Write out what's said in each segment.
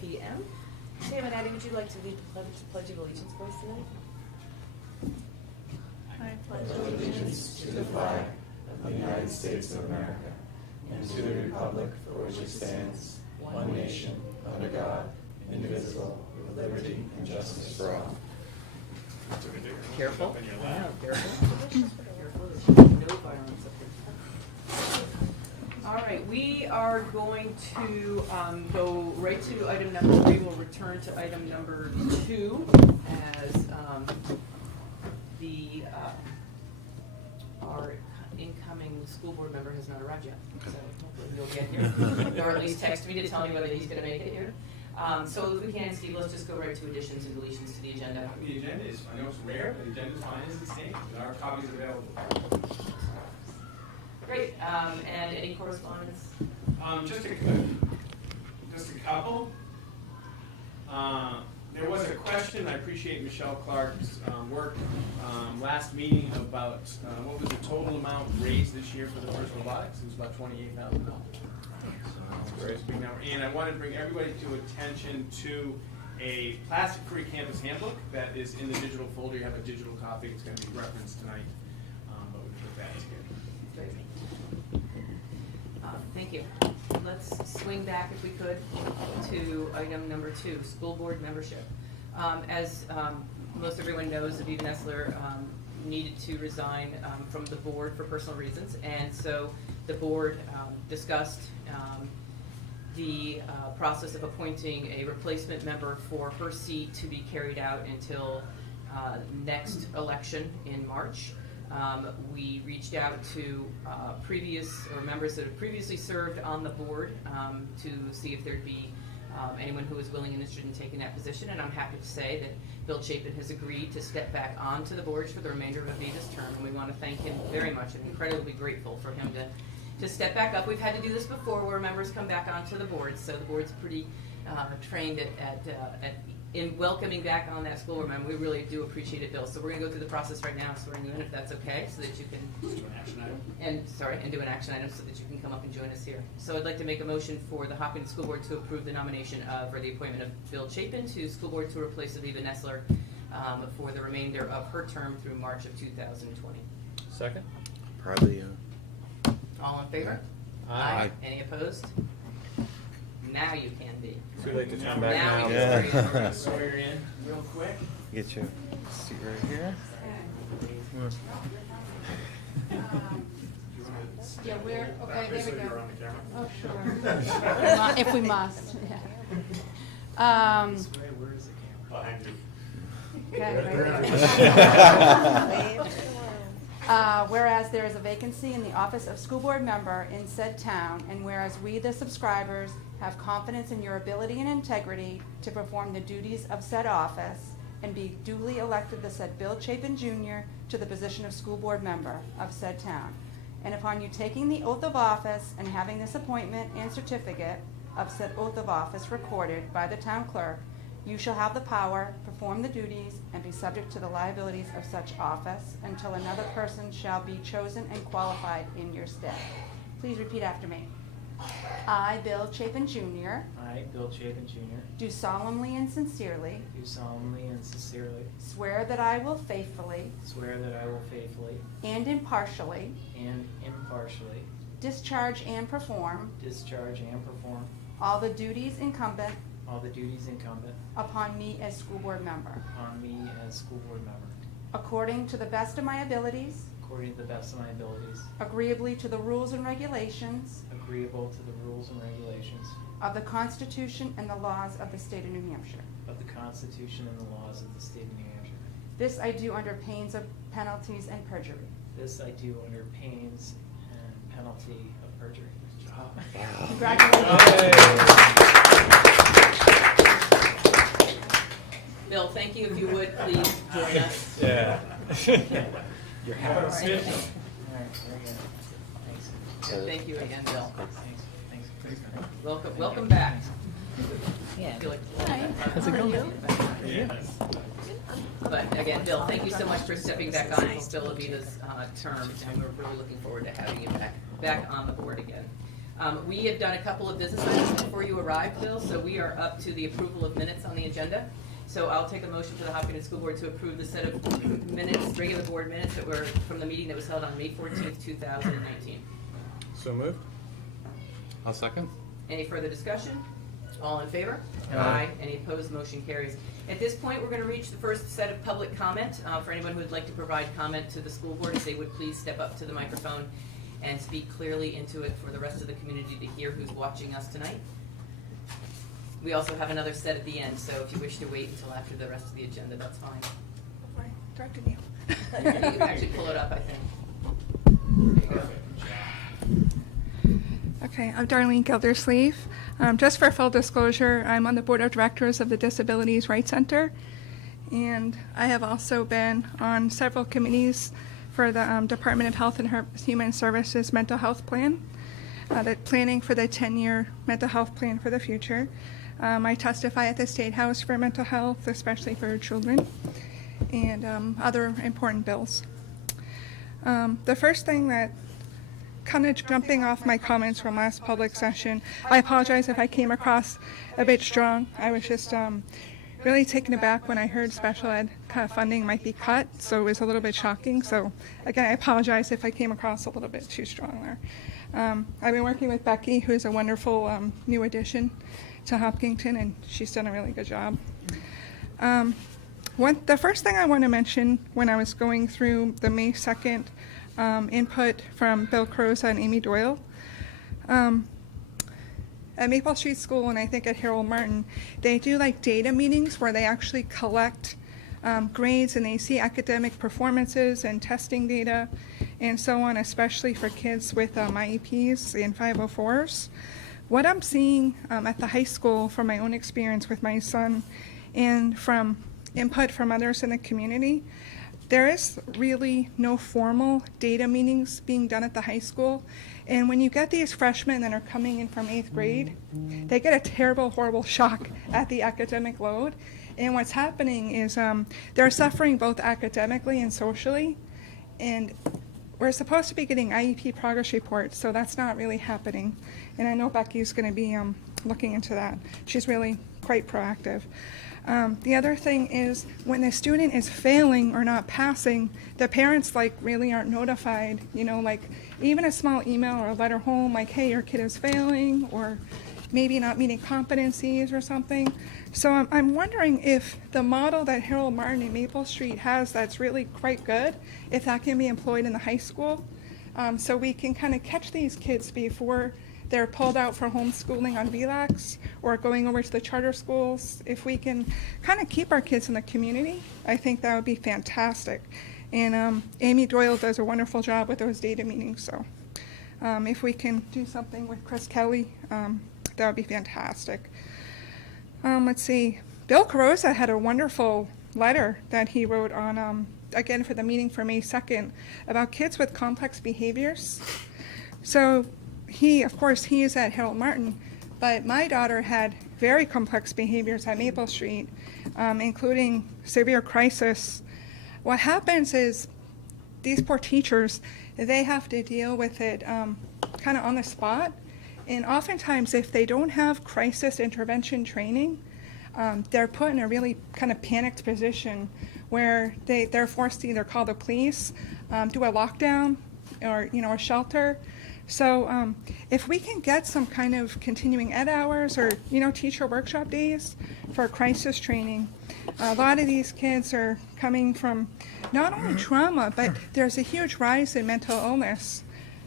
p.m. Sam and Addie, would you like to lead the Pledge of Allegiance for us tonight? I pledge allegiance to the flag of the United States of America and to the republic for which it stands, one nation, under God, indivisible, with liberty and justice for all. Careful. Wow, careful. Careful. No violence up here. All right, we are going to go right to item number 3. We'll return to item number 2 as our incoming school board member has not arrived yet. So hopefully he'll get here, or at least text me to tell me whether he's going to make it here. So if we can, Steve, let's just go right to additions and deletions to the agenda. The agenda is, I know it's rare, but the agenda is fine as it stands. There are copies available. Great. And any correspondence? Just a couple. There was a question. I appreciate Michelle Clark's work last meeting about what was the total amount raised this year for the first robotics. It was about $28,000. Very big number. And I wanted to bring everybody to attention to a plastic-free campus handbook that is in the digital folder. You have a digital copy. It's going to be referenced tonight, but we put that together. Thank you. Let's swing back, if we could, to item number 2, school board membership. As most everyone knows, Aviva Nessler needed to resign from the board for personal reasons, and so the board discussed the process of appointing a replacement member for her seat to be carried out until next election in March. We reached out to members that have previously served on the board to see if there'd be anyone who was willing and interested in taking that position, and I'm happy to say that Bill Chapin has agreed to step back onto the board for the remainder of Aviva's term, and we want to thank him very much and incredibly grateful for him to step back up. We've had to do this before where members come back onto the board, so the board's pretty trained in welcoming back on that school board member. We really do appreciate it, Bill. So we're going to go through the process right now, swearing you in, if that's okay, so that you can Do an action item. and do an action item so that you can come up and join us here. So I'd like to make a motion for the Hopkinton School Board to approve the nomination for the appointment of Bill Chapin to school board to replace Aviva Nessler for the remainder of her term through March of 2020. Second? Probably, All in favor? Aye. Any opposed? Now you can be. Too late to turn back Now now. we Yeah. can start your Swear in real quick. get your seat right here. Yeah, we're, okay, there we go. on the camera. Oh, sure. If we must, yeah. Where is the camera? Behind you. Okay, right there. Whereas there is a vacancy in the office of school board member in said town, and whereas we, the subscribers, have confidence in your ability and integrity to perform the duties of said office, and be duly elected the said Bill Chapin Jr. to the position of school board member of said town. And upon you taking the oath of office and having this appointment and certificate of said oath of office recorded by the town clerk, you shall have the power, perform the duties, and be subject to the liabilities of such office until another person shall be chosen and qualified in your stead. Please repeat after me. I, Bill Chapin Jr., I, Bill Chapin Jr., do solemnly and sincerely do solemnly and sincerely swear that I will faithfully swear that I will faithfully and impartially and impartially discharge and perform discharge and perform all the duties incumbent all the duties incumbent upon me as school board member, on me as school board member, according to the best of my abilities, according to the best of my abilities, agreeably to the rules and regulations agreeable to the rules and regulations of the Constitution and the laws of the state of New Hampshire. of the Constitution and the laws of the state of New Hampshire. This I do under pains of penalties and perjury. This I do under pains and penalty of perjury. Bill, thank you. If you would, please join us. Yeah. You're All right. All right, very good. Thanks. Thank you again, Bill. Thanks. Welcome back. Yeah. Feel like- How's it going? But again, Bill, thank you so much for stepping back on to fulfill Aviva's term, and we're really looking forward to having you back on the board again. We have done a couple of business items before you arrived, Bill, so we are up to the approval of minutes on the agenda. So I'll take a motion for the Hopkinton School Board to approve the set of minutes, regular board minutes that were from the meeting that was held on May 14th, 2019. So moved. I'll second. Any further discussion? All in favor? Aye. Any opposed? Motion carries. At this point, we're going to reach the first set of public comment. For anyone who would like to provide comment to the school board, if they would please step up to the microphone and speak clearly into it for the rest of the community to hear who's watching us tonight. We also have another set at the end, so if you wish to wait until after the rest of the agenda, that's fine. Right, directed you. You can actually pull it up, I think. There you go. Okay, I'm Darlene Keller. Just for full disclosure, I'm on the board of directors of the Disabilities Rights Center, and I have also been on several committees for the Department of Health and Human Services mental health plan, the planning for the 10-year mental health plan for the future. I testify at the State House for mental health, especially for children, and other important bills. The first thing that kind of jumping off my comments from last public session, I apologize if I came across a bit strong. I was just really taken aback when I heard special ed funding might be cut, so it was a little bit shocking. So again, I apologize if I came across a little bit too strong there. I've been working with Becky, who is a wonderful new addition to Hopkinton, and she's done a really good job. The first thing I want to mention when I was going through the May 2nd input from Bill Croza and Amy Doyle. At Maple Street School and I think at Harold Martin, they do like data meetings where they actually collect grades and they see academic performances and testing data and so on, especially for kids with IEPs and 504s. What I'm seeing at the high school from my own experience with my son and from input from others in the community, there is really no formal data meetings being done at the high school. And when you get these freshmen that are coming in from 8th grade, they get a terrible, horrible shock at the academic load. And what's happening is they're suffering both academically and socially. And we're supposed to be getting IEP progress reports, so that's not really happening. And I know Becky's going to be looking into that. She's really quite proactive. The other thing is when the student is failing or not passing, the parents really aren't notified, even a small email or a letter home like, hey, your kid is failing, or maybe not meeting competencies or something. So I'm wondering if the model that Harold Martin and Maple Street has that's really quite good, if that can be employed in the high school, so we can kind of catch these kids before they're pulled out for homeschooling on VLAX or going over to the charter schools. If we can kind of keep our kids in the community, I think that would be fantastic. And Amy Doyle does a wonderful job with those data meetings. So if we can do something with Chris Kelly, that would be fantastic. Let's see. Bill Croza had a wonderful letter that he wrote on, again, for the meeting for May 2nd about kids with complex behaviors. So he is at Harold Martin, but my daughter had very complex behaviors at Maple Street, including severe crisis. What happens is these poor teachers, they have to deal with it kind of on the spot. And oftentimes, if they don't have crisis intervention training, they're put in a really kind of panicked position where they're forced to either call the police, do a lockdown, or a shelter. So if we can get some kind of continuing ed hours or teacher workshop days for crisis training, a lot of these kids are coming from not only trauma, but there's a huge rise in mental illness.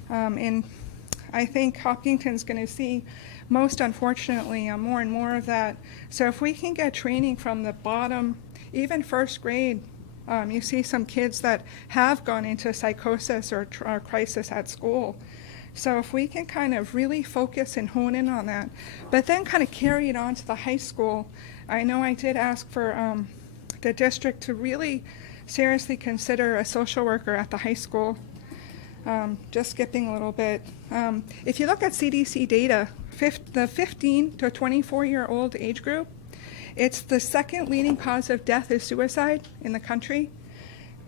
And I think Hopkinton's going to see, most unfortunately, more and more of that. So if we can get training from the bottom, even first grade, you see some kids that have gone into psychosis or crisis at school. So if we can kind of really focus and hone in on that, but then kind of carry it on to the high school. I know I did ask for the district to really seriously consider a social worker at the high school. Just skipping a little bit. If you look at CDC data, the 15 to 24-year-old age group, it's the second leading cause of death is suicide in the country.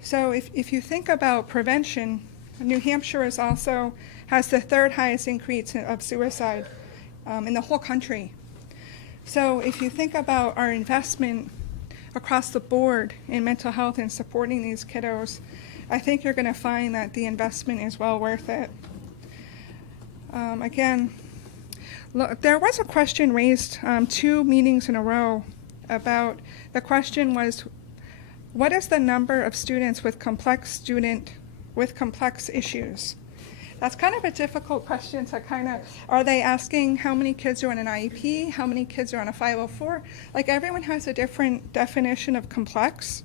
So if you think about prevention, New Hampshire is also has the third highest increase of suicide in the whole country. So if you think about our investment across the board in mental health and supporting these kiddos, I think you're going to find that the investment is well worth it. Again, look, there was a question raised 2 meetings in a row about, the question was, what is the number of students with complex issues? That's kind of a difficult question to are they asking how many kids are on an IEP, how many kids are on a 504? Like, everyone has a different definition of complex.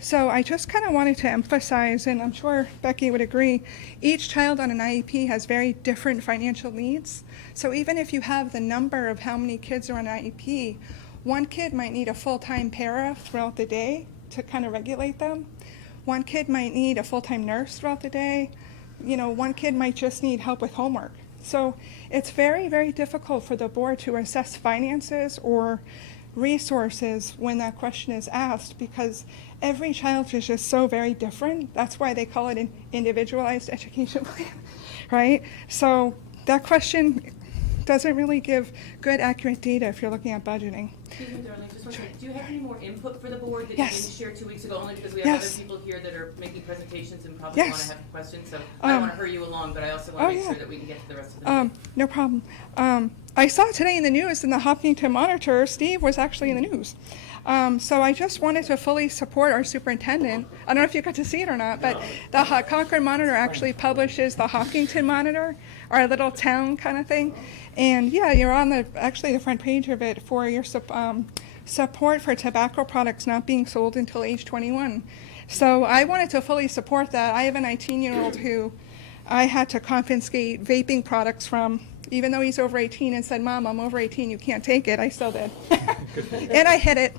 So I just kind of wanted to emphasize, and I'm sure Becky would agree, each child on an IEP has very different financial needs. So even if you have the number of how many kids are on an IEP, one kid might need a full-time para throughout the day to kind of regulate them. One kid might need a full-time nurse throughout the day. You know, one kid might just need help with homework. So it's very, very difficult for the board to assess finances or resources when that question is asked, because every child is just so very different. That's why they call it an individualized education plan, right? So that question doesn't really give good, accurate data if you're looking at budgeting. Excuse me, Darlene, just one second. Do you have any more input for the board that Yes. you didn't share 2 weeks ago? Only because we have Yes. other people here that are making presentations and probably Yes. want to have questions. So I don't want to hurry you along, but I also want to make yeah. sure that we can get to the rest of the meeting. No problem. I saw today in the news, in the Hopkinton Monitor, Steve was actually in the news. So I just wanted to fully support our superintendent. I don't know if you got to see it or not, but the Concord Monitor actually publishes the Hopkinton Monitor, our little town kind of thing. And yeah, you're on the front page of it for your support for tobacco products not being sold until age 21. So I wanted to fully support that. I have a 19-year-old who I had to confiscate vaping products from, even though he's over 18, and said, "Mom, I'm over 18, you can't take it." I still did. And I hid it.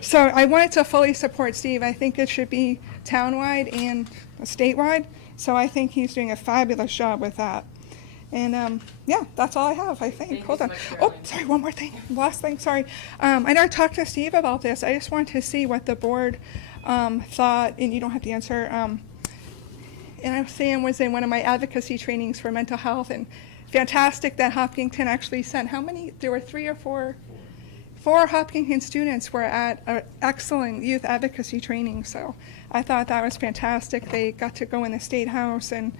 So I wanted to fully support Steve. I think it should be townwide and statewide. So I think he's doing a fabulous job with that. And yeah, that's all I have, I think. Thank you Hold so on. much, Oh, Darlene. sorry, one more thing. Last thing, sorry. I know I talked to Steve about this. I just wanted to see what the board thought, and you don't have to answer. And Sam was in one of my advocacy trainings for mental health, and fantastic that Hopkinton actually sent, how many? There were 3 or 4 Hopkinton students were at an excellent youth advocacy training. So I thought that was fantastic. They got to go in the State House, and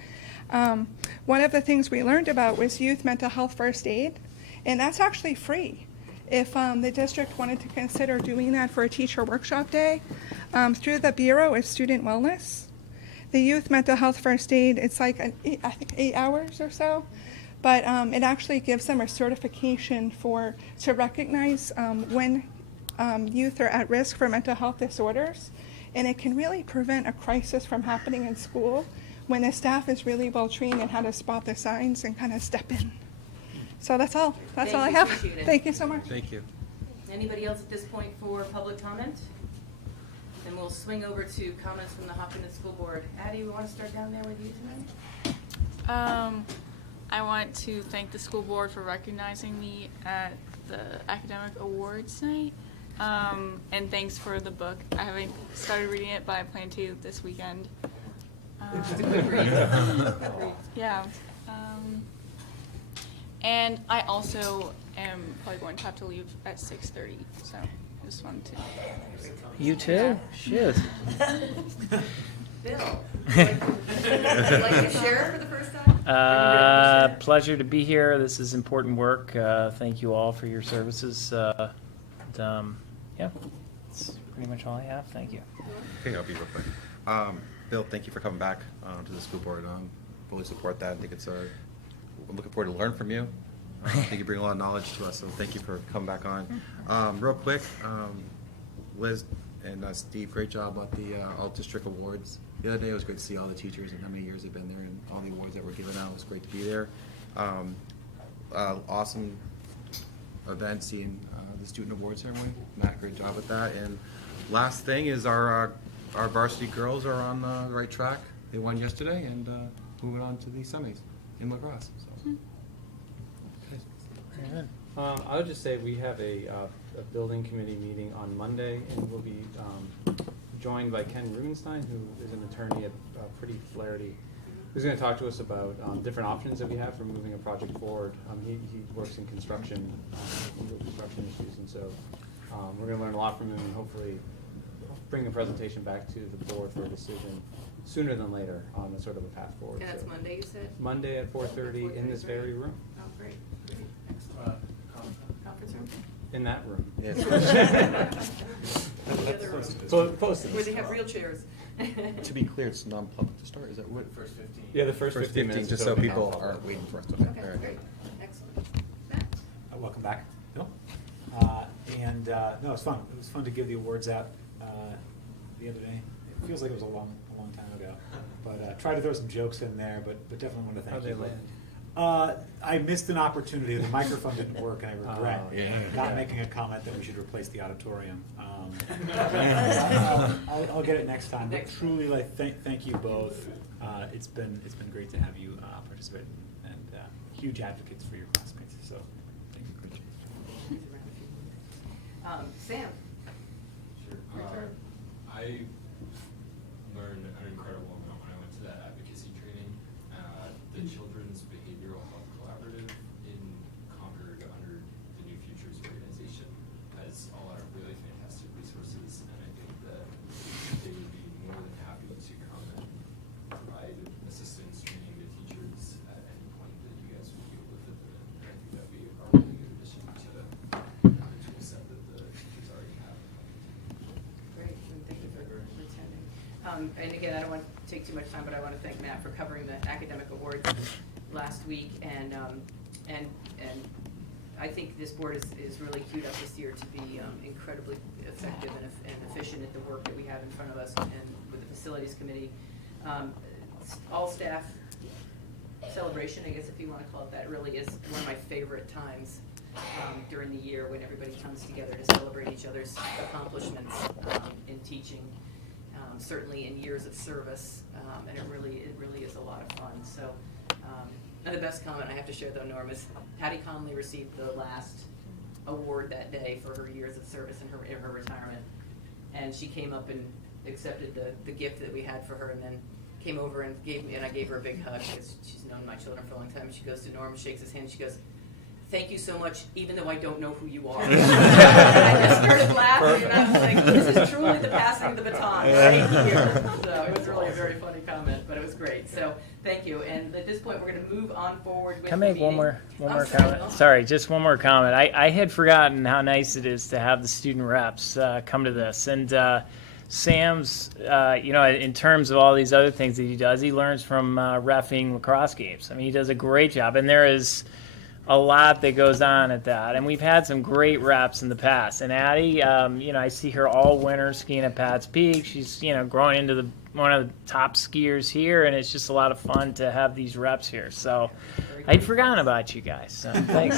one of the things we learned about was youth mental health first aid, and that's actually free. If the district wanted to consider doing that for a teacher workshop day, through the Bureau of Student Wellness, the youth mental health first aid, it's like, I think 8 hours or so, but it actually gives them a certification to recognize when youth are at risk for mental health disorders, and it can really prevent a crisis from happening in school when the staff is really well trained in how to spot the signs and kind of step in. So that's all. That's all I have. Appreciate it. Thank you so much. Thank you. Anybody else at this point for public comment? Then we'll swing over to comments from the Hopkinton School Board. Addie, we want to start down there with you tonight? I want to thank the school board for recognizing me at the academic awards night. And thanks for the book. I haven't started reading it, but I plan to this weekend. It's a good read. It's a good read. Yeah. And I also am probably going to have to leave at 6:30, so I just wanted to. You too? Shit. Bill, would you like to share for the first time? Pleasure to be here. This is important work. Thank you all for your services. Yeah, that's pretty much all I have. Thank you. Okay, I'll be real quick. Bill, thank you for coming back to the school board. Fully support that. I think I'm looking forward to learn from you. I think you bring a lot of knowledge to us, so thank you for coming back on. Real quick, Liz and Steve, great job about the all-district awards. The other day, it was great to see all the teachers and how many years they've been there and all the awards that were given out. It was great to be there. Awesome event seeing the student award ceremony. Matt, great job with that. And last thing is our varsity girls are on the right track. They won yesterday and moving on to the semis in lacrosse. So. Very good. I would just say we have a building committee meeting on Monday, and we'll be joined by Ken Rubenstein, who is an attorney at Pretty Flaherty, who's going to talk to us about different options that we have for moving a project forward. He works in construction, legal construction issues, and so we're going to learn a lot from him and hopefully bring a presentation back to the board for a decision sooner than later on a sort of a path forward. And that's So Monday, you said? Monday at 4:30 in this very room, Oh, great. Conference room? in that room. Yes. The other room, Posted. where they have real chairs. To be clear, it's non-public to start, is that what? First 15. Yeah, the first 15 minutes. Just is so open people non-public. aren't waiting for us. Okay, Okay, all right. great, excellent. Matt? Welcome back, Bill. No, it was fun. It was fun to give the awards out the other day. It feels like it was a long time ago. But tried to throw some jokes in there, but definitely want to thank How'd they you. land? I missed an opportunity. The microphone didn't work, and I regret Oh, yeah. not making a comment that we should replace the auditorium. I'll get it next time. But Next. truly, thank you both. It's been great to have you participate and huge advocates for your classmates. So thank you. Sam? Sure. Your turn. I learned an incredible amount when I went to that advocacy training. The Children's Behavioral Health Collaborative in Concord under the New Futures organization has a lot of really fantastic resources, and I think that they would be more than happy to come and provide assistance training to teachers at any point that you guys would be able to fit them in. And I think that'd be a really good addition to the tool set that the teachers already have. Great, and thank you for attending. And again, I don't want to take too much time, but I want to thank Matt for covering the academic awards last week. And I think this board is really queued up this year to be incredibly effective and efficient at the work that we have in front of us and with the facilities committee. All staff celebration, I guess if you want to call it that, really is one of my favorite times during the year when everybody comes together to celebrate each other's accomplishments in teaching, certainly in years of service, and it really is a lot of fun. So, and the best comment I have to share though, Norm, is Patty Conley received the last award that day for her years of service in her retirement, and she came up and accepted the gift that we had for her, and then came over and I gave her a big hug because she's known my children for a long time. She goes to Norm, shakes his hand, she goes, "Thank you so much, even though I don't know who you are." And I just started laughing, and I was like, this is truly the passing of the baton right here. So it was really a very funny comment, but it was great. So thank you. And at this point, we're going to move on forward with Can the I make one meeting. more I'm sorry. comment? Sorry, just one more comment. I had forgotten how nice it is to have the student reps come to this. And Sam's, in terms of all these other things that he does, he learns from reffing lacrosse games. I mean, he does a great job. And there is a lot that goes on at that, and we've had some great reps in the past. And Addie, I see her all winter skiing at Pat's Peak. She's growing into one of the top skiers here, and it's just a lot of fun to have these reps here. So I'd forgotten about you guys. So thanks.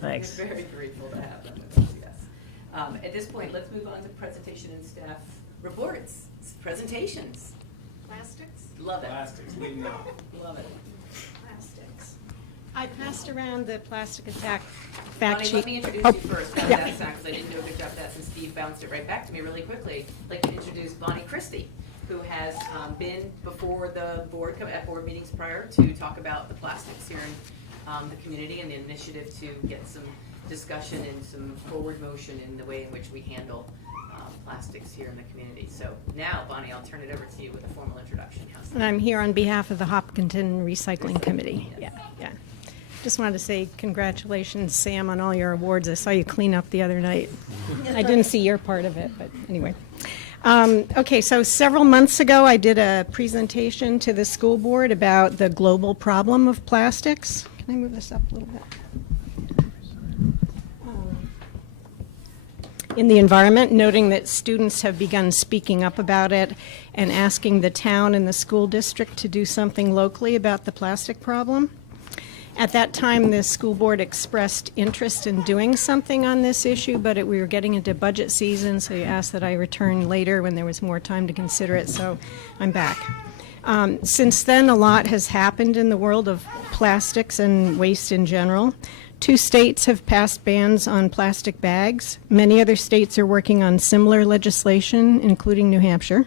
Thanks. We're very grateful to have them with us, yes. At this point, let's move on to presentation and staff reports, presentations. Plastics? Love it. Plastics, leading off. Love it. Plastics. I passed around the plastic attack Bonnie, fact sheet. let me introduce Oh, you first. How's yeah. that sound? Because I didn't do a good job of that since Steve bounced it right back to me really quickly. I'd like to introduce Bonnie Christie, who has been before the board, at board meetings prior to talk about the plastics here in the community and the initiative to get some discussion and some forward motion in the way in which we handle plastics here in the community. So now, Bonnie, I'll turn it over to you with a formal introduction. How's And that? I'm here on behalf of the Hopkinton Recycling Committee. Yeah, yeah. Just wanted to say congratulations, Sam, on all your awards. I saw you clean up the other night. I didn't see your part of it, but anyway. Okay, so several months ago, I did a presentation to the school board about the global problem of plastics. Can I move this up a little bit? In the environment, noting that students have begun speaking up about it and asking the town and the school district to do something locally about the plastic problem. At that time, the school board expressed interest in doing something on this issue, but we were getting into budget season, so you asked that I return later when there was more time to consider it, so I'm back. Since then, a lot has happened in the world of plastics and waste in general. 2 states have passed bans on plastic bags. Many other states are working on similar legislation, including New Hampshire.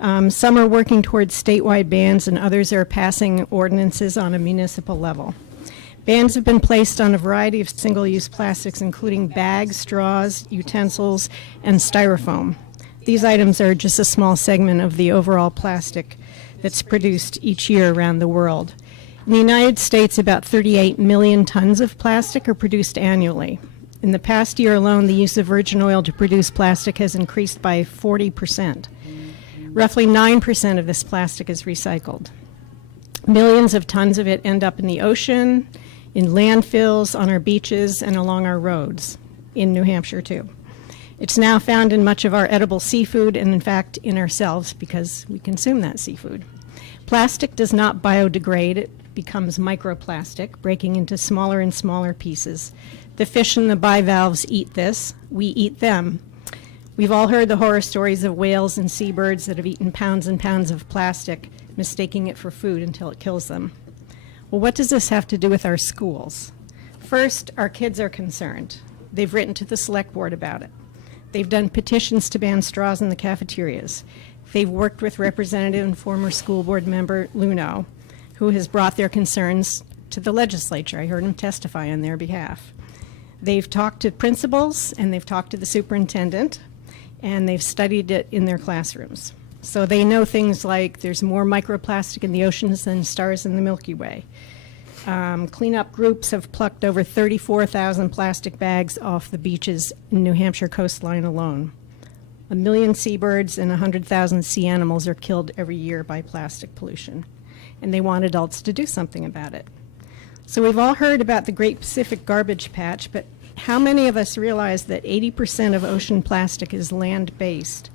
Some are working towards statewide bans, and others are passing ordinances on a municipal level. Bans have been placed on a variety of single-use plastics, including bags, straws, utensils, and styrofoam. These items are just a small segment of the overall plastic that's produced each year around the world. In the United States, about 38 million tons of plastic are produced annually. In the past year alone, the use of virgin oil to produce plastic has increased by 40%. Roughly 9% of this plastic is recycled. Millions of tons of it end up in the ocean, in landfills, on our beaches, and along our roads, in New Hampshire too. It's now found in much of our edible seafood, and in fact in ourselves, because we consume that seafood. Plastic does not biodegrade. It becomes microplastic, breaking into smaller and smaller pieces. The fish and the bivalves eat this. We eat them. We've all heard the horror stories of whales and seabirds that have eaten pounds and pounds of plastic, mistaking it for food until it kills them. Well, what does this have to do with our schools? First, our kids are concerned. They've written to the select board about it. They've done petitions to ban straws in the cafeterias. They've worked with Representative and former school board member Luno, who has brought their concerns to the legislature. I heard him testify on their behalf. They've talked to principals, and they've talked to the superintendent, and they've studied it in their classrooms. So they know things like there's more microplastic in the oceans than stars in the Milky Way. Cleanup groups have plucked over 34,000 plastic bags off the beaches in New Hampshire coastline alone. 1 million seabirds and 100,000 sea animals are killed every year by plastic pollution, and they want adults to do something about it. So we've all heard about the Great Pacific Garbage Patch, but how many of us realize that 80% of ocean plastic is land-based,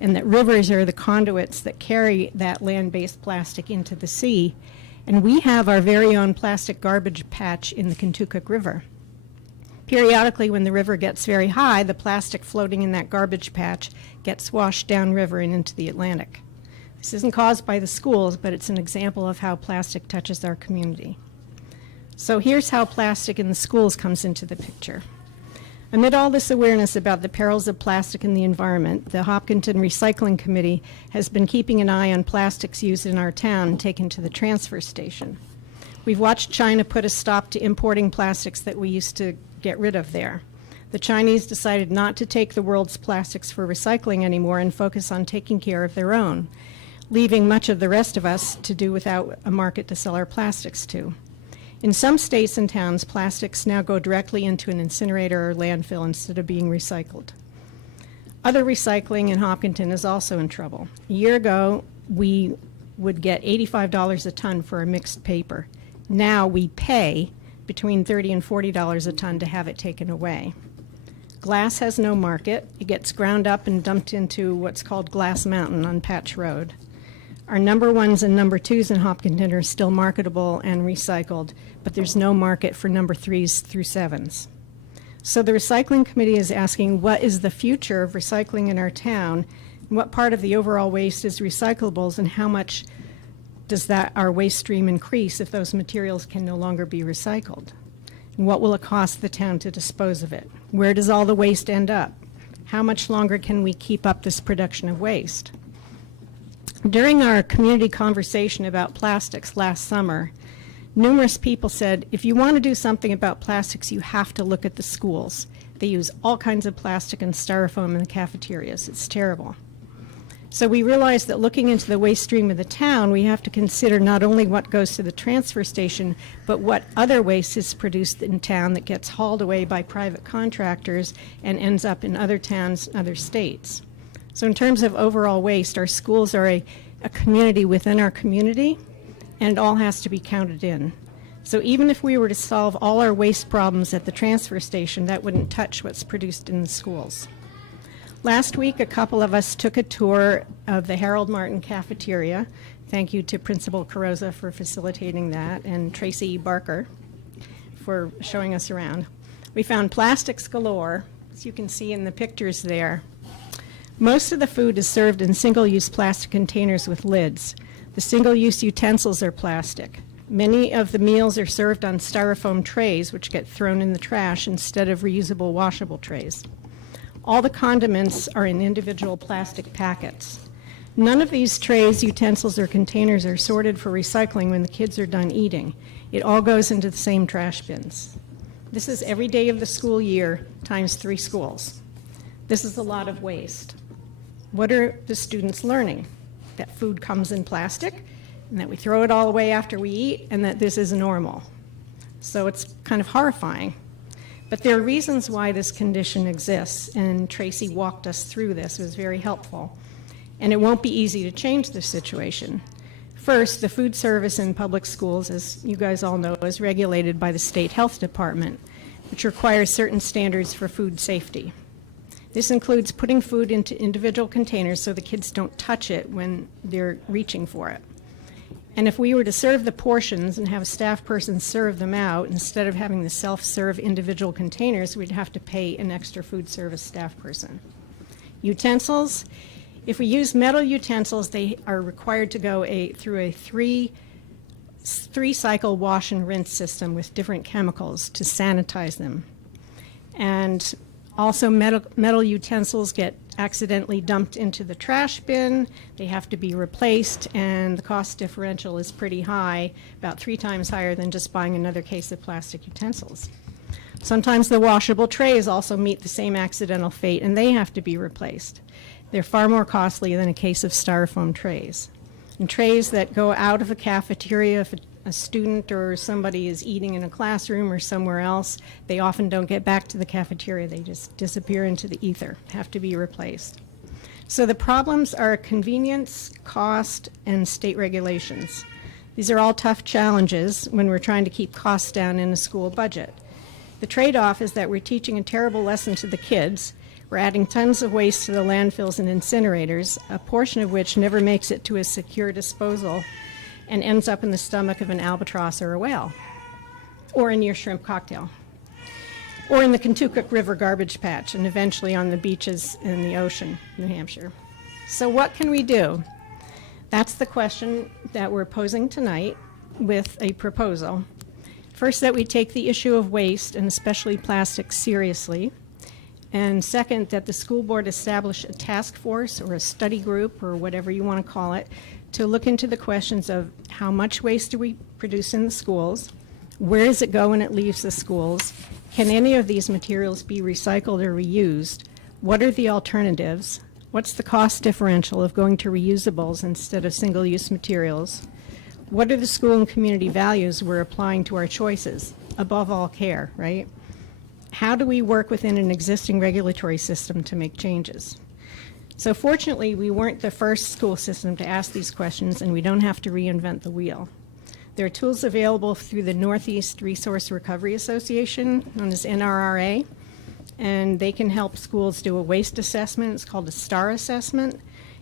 and that rivers are the conduits that carry that land-based plastic into the sea? And we have our very own plastic garbage patch in the Contoocook River. Periodically, when the river gets very high, the plastic floating in that garbage patch gets washed downriver and into the Atlantic. This isn't caused by the schools, but it's an example of how plastic touches our community. So here's how plastic in the schools comes into the picture. Amid all this awareness about the perils of plastic in the environment, the Hopkinton Recycling Committee has been keeping an eye on plastics used in our town and taken to the transfer station. We've watched China put a stop to importing plastics that we used to get rid of there. The Chinese decided not to take the world's plastics for recycling anymore and focus on taking care of their own, leaving much of the rest of us to do without a market to sell our plastics to. In some states and towns, plastics now go directly into an incinerator or landfill instead of being recycled. Other recycling in Hopkinton is also in trouble. A year ago, we would get $85 a ton for a mixed paper. Now we pay between $30 and $40 a ton to have it taken away. Glass has no market. It gets ground up and dumped into what's called Glass Mountain on Patch Road. Our number ones and number twos in Hopkinton are still marketable and recycled, but there's no market for number 3s through 7s. So the Recycling Committee is asking, what is the future of recycling in our town? And what part of the overall waste is recyclables, and how much does our waste stream increase if those materials can no longer be recycled? And what will it cost the town to dispose of it? Where does all the waste end up? How much longer can we keep up this production of waste? During our community conversation about plastics last summer, numerous people said, if you want to do something about plastics, you have to look at the schools. They use all kinds of plastic and styrofoam in the cafeterias. It's terrible. So we realized that looking into the waste stream of the town, we have to consider not only what goes to the transfer station, but what other waste is produced in town that gets hauled away by private contractors and ends up in other towns and other states. So in terms of overall waste, our schools are a community within our community, and it all has to be counted in. So even if we were to solve all our waste problems at the transfer station, that wouldn't touch what's produced in the schools. Last week, a couple of us took a tour of the Harold Martin Cafeteria. Thank you to Principal Carrozza for facilitating that, and Tracy Barker for showing us around. We found plastics galore, as you can see in the pictures there. Most of the food is served in single-use plastic containers with lids. The single-use utensils are plastic. Many of the meals are served on styrofoam trays, which get thrown in the trash instead of reusable washable trays. All the condiments are in individual plastic packets. None of these trays, utensils, or containers are sorted for recycling when the kids are done eating. It all goes into the same trash bins. This is every day of the school year times 3 schools. This is a lot of waste. What are the students learning? That food comes in plastic, and that we throw it all away after we eat, and that this is normal. So it's kind of horrifying. But there are reasons why this condition exists, and Tracy walked us through this. It was very helpful. And it won't be easy to change this situation. First, the food service in public schools, as you guys all know, is regulated by the state health department, which requires certain standards for food safety. This includes putting food into individual containers so the kids don't touch it when they're reaching for it. And if we were to serve the portions and have a staff person serve them out, instead of having the self-serve individual containers, we'd have to pay an extra food service staff person. Utensils, if we use metal utensils, they are required to go through a three-cycle wash and rinse system with different chemicals to sanitize them. And also metal utensils get accidentally dumped into the trash bin. They have to be replaced, and the cost differential is pretty high, about 3 times higher than just buying another case of plastic utensils. Sometimes the washable trays also meet the same accidental fate, and they have to be replaced. They're far more costly than a case of styrofoam trays. And trays that go out of a cafeteria, if a student or somebody is eating in a classroom or somewhere else, they often don't get back to the cafeteria. They just disappear into the ether, have to be replaced. So the problems are convenience, cost, and state regulations. These are all tough challenges when we're trying to keep costs down in a school budget. The trade-off is that we're teaching a terrible lesson to the kids. We're adding tons of waste to the landfills and incinerators, a portion of which never makes it to a secure disposal and ends up in the stomach of an albatross or a whale, or in your shrimp cocktail, or in the Contoocook River garbage patch, and eventually on the beaches in the ocean, New Hampshire. So what can we do? That's the question that we're posing tonight with a proposal. First, that we take the issue of waste, and especially plastics, seriously. And second, that the school board establish a task force or a study group or whatever you want to call it to look into the questions of how much waste do we produce in the schools, where does it go when it leaves the schools, can any of these materials be recycled or reused, what are the alternatives, what's the cost differential of going to reusables instead of single-use materials, what are the school and community values we're applying to our choices, above all care, right? How do we work within an existing regulatory system to make changes? So fortunately, we weren't the first school system to ask these questions, and we don't have to reinvent the wheel. There are tools available through the Northeast Resource Recovery Association, known as NRRA, and they can help schools do a waste assessment. It's called a STAR assessment,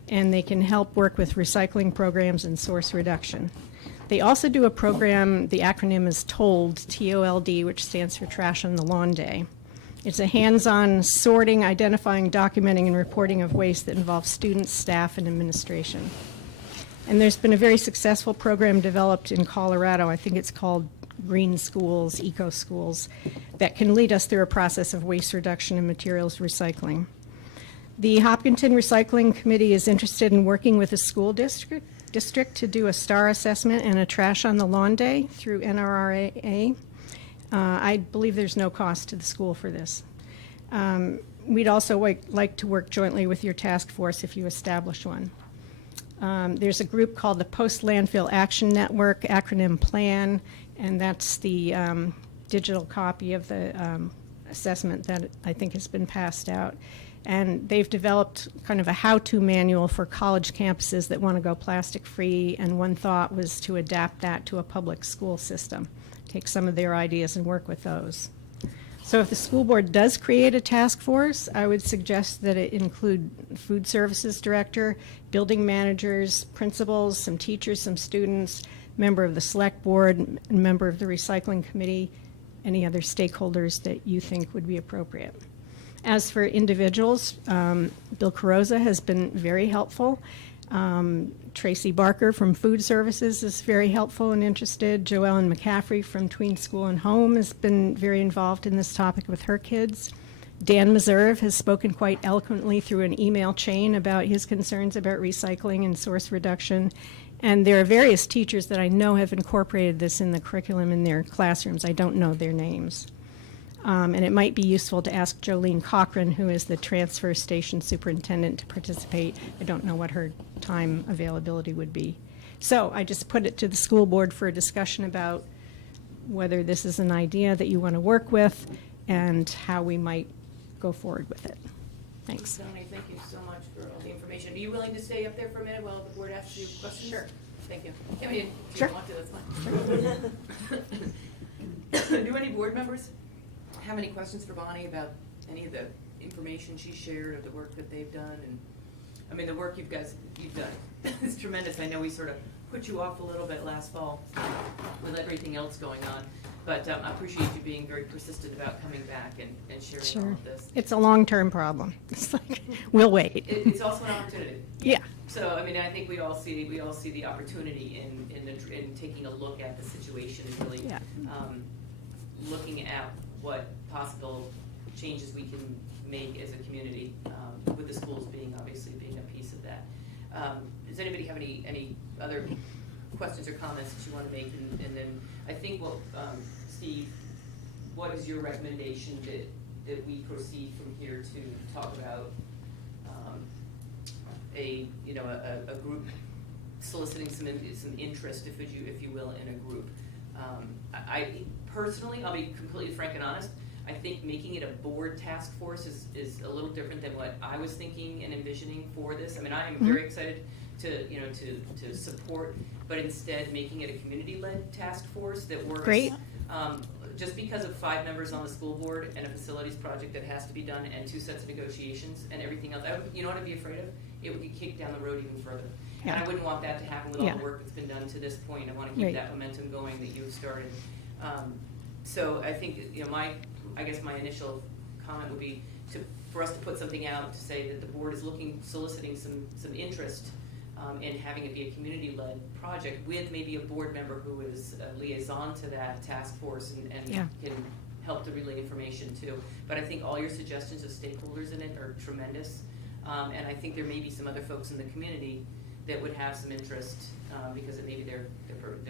and they can help work with recycling programs and source reduction. They also do a program, the acronym is TOLD, T-O-L-D, which stands for Trash on the Lawn Day. It's a hands-on sorting, identifying, documenting, and reporting of waste that involves students, staff, and administration. And there's been a very successful program developed in Colorado. I think it's called Green Schools, Eco Schools, that can lead us through a process of waste reduction and materials recycling. The Hopkinton Recycling Committee is interested in working with a school district to do a STAR assessment and a Trash on the Lawn Day through NRRA. I believe there's no cost to the school for this. We'd also like to work jointly with your task force if you establish one. There's a group called the Post-Landfill Action Network, acronym PLAN, and that's the digital copy of the assessment that I think has been passed out. And they've developed kind of a how-to manual for college campuses that want to go plastic-free, and one thought was to adapt that to a public school system, take some of their ideas and work with those. So if the school board does create a task force, I would suggest that it include food services director, building managers, principals, some teachers, some students, member of the select board, and member of the recycling committee, any other stakeholders that you think would be appropriate. As for individuals, Bill Carrozza has been very helpful. Tracy Barker from Food Services is very helpful and interested. Joellen McCaffrey from Tween School and Home has been very involved in this topic with her kids. Dan Meserve has spoken quite eloquently through an email chain about his concerns about recycling and source reduction. And there are various teachers that I know have incorporated this in the curriculum in their classrooms. I don't know their names. And it might be useful to ask Jolene Cochran, who is the transfer station superintendent, to participate. I don't know what her time availability would be. So I just put it to the school board for a discussion about whether this is an idea that you want to work with and how we might go forward with it. Thanks. Tony, thank you so much for all the information. Are you willing to stay up there for a minute while the board asks you questions? Sure. Thank you. I mean, if you Sure. don't want to, that's fine. Do any board members have any questions for Bonnie about any of the information she shared or the work that they've done? And I mean, the work you've done is tremendous. I know we sort of put you off a little bit last fall with everything else going on, but I appreciate you being very persistent about coming back and sharing all Sure. of this. It's a long-term problem. It's like, we'll wait. It's also an opportunity. Yeah. So, I mean, I think we all see the opportunity in taking a look at the situation and really Yeah. looking at what possible changes we can make as a community, with the schools obviously being a piece of that. Does anybody have any other questions or comments that you want to make? And then I think, Steve, what is your recommendation that we proceed from here to talk about a group soliciting some interest, if you will, in a group? I personally, I'll be completely frank and honest, I think making it a board task force is a little different than what I was thinking and envisioning for this. I mean, I am very excited to support, but instead making it a community-led task force that works. Great. Just because of 5 members on the school board and a facilities project that has to be done and 2 sets of negotiations and everything else, you know what I'd be afraid of? It would get kicked down the road even further. Yeah. And I wouldn't want that to happen with all Yeah. the work that's been done to this point. I want to keep Right. that momentum going that you've started. So I think, I guess my initial comment would be for us to put something out to say that the board is soliciting some interest in having it be a community-led project with maybe a board member who is a liaison to that task force and Yeah. can help to relay information too. But I think all your suggestions of stakeholders in it are tremendous. And I think there may be some other folks in the community that would have some interest because it may be they're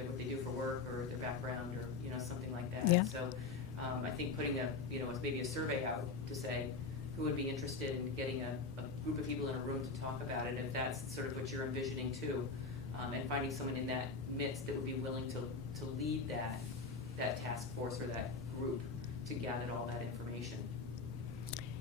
what they do for work or their background or something like that. Yeah. So I think putting maybe a survey out to say who would be interested in getting a group of people in a room to talk about it, if that's sort of what you're envisioning too, and finding someone in that midst that would be willing to lead that task force or that group to gather all that information.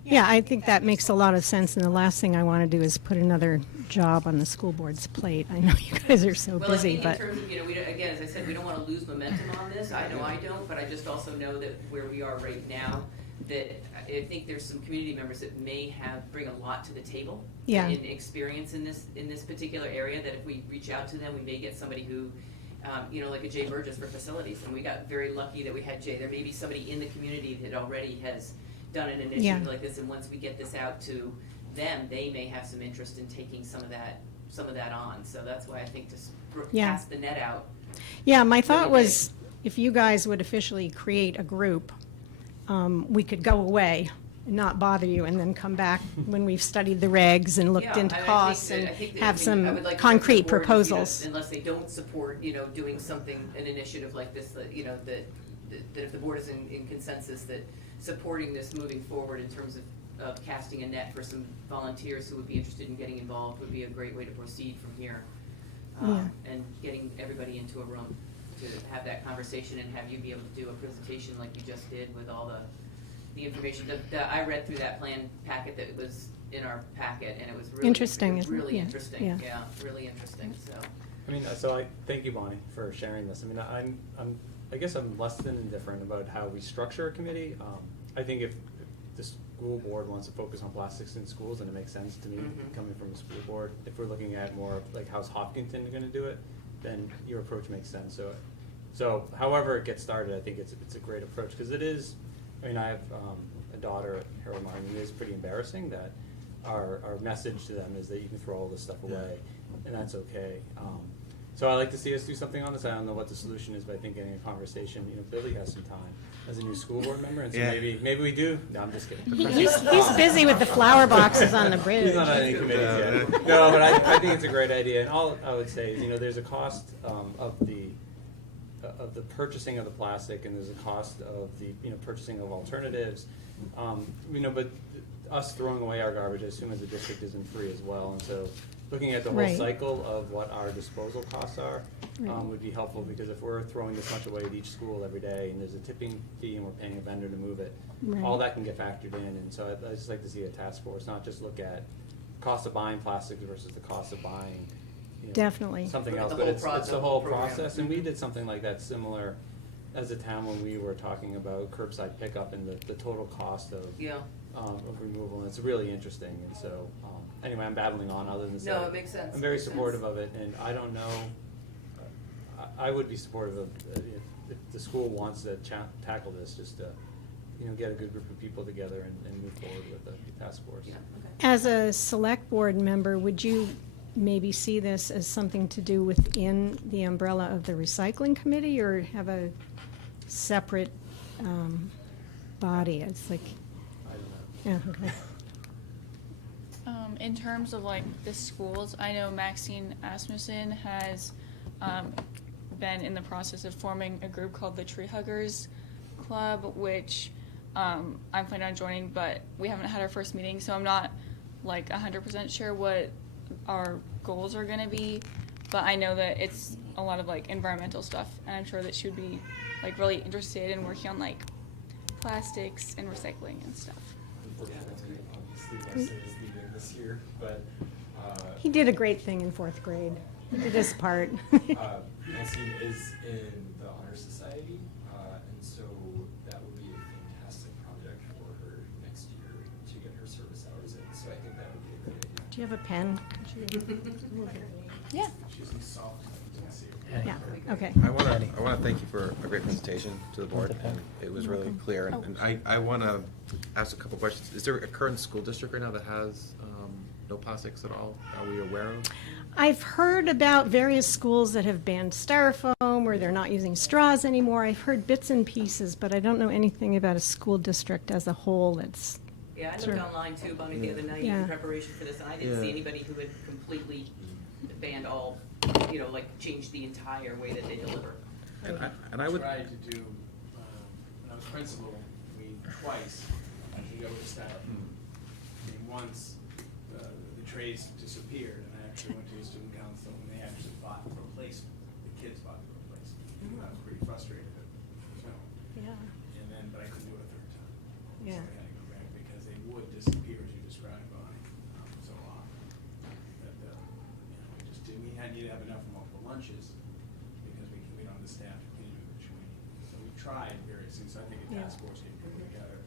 Yeah, I think that makes a lot of sense, and the last thing I want to do is put another job on the school board's plate. I know you guys are so Well, busy, in but terms of, we don't, again, as I said, we don't want to lose momentum on this. I know I don't, but I just also know that where we are right now, that I think there's some community members that may bring a lot to the table. Yeah. In experience in this particular area, that if we reach out to them, we may get somebody who, like a Jay Burgess for facilities, and we got very lucky that we had Jay. There may be somebody in the community that already has done an initiative Yeah. like this, and once we get this out to them, they may have some interest in taking some of that on. So that's why I think to Yeah. cast the net out. yeah, my thought was if you guys would officially create a group, we could go away and not bother you and then come back when we've studied the regs and looked Yeah, into I think costs that- and I think that, have I would some like to work concrete with the board, proposals. unless they don't support, doing something, an initiative like this, that if the board is in consensus that supporting this moving forward in terms of casting a net for some volunteers who would be interested in getting involved would be a great way to proceed from here. Yeah. And getting everybody into a room to have that conversation and have you be able to do a presentation like you just did with all the information. I read through that plan packet that was in our packet, and it was really Interesting, It was isn't it? really Yeah. interesting. Yeah. Yeah, really interesting. So. I mean, so I thank you, Bonnie, for sharing this. I mean, I guess I'm less than indifferent about how we structure a committee. I think if the school board wants to focus on plastics in schools, then it makes sense to me, Mhm. coming from the school board. If we're looking at more like how's Hopkinton going to do it, then your approach makes sense. So however it gets started, I think it's a great approach because it is. I mean, I have a daughter at Harold Martin. It is pretty embarrassing that our message to them is that you can throw all this stuff away, and that's okay. So I'd like to see us do something on this. I don't know what the solution is, but I think getting a conversation, Billy has some time as a new school board member, and so Yeah. maybe we do. No, I'm just kidding. He's busy with the flower boxes on the bridge. He's not on any committees yet. No, but I think it's a great idea, and all I would say is, there's a cost of the purchasing of the plastic, and there's a cost of the purchasing of alternatives. But us throwing away our garbage, I assume as a district, isn't free as well, and so looking at the whole Right. cycle of what our disposal costs are Right. would be helpful, because if we're throwing this much away at each school every day, and there's a tipping fee, and we're paying a vendor to move it, Right. all that can get factored in, and so I'd just like to see a task force, not just look at cost of buying plastics versus the cost of buying Definitely. something Look at else, the but whole it's project, the whole program. process, and we did something like that similar as a town when we were talking about curbside pickup and the total cost of Yeah. of removal, and it's really interesting, and so, anyway, I'm babbling on other than to say. No, it makes sense. I'm very Makes sense. supportive of it, and I don't know, I would be supportive of, if the school wants to tackle this, just to, get a good group of people together and move forward with the task force. Yeah, okay. As a select board member, would you maybe see this as something to do within the umbrella of the recycling committee, or have a separate body? It's like, I don't know. yeah, okay. In terms of like the schools, I know Maxine Asmussen has been in the process of forming a group called the Tree Huggers Club, which I'm planning on joining, but we haven't had our first meeting, so I'm not like 100% sure what our goals are going to be, but I know that it's a lot of like environmental stuff, and I'm sure that she would be like really interested in working on like plastics and recycling and stuff. Unfortunately, obviously, Leslie is leaving this year, but He did a great thing in 4th grade. He did his part. Maxine is in the Honor Society, and so that would be a fantastic project for her next year to get her service hours in. So I think that would be a great idea. Do you have a pen? Yeah. She's in soft, Tennessee. Yeah, okay. I want to thank you for a great presentation to the board, and it was really clear, and I want to ask a couple questions. Is there a current school district right now that has no plastics at all? Are we aware of? I've heard about various schools that have banned styrofoam, or they're not using straws anymore. I've heard bits and pieces, but I don't know anything about a school district as a whole that's. Yeah, I Sure. looked online too, Bonnie, the other night Yeah. in preparation for this, and I didn't see Yeah. anybody who had completely banned all, like changed the entire way that they deliver. And I would. Tried to do, when I was principal, twice, we go with styrofoam. And once, the trays disappeared, and I actually went to the student council, and they actually bought a replacement. The kids bought the replacement. And I was pretty frustrated, Yeah. and then, but I couldn't do it a third time. Yeah. So I had to go back, because they would disappear, as you described, Bonnie, so often. But, we just didn't, we need to have enough for multiple lunches, because we don't have the staff to clean it, which we, so we tried various things, so I think a task force can come together.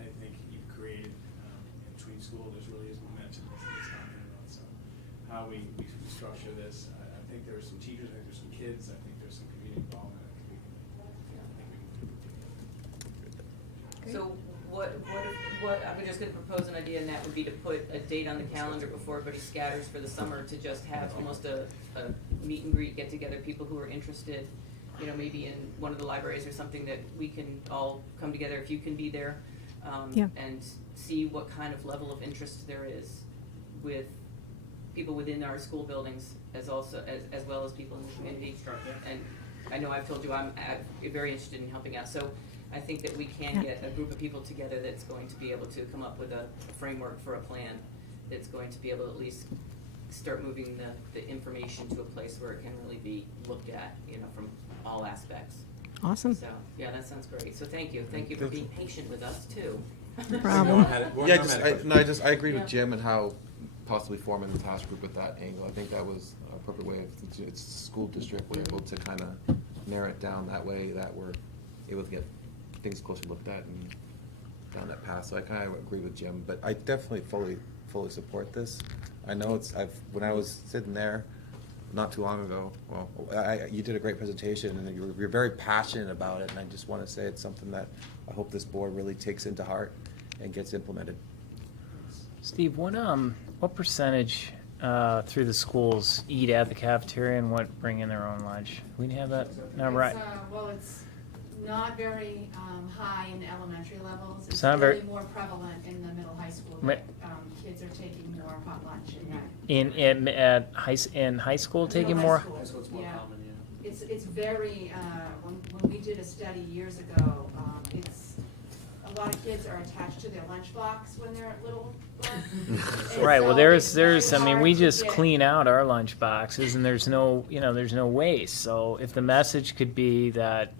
I think you've created, in between school, there's really is momentum that's talking about, so how we structure this, I think there's some teachers, I think there's some kids, I think there's some community involvement, I think we can move together. So what, I'm just gonna propose an idea, and that would be to put a date on the calendar before everybody scatters for the summer, to just have almost a meet and greet, get together, people who are interested, maybe in one of the libraries or something, that we can all come together, if you can be there, Yeah. and see what kind of level of interest there is with people within our school buildings, as well as people in the community. Start there. And I know I've told you I'm very interested in helping out, so I think that we can get a group of people together that's going to be able to come up with a framework for a plan, that's going to be able to at least start moving the information to a place where it can really be looked at, from all aspects. Awesome. So, yeah, that sounds great. So thank you for being patient with us too. No problem. I agreed with Yeah. Jim and how possibly forming the task group with that angle. I think that was a appropriate way of, since it's a school district, we're able to kind of narrow it down that way, that we're able to get things closer looked at and down that path. So I kind of agree with Jim, but I definitely fully support this. I know when I was sitting there not too long ago, well, you did a great presentation, and you're very passionate about it, and I just want to say it's something that I hope this board really takes into heart and gets implemented. Steve, what percentage through the schools eat at the cafeteria and what bring in their own lunch? We have that, not right? Well, it's not very high in the elementary levels. It's not really very- more prevalent in the middle high school. Ma- That, kids are taking more hot lunch in that. In high school, Middle taking high more? school, That's what's more yeah. common, yeah. It's very, when we did a study years ago, it's, a lot of kids are attached to their lunchbox when they're little. And Right, well, so there's, it's I very mean, we hard to just get- clean out our lunch boxes and there's no waste. So if the message could be that,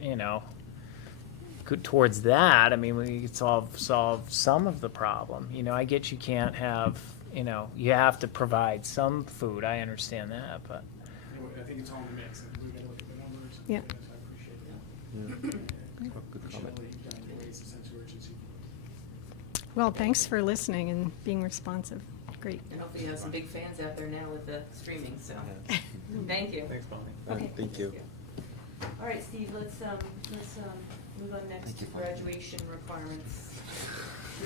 towards that, I mean, we could solve some of the problem. I get you can't have, you have to provide some food. I understand that, but. I think it's all in the mix, and we gotta look at the numbers. and Yeah. things. I appreciate that. Good comment. Appreciate you've done to raise the sense of urgency. Well, thanks for listening and being responsive. Great. And hopefully you have some big fans out there now with the streaming, so, thank you. Thanks, Bonnie. Okay. Thank you. All right, Steve, let's move on next to graduation requirements.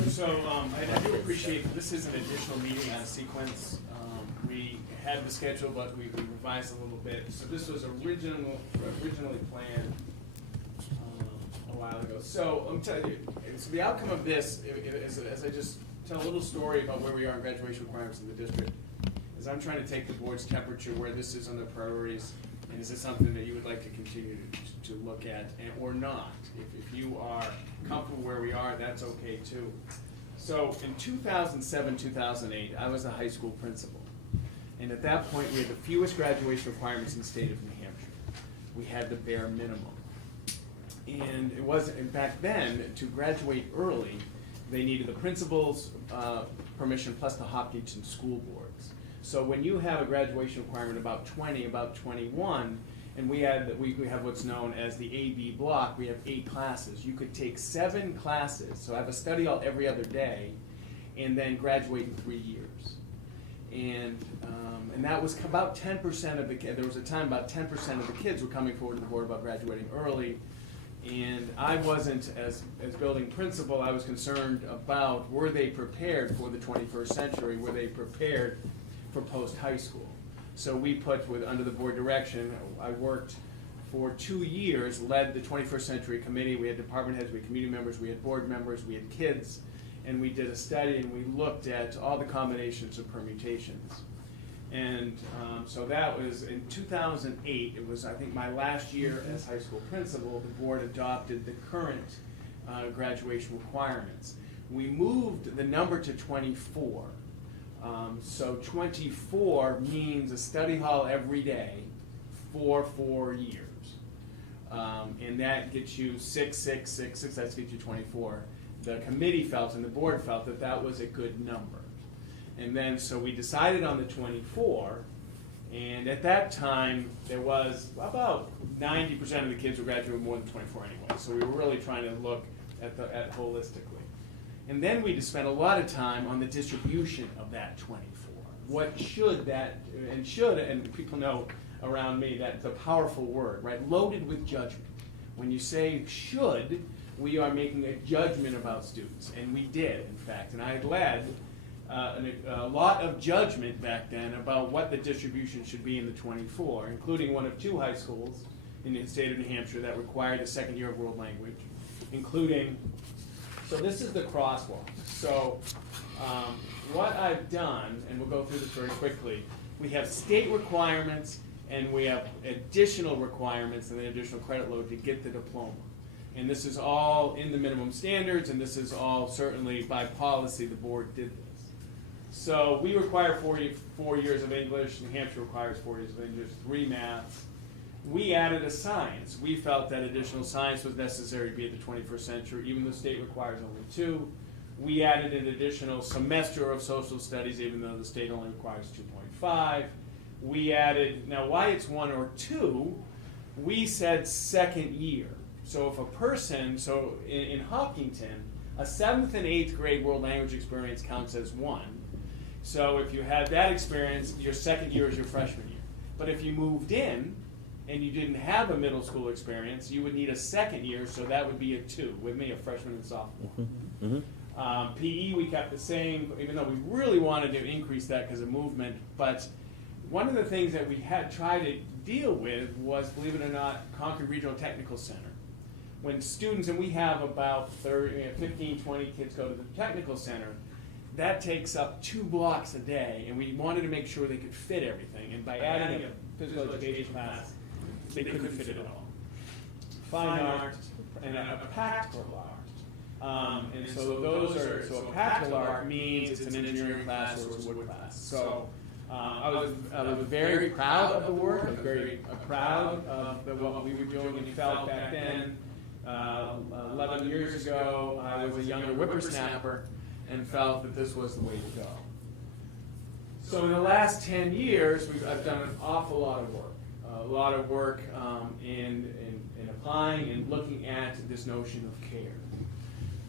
So, I do appreciate, this is an additional meeting on sequence. We had the schedule, but we revised a little bit. So this was originally planned a while ago. So, I'm telling you, so the outcome of this, as I just tell a little story about where we are in graduation requirements in the district, is I'm trying to take the board's temperature, where this is on the priorities, and is this something that you would like to continue to look at, or not? If you are comfortable where we are, that's okay too. So in 2007, 2008, I was a high school principal. And at that point, we had the fewest graduation requirements in the state of New Hampshire. We had the bare minimum. And it wasn't, and back then, to graduate early, they needed the principal's permission plus the Hopkinton school boards. So when you have a graduation requirement about 20, about 21, and we have what's known as the AB block, we have 8 classes. You could take 7 classes, so have a study hall every other day, and then graduate in 3 years. And that was about 10% of the kids. There was a time about 10% of the kids were coming forward to the board about graduating early. And I wasn't, as building principal, I was concerned about, were they prepared for the 21st century? Were they prepared for post-high school? So we put, under the board direction, I worked for 2 years, led the 21st Century Committee. We had department heads, we had community members, we had board members, we had kids, and we did a study and we looked at all the combinations of permutations. And so that was in 2008. It was, I think, my last year as high school principal. The board adopted the current graduation requirements. We moved the number to 24. So 24 means a study hall every day for 4 years. And that gets you 6, that gets you 24. The committee felt and the board felt that that was a good number. And then, so we decided on the 24, and at that time, there was about 90% of the kids were graduating more than 24 anyway. So we were really trying to look at holistically. And then we just spent a lot of time on the distribution of that 24. What should that, and people know around me that's a powerful word, right? Loaded with judgment. When you say should, we are making a judgment about students, and we did, in fact. And I led a lot of judgment back then about what the distribution should be in the 24, including one of 2 high schools in the state of New Hampshire that required a second year of world language, including, so this is the crosswalk. So what I've done, and we'll go through this very quickly, we have state requirements and we have additional requirements and an additional credit load to get the diploma. And this is all in the minimum standards, and this is all certainly by policy, the board did this. So we require 4 years of English, New Hampshire requires 4 years of English, 3 maths. We added a science. We felt that additional science was necessary to be at the 21st century, even though the state requires only 2. We added an additional semester of social studies, even though the state only requires 2.5. We added, now why it's 1 or 2, we said second year. So if a person, so in Hopkinton, a 7th and 8th grade world language experience counts as 1. So if you had that experience, your second year is your freshman year. But if you moved in and you didn't have a middle school experience, you would need a second year, so that would be a 2, with me, a freshman and sophomore. PE we kept the same, even though we really wanted to increase that because of movement. But one of the things that we had tried to deal with was, believe it or not, Concord Regional Technical Center. When students, and we have about 15, 20 kids go to the technical center, that takes up 2 blocks a day, and we wanted to make sure they could fit everything. And by adding a physical education class, they couldn't fit it at all. Fine art and a practical art. And so those are, so a practical art means it's an engineering class or it's a wood class. So I was very proud of the work. I was very proud of what we were doing and felt back then. 11 years ago, I was a younger whippersnapper and felt that this was the way to go. So in the last 10 years, I've done an awful lot of work, in applying and looking at this notion of care.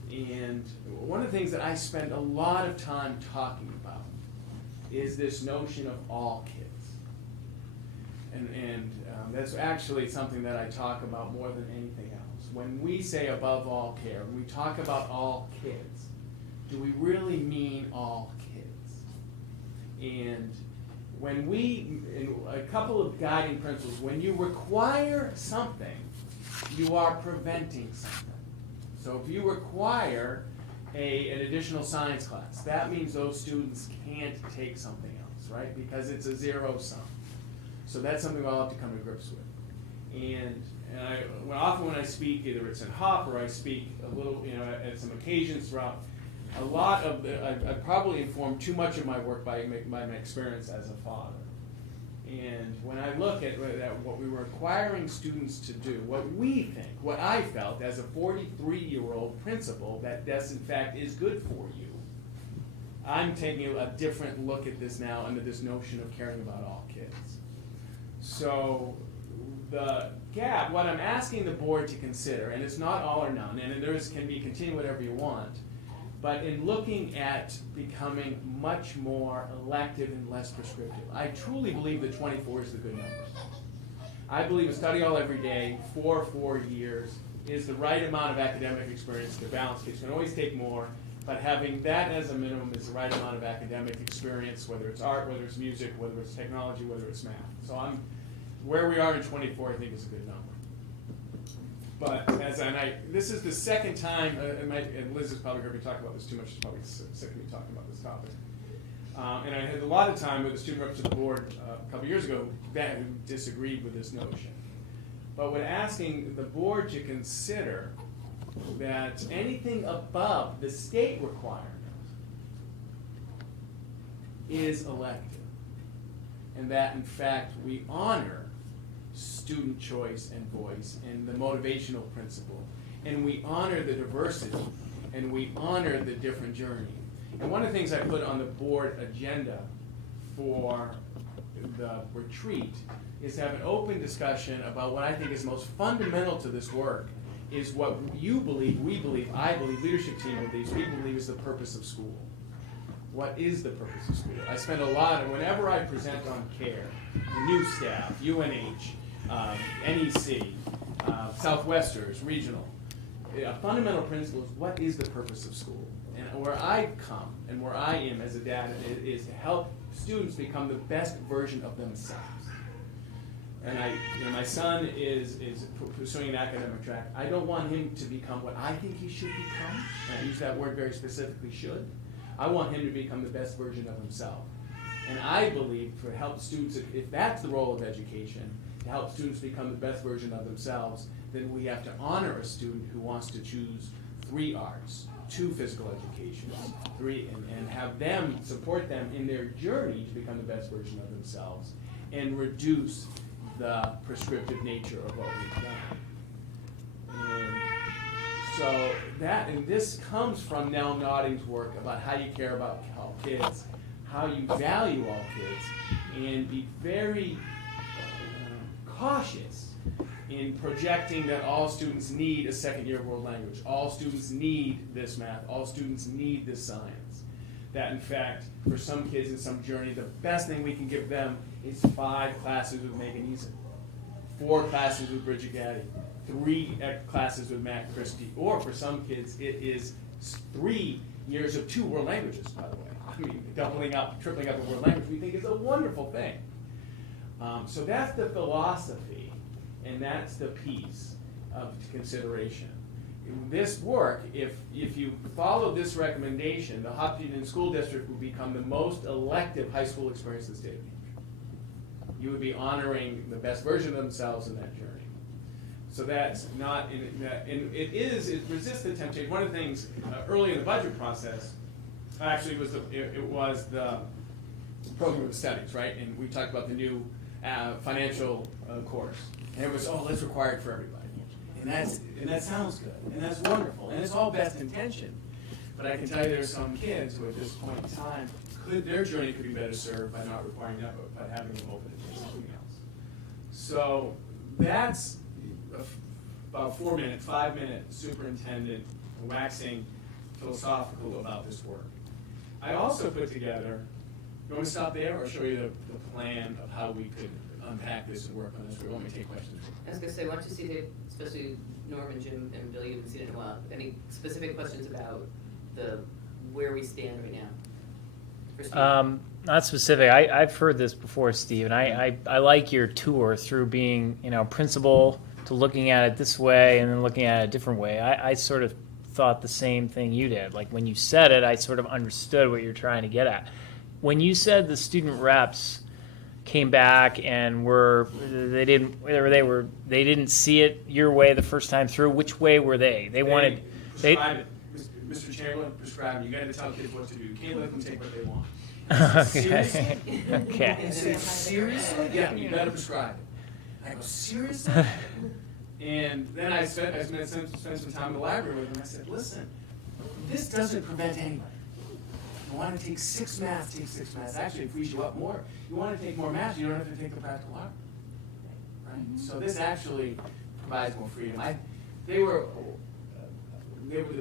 And one of the things that I spend a lot of time talking about is this notion of all kids. And that's actually something that I talk about more than anything else. When we say above all care, when we talk about all kids, do we really mean all kids? And when in a couple of guiding principles, when you require something, you are preventing something. So if you require an additional science class, that means those students can't take something else, right? Because it's a zero sum. So that's something I'll have to come to grips with. And often when I speak, either it's in HOP or I speak a little, at some occasions throughout, a lot of I probably informed too much of my work by my experience as a father. And when I look at what we were requiring students to do, what I felt as a 43-year-old principal, that this in fact is good for you, I'm taking a different look at this now under this notion of caring about all kids. So the gap, what I'm asking the board to consider, and it's not all or none, and can be continue whatever you want, but in looking at becoming much more elective and less prescriptive, I truly believe that 24 is the good number. I believe a study hall every day for 4 years is the right amount of academic experience to balance. Kids can always take more, but having that as a minimum is the right amount of academic experience, whether it's art, whether it's music, whether it's technology, whether it's math. So where we are in 24, I think is a good number. But this is the second time, and Liz has probably heard me talk about this too much. She's probably sick of me talking about this topic. And I had a lot of time with a student rep to the board a couple years ago who disagreed with this notion. But when asking the board to consider that anything above the state requirement is elective, and that in fact we honor student choice and voice and the motivational principle, and we honor the diversity, and we honor the different journey. And one of the things I put on the board agenda for the retreat is to have an open discussion about what I think is most fundamental to this work, is what you believe, we believe, I believe, leadership team believes, people believe is the purpose of school. What is the purpose of school? I spend a lot, and whenever I present on care, the new staff, UNH, NEC, Southwesters, regional, a fundamental principle is what is the purpose of school? And where I come and where I am as a dad is to help students become the best version of themselves. And my son is pursuing an academic track. I don't want him to become what I think he should become. And I use that word very specifically, should. I want him to become the best version of himself. And I believe to help students, if that's the role of education, to help students become the best version of themselves, then we have to honor a student who wants to choose 3 arts, 2 physical educations, 3, and have them, support them in their journey to become the best version of themselves, and reduce the prescriptive nature of what we've done. And so this comes from Nell Nodding's work about how you care about all kids, how you value all kids, and be very cautious in projecting that all students need a second year of world language, all students need this math, all students need this science. That in fact, for some kids in some journey, the best thing we can give them is 5 classes with Megan Eason, 4 classes with Bridget Gaddy, 3 classes with Matt Christie, or for some kids it is 3 years of 2 world languages, by the way. I mean, doubling up, tripling up a world language, we think is a wonderful thing. So that's the philosophy, and that's the piece of consideration. This work, if you follow this recommendation, the Hopkinton School District will become the most elective high school experience in the state of New Hampshire. You would be honoring the best version of themselves in that journey. So that's not, it resists the temptation. One of the things early in the budget process, actually it was the program of studies, right? And we talked about the new financial course. And it was, let's require it for everybody. And that sounds good, and that's wonderful, and it's all best intention. But I can tell you there's some kids who at this point in time, their journey could be better served by not requiring that, but by having them open it to something else. So that's about 5-minute superintendent waxing philosophical about this work. I also put together, you want to stop there or show you the plan of how we could unpack this and work on this? We want me to take questions. I was going to say, why don't you see, Dave, especially Norm and Jim and Bill, you haven't seen it in a while. Any specific questions about where we stand right now? For Steve? Not specific. I've heard this before, Steve, and I like your tour through being, principal to looking at it this way and then looking at it a different way. I sort of thought the same thing you did. Like when you said it, I sort of understood what you're trying to get at. When you said the student reps came back and they didn't see it your way the first time through, which way were they? They wanted prescribe it. Mr. Chamberlain, prescribe it. You got to tell kids what to do. You can't let them take what they want. Seriously? Okay. I said, seriously? Yeah, you got to prescribe it. I go, seriously? And then I spent some time in the library with them. I said, listen, this doesn't prevent anybody. You want to take 6 math, take 6 math. Actually, it frees you up more. You want to take more math, you don't have to take the practical art. Right? So this actually provides more freedom. The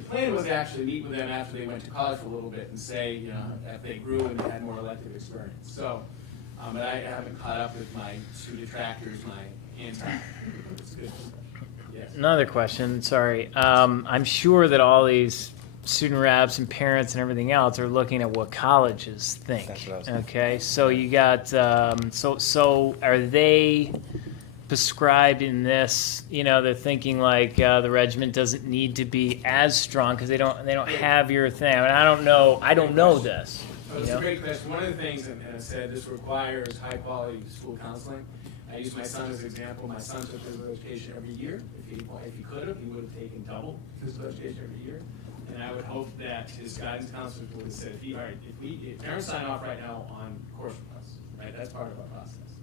plan was to actually meet with them after they went to college for a little bit and say, if they grew and had more elective experience. So, but I haven't caught up with my 2 detractors, my anti. It's good. Yes. Another question, sorry. I'm sure that all these student reps and parents and everything else are looking at what colleges think. That's what I was Okay, so you got so are they prescribed in this? They're thinking like the regiment doesn't need to be as strong because they don't have your thing. I mean, I don't know this. It's a great question. One of the things, and I said this requires high quality school counseling. I use my son as an example. My son took physical education every year. If he could have, he would have taken double physical education every year. And I would hope that his guidance counselors would have said, if parents sign off right now on course requests, right? That's part of our process.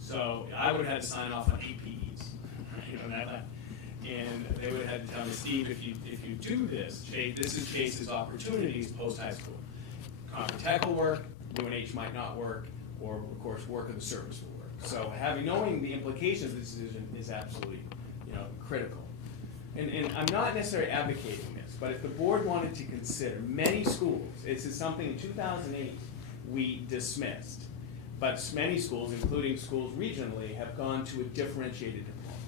So I would have had to sign off on APEs, and they would have had to tell me, Steve, if you do this, this is Chase's opportunities post high school. Tech will work, UNH might not work, or of course work of the service will work. So knowing the implications of this decision is absolutely critical. And I'm not necessarily advocating this, but if the board wanted to consider, many schools, this is something in 2008 we dismissed, but many schools, including schools regionally, have gone to a differentiated diploma.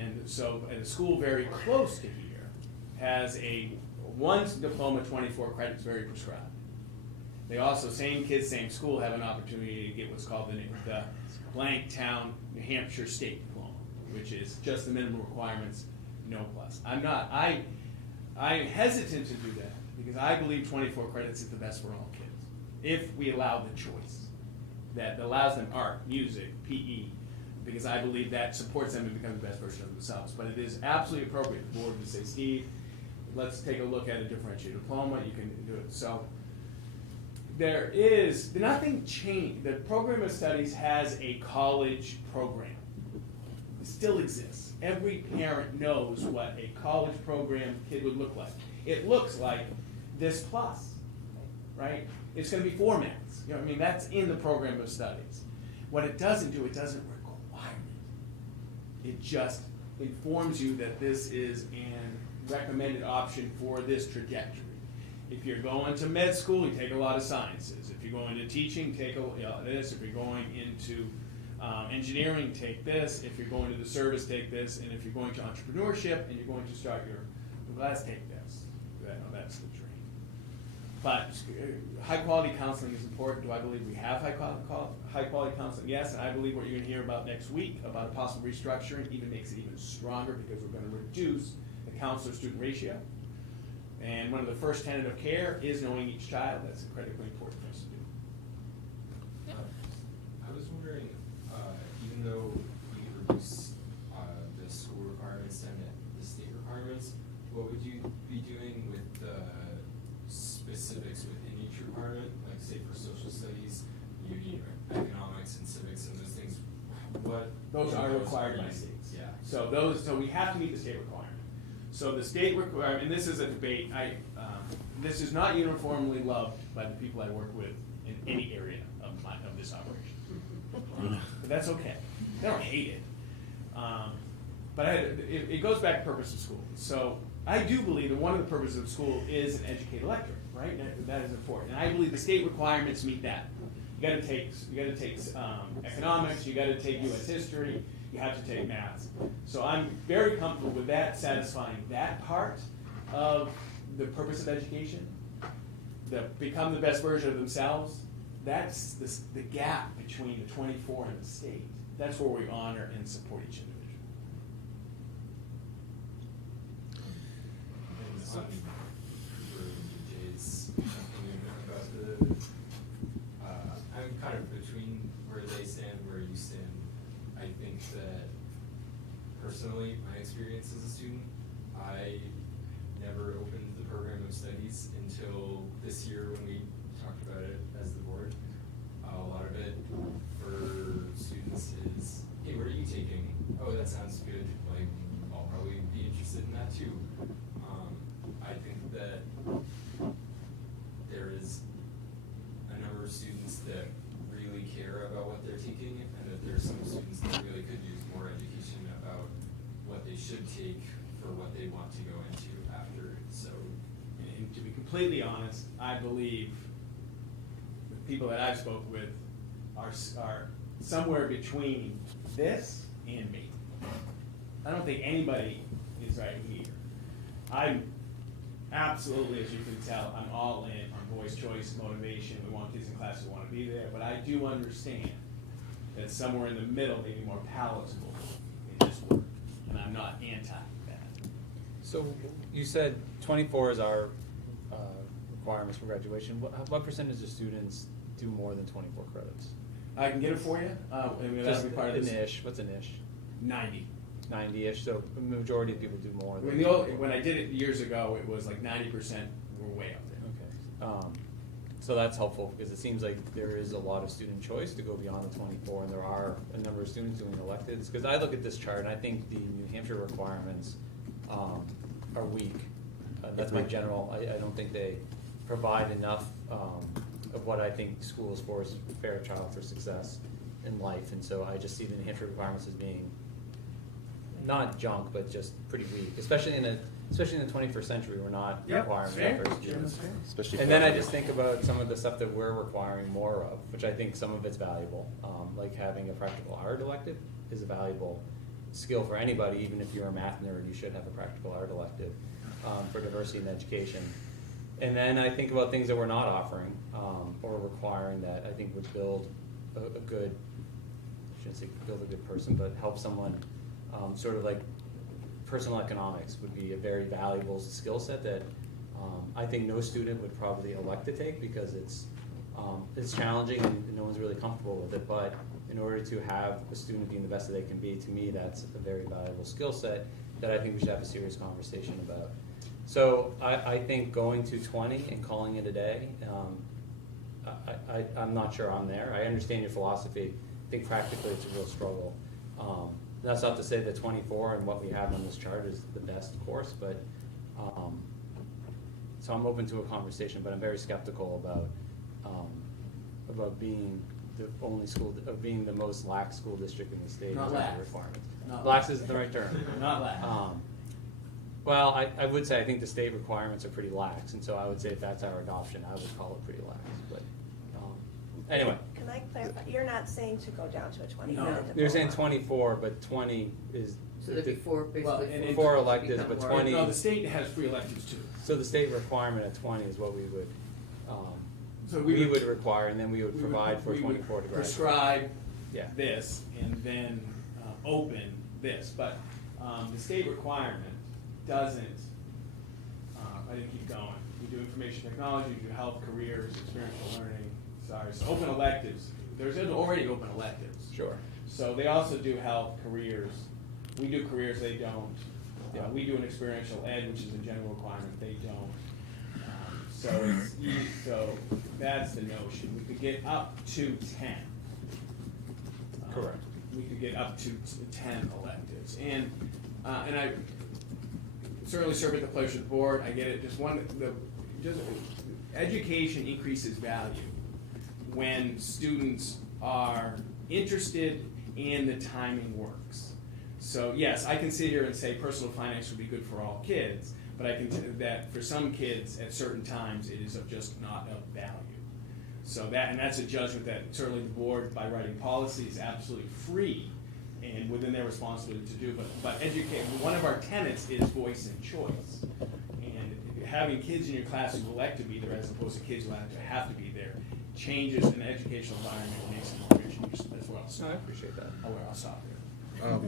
And so a school very close to here has one diploma, 24 credits, very prescribed. They also, same kids, same school, have an opportunity to get what's called the blank town New Hampshire state diploma, which is just the minimum requirements, no plus. I'm hesitant to do that because I believe 24 credits is the best for all kids. If we allow the choice that allows them art, music, PE, because I believe that supports them to become the best version of themselves. But it is absolutely appropriate for the board to say, Steve, let's take a look at a differentiated diploma, you can do it. So nothing changed. The program of studies has a college program. It still exists. Every parent knows what a college program kid would look like. It looks like this plus, right? It's going to be formats. That's in the program of studies. What it doesn't do, it doesn't require it. It just informs you that this is an recommended option for this trajectory. If you're going to med school, you take a lot of sciences. If you're going to teaching, take this. If you're going into engineering, take this. If you're going to the service, take this. And if you're going to entrepreneurship and you're going to start your class, take this. that's the dream. But high-quality counseling is important. Do I believe we have high-quality counseling? Yes, and I believe what you're gonna hear about next week, about a possible restructuring, even makes it even stronger, because we're gonna reduce the counselor-student ratio. And one of the first tenet of care is knowing each child. That's critically important for us to do. I was wondering, even though we reduce the school requirements and the state requirements, what would you be doing with the specifics within each requirement? Like, say, for social studies, you need economics and civics and those things. Those are required by states. Yeah. So we have to meet the state requirement. So the state requirement, and this is a debate, this is not uniformly loved by the people I work with in any area of this operation. But that's okay. They don't hate it. But it goes back to purpose of school. So I do believe that one of the purposes of school is an educated electorate, right? That is important. And I believe the state requirements meet that. You gotta take economics, you gotta take US history, you have to take math. So I'm very comfortable with that, satisfying that part of the purpose of education. Become the best version of themselves. That's the gap between the 24 and the state. That's where we honor and support each individual. And on DJ's opinion about I'm kind of between where they stand, where you stand. I think that personally, my experience as a student, I never opened the program of studies until this year when we talked about it as the board. A lot of it for students is, hey, what are you taking? Oh, that sounds good. Like, I'll probably be interested in that too. I think that there is a number of students that really care about what they're taking, and that there's some students that really could use more education about what they should take for what they want to go into after. So, And to be completely honest, I believe the people that I've spoke with are somewhere between this and me. I don't think anybody is right here. I'm absolutely, as you can tell, I'm all in on voice, choice, motivation. We want kids in class who want to be there, but I do understand that somewhere in the middle may be more palatable in this work, and I'm not anti that. So you said 24 is our requirements for graduation. What percentage of students do more than 24 credits? I can get it for you. And Just that'll be part of an this. ish. What's an ish? 90. 90-ish. So the majority of people do more. I mean, when I did it years ago, it was like 90% were way up there. Okay. So that's helpful because it seems like there is a lot of student choice to go beyond the 24, and there are a number of students doing electives. Because I look at this chart and I think the New Hampshire requirements are weak. That's my general. I don't think they provide enough of what I think school is for, is prepare a child for success in life. And so I just see the New Hampshire requirements as being not junk, but just pretty weak, especially in the 21st century. We're not requiring that for students. Especially And then I just think about some of the stuff that we're requiring more of, which I think some of it's valuable. Like having a practical art elective is a valuable skill for anybody. Even if you're a math nerd, you should have a practical art elective for diversity in education. And then I think about things that we're not offering or requiring that I think would build a good, I shouldn't say build a good person, but help someone. Sort of like personal economics would be a very valuable skill set that I think no student would probably elect to take because it's challenging and no one's really comfortable with it. But in order to have a student being the best that they can be, to me, that's a very valuable skill set that I think we should have a serious conversation about. So I think going to 20 and calling it a day, I'm not sure I'm there. I understand your philosophy. I think practically it's a real struggle. That's not to say that 24 and what we have on this chart is the best course, but so I'm open to a conversation, but I'm very skeptical about being the only school, of being the most lax school district in the state. Not in terms of lax. requirements. Not Lax isn't the right term. Not lax. Well, I would say I think the state requirements are pretty lax, and so I would say if that's our adoption, I would call it pretty lax. But anyway, Can I clarify? You're not saying to go down to a 20 No. credit diploma? they're saying 24, but 20 is So there'd be four, Well, basically. and Four it- electives, become but more. 20. No, the state has free electives too. So the state requirement at 20 is what we would, So we would require, and then we would provide for we would 24 to graduate. prescribe Yeah. this and then open this, but the state requirement doesn't, I didn't keep going. We do information technology, we do health, careers, experiential learning, so open electives, there's already open electives. Sure. So they also do health, careers, we do careers, they don't. Yeah. We do an experiential ed, which is a general requirement, they don't. So it's, so that's the notion, we could get up to 10. Correct. We could get up to 10 electives, and I certainly serve at the pleasure of the board, I get it, just education increases value when students are interested and the timing works. So yes, I can sit here and say personal finance would be good for all kids, but I can tell you that for some kids at certain times it is just not of value. So that's a judgment that certainly the board, by writing policy, is absolutely free and within their responsibility to do. But educate, one of our tenets is voice and choice. And having kids in your class who elect to be there as opposed to kids who have to be there changes an educational environment and makes it more rich as well. So No, I appreciate that. I'll stop there.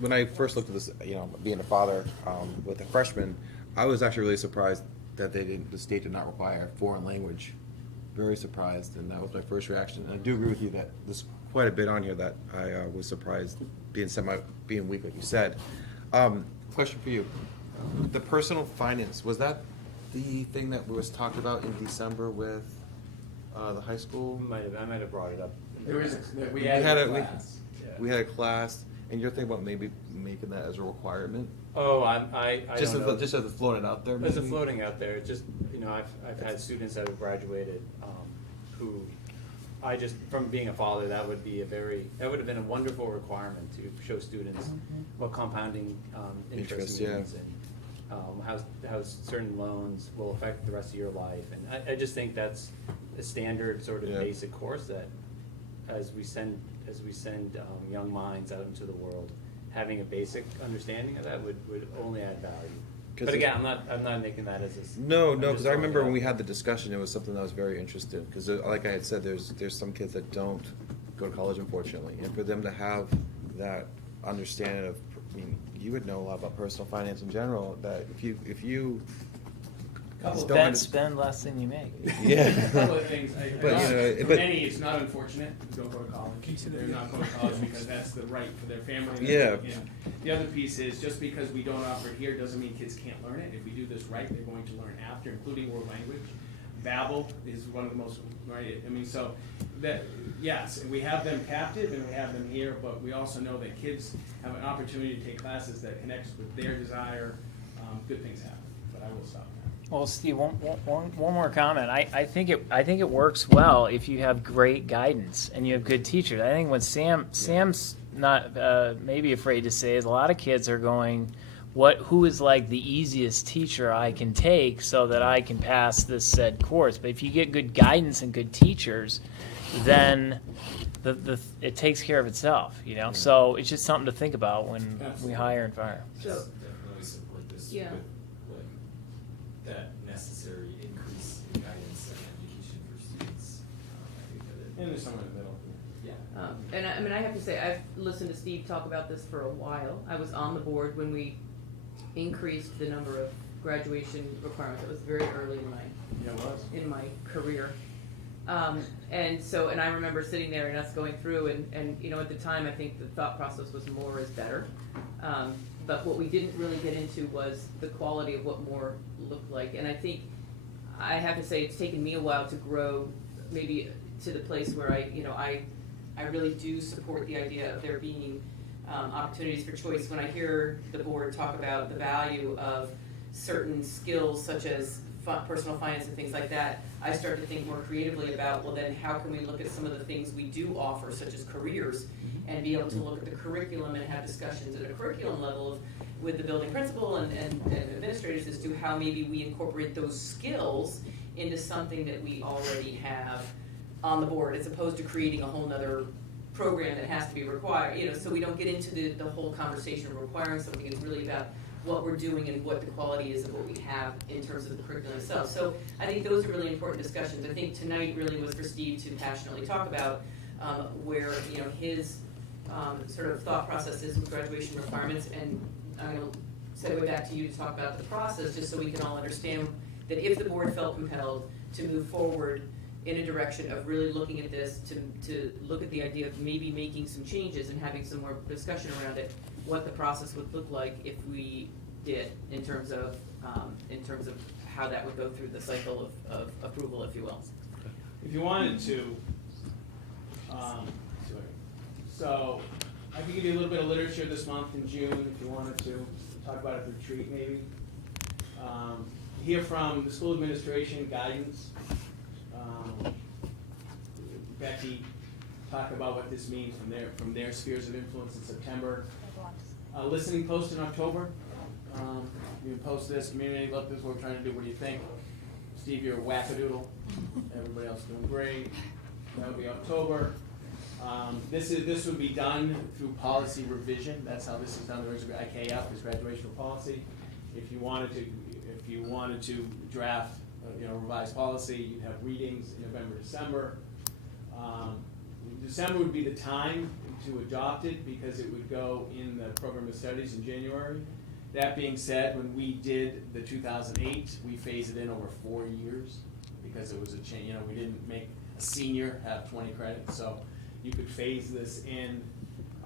When I first looked at this, being a father with a freshman, I was actually really surprised that the state did not require foreign language. Very surprised, and that was my first reaction. And I do agree with you that there's quite a bit on here that I was surprised being weak, like you said. Question for you: the personal finance, was that the thing that was talked about in December with the high school? I might have brought it up. We had a class. We had a class, and you're thinking about maybe making that as a requirement? Oh, I Just don't know. as a floating out there, As a maybe? floating out there, just, I've had students that have graduated, who, from being a father, that would have been a wonderful requirement to show students what compounding interest yeah. means and how certain loans will affect the rest of your life. And I just think that's a standard sort of Yeah. basic course that as we send young minds out into the world, having a basic understanding of that would only add value. But again, I'm not making that as a. No, I'm because just I throwing remember it when out. we had the discussion, it was something that I was very interested in. Because like I had said, there's some kids that don't go to college, unfortunately. And for them to have that understanding of, you would know a lot about personal finance in general, that if you Spend less than you make. Yeah. A couple of things. But, For but- many, it's not unfortunate to don't go to college. They're not going to college because that's the right for their family. And Yeah. and the other piece is, just because we don't offer it here doesn't mean kids can't learn it. If we do this right, they're going to learn after, including world language. Babel is one of the most, right, so that, yes, we have them captive and we have them here, but we also know that kids have an opportunity to take classes that connects with their desire. Good things happen, but I will stop now. Well, Steve, one more comment. I think it works well if you have great guidance and you have good teachers. I think what Sam's not maybe afraid to say is a lot of kids are going, who is like the easiest teacher I can take so that I can pass this said course. But if you get good guidance and good teachers, then it takes care of itself, So it's just something to think about when we hire and fire. So, Definitely support this Yeah. with that necessary increase in guidance and education for students. I think that And there's someone in the middle. yeah. and I have to say, I've listened to Steve talk about this for a while. I was on the board when we increased the number of graduation requirements. It was very early in my career. And I remember sitting there and us going through and at the time I think the thought process was more is better. But what we didn't really get into was the quality of what more looked like. And I think I have to say it's taken me a while to grow maybe to the place where I really do support the idea of there being opportunities for choice. When I hear the board talk about the value of certain skills such as personal finance and things like that, I start to think more creatively about, well then how can we look at some of the things we do offer, such as careers, and be able to look at the curriculum and have discussions at a curriculum level with the building principal and administrators as to how maybe we incorporate those skills into something that we already have on the board, as opposed to creating a whole nother program that has to be required, you know, so we don't get into the whole conversation of requiring something. It's really about what we're doing and what the quality is of what we have in terms of the curriculum itself. So I think those are really important discussions. I think tonight really was for Steve to passionately talk about where, you know, his sort of thought process is with graduation requirements, and I'm going to segue back to you to talk about the process, just so we can all understand that if the board felt compelled to move forward in a direction of really looking at this, to look at the idea of maybe making some changes and having some more discussion around it, what the process would look like if we did in terms of how that would go through the cycle of approval, if you will. If you wanted to, so I could give you a little bit of literature this month in June if you wanted to talk about it at the retreat maybe. Hear from the school administration guidance. Becky talk about what this means from their spheres of influence in September. Listening post in October. You can post this, community, look, this is what we're trying to do, what do you think? Steve, you're a wackadoodle. Everybody else doing great. That would be October. This would be done through policy revision. That's how this is done. There is IKF, is graduation policy. If you wanted to draft revised policy, you'd have readings in November, December. December would be the time to adopt it because it would go in the program of studies in January. That being said, when we did the 2008, we phased it in over 4 years because it was a change. We didn't make a senior have 20 credits, so you could phase this in,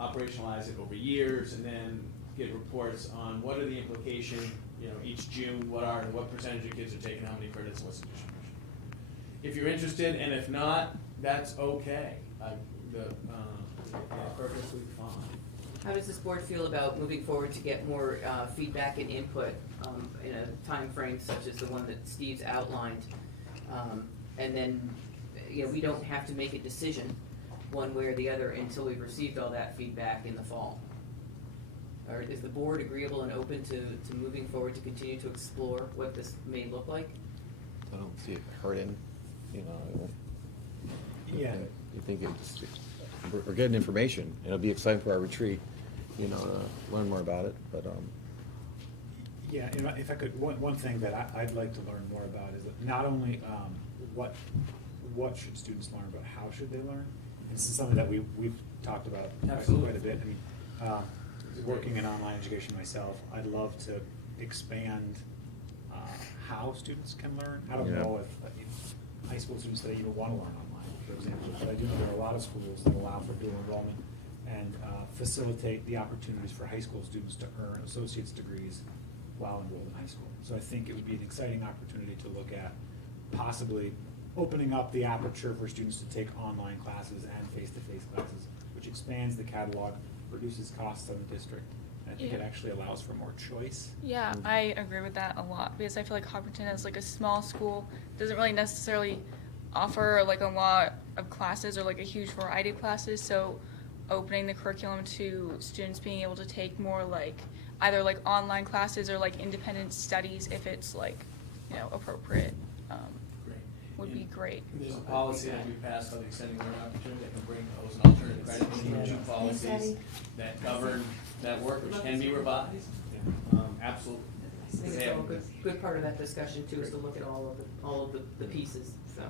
operationalize it over years, and then get reports on what are the implications. Each June, what percentage of kids are taking how many credits, and what's the distribution. If you're interested, and if not, that's okay. Perfectly fine. How does this board feel about moving forward to get more feedback and input in a time frame such as the one that Steve's outlined? And then, we don't have to make a decision one way or the other until we've received all that feedback in the fall. Or is the board agreeable and open to moving forward to continue to explore what this may look like? I don't see it hurting, Yeah. You think we're getting information. It'll be exciting for our retreat, to learn more about it. But Yeah, if I could, one thing that I'd like to learn more about is that not only what should students learn, but how should they learn. And this is something that we've talked about quite a bit. I mean, working in online education myself, I'd love to expand how students can learn. I don't know if high school students today even want to learn online, for example, but I do know there are a lot of schools that allow for dual enrollment and facilitate the opportunities for high school students to earn associate's degrees while enrolled in high school. So I think it would be an exciting opportunity to look at possibly opening up the aperture for students to take online classes and face-to-face classes, which expands the catalog, reduces costs on the district. And I think it actually allows for more choice. Yeah, I agree with that a lot because I feel like Hopkinton as like a small school doesn't really necessarily offer like a lot of classes or like a huge variety of classes. So opening the curriculum to students being able to take more like either like online classes or like independent studies if it's like appropriate would be great. There's a policy that we passed on the extending learning opportunity that can bring those an alternative credit. Two policies that govern that work, which can be revised. Absolutely. I think it's all good part of that discussion too, is to look at all of the pieces, so.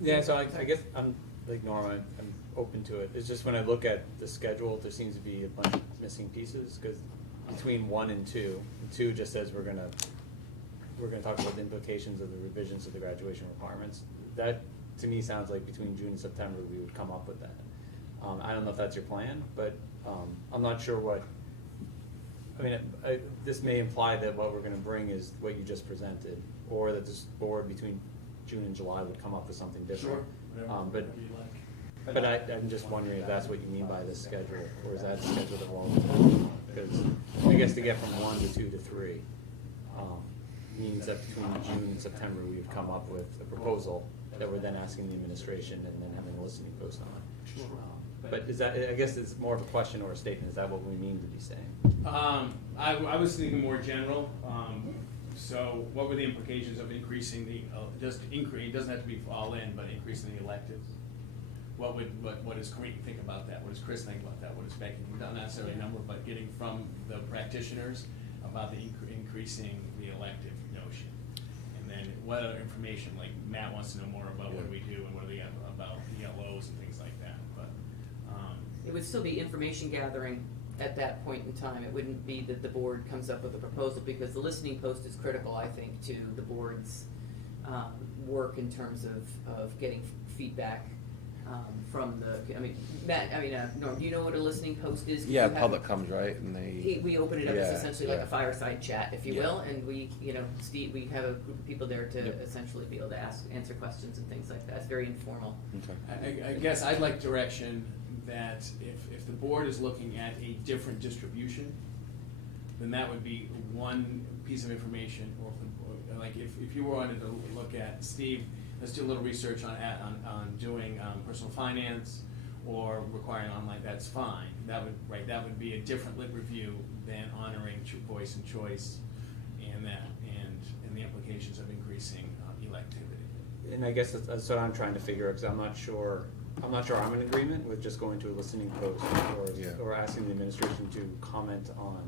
Yeah, so I guess I'm like Norma, I'm open to it. It's just when I look at the schedule, there seems to be a bunch of missing pieces because between 1 and 2, 2 just says we're gonna talk about the implications of the revisions of the graduation requirements. That to me sounds like between June and September we would come up with that. I don't know if that's your plan, but I'm not sure what. I mean, this may imply that what we're going to bring is what you just presented, or that this board between June and July would come up with something different. Sure. But I'm just wondering if that's what you mean by this schedule, or is that the schedule that will? Because I guess to get from 1 to 2 to 3 means that between June and September we would come up with a proposal that we're then asking the administration and then having a listening post on it. Sure. But is that, I guess it's more of a question or a statement, is that what we mean to be saying? I was thinking more general. So what were the implications of increasing the, it doesn't have to be all in, but increasing the electives? what does Kareem think about that? What does Chris think about that? What does Becky, not necessarily a number, but getting from the practitioners about the increasing the elective notion. And then what other information, like Matt wants to know more about what do we do and what do we have about ELOs and things like that, but, It would still be information gathering at that point in time. It wouldn't be that the board comes up with a proposal, because the listening post is critical, I think, to the board's work in terms of getting feedback from the, I mean, Matt, Norm, do you know what a listening post is? Yeah, the public comes, right, and We open it up, it's Yeah, essentially like yeah. a fireside chat, if you Yeah. will, and we, Steve, we have a group of people there to Yep. essentially be able to answer questions and things like that. It's very informal. Okay. I guess I'd like direction that if the board is looking at a different distribution, then that would be one piece of information, or like if you wanted to look at, Steve, let's do a little research on doing personal finance or requiring online, that's fine. That would be a different lit review than honoring voice and choice and the implications of increasing electivity. And I guess that's what I'm trying to figure out, because I'm not sure I'm in agreement with just going to a listening post or asking the administration to comment on,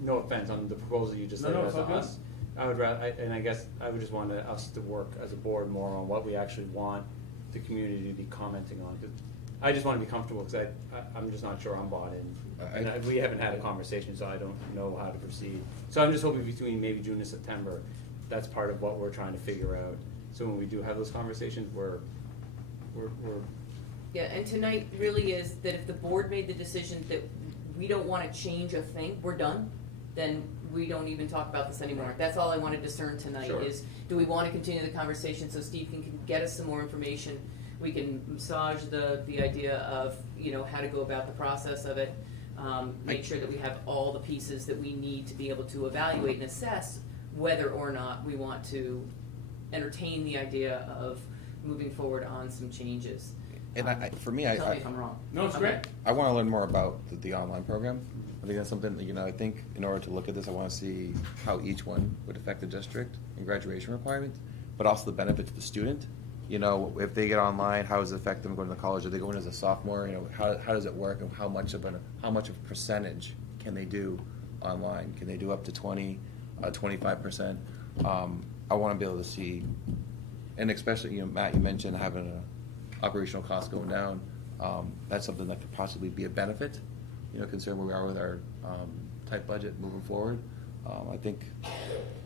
no offense, on the proposal you just laid out it's to all good. us. I would rather, and I guess I would just want us to work as a board more on what we actually want the community to be commenting on. 'Cause I just want to be comfortable, because I'm just not sure I'm bought in. And we haven't had a conversation, so I don't know how to proceed. So I'm just hoping between maybe June and September, that's part of what we're trying to figure out. So when we do have those conversations, we're Yeah, and tonight really is that if the board made the decision that we don't wanna change a thing, we're done, then we don't even talk about this anymore. That's all I wanna discern tonight Sure. is, do we wanna continue the conversation so Steve can get us some more information? We can massage the idea of, how to go about the process of it. Make sure that we have all the pieces that we need to be able to evaluate and assess whether or not we want to entertain the idea of moving forward on some changes. And for me, Tell me if I'm wrong. No, it's Okay. great. I want to learn more about the online program. I think that's something, I think in order to look at this, I want to see how each one would affect the district and graduation requirements, but also the benefit to the student. If they get online, how does it affect them going to college? Are they going as a sophomore? How does it work, and how much of a percentage can they do online? Can they do up to 20, 25%? I want to be able to see, and especially, Matt, you mentioned having operational costs going down. That's something that could possibly be a benefit, considering where we are with our tight budget moving forward. I think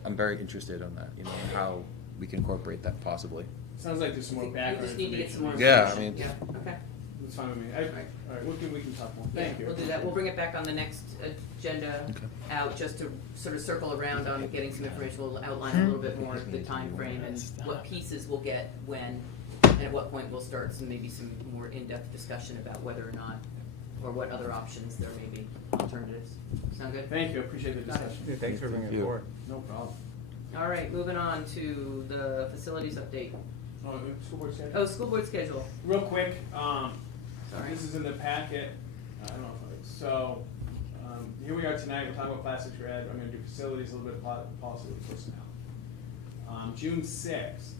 I'm very interested on that, how we can incorporate that possibly. Sounds like there's some more We background just need to get some more information. Yeah, information. I mean- Yeah, okay. That's fine with me. All right, we can talk more. Yeah, Thank you. we'll do that. We'll bring it back on the next agenda out, just to sort of circle around on getting some information. We'll outline a little bit more the time frame and what pieces we'll get when, and at what point we'll start some more in-depth discussion about whether or not, or what other options there may be, alternatives. Sound good? Thank you, I appreciate the discussion. Yeah, thanks for bringing Thank it you. forward. No problem. All right, moving on to the facilities update. School board schedule? Oh, school board schedule. Real quick, Sorry. this is in the packet, I don't know if, so, here we are tonight, we're talking about plastics for ed, I'm gonna do facilities, a little bit of policy with personnel. June sixth,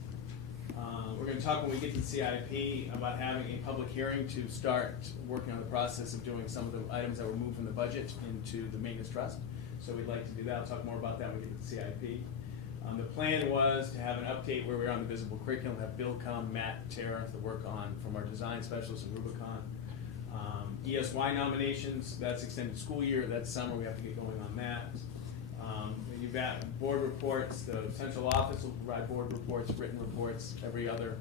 we're gonna talk when we get to the CIP about having a public hearing to start working on the process of doing some of the items that were moved from the budget into the maintenance trust. So we'd like to do that, I'll talk more about that when we get to the CIP. The plan was to have an update where we're on the visible curriculum, have Bill come, Matt, Tara, to work on from our design specialists in Rubicon. ESY nominations, that's extended school year, that's summer, we have to get going on that. You've got board reports, the central office will provide board reports, written reports, every other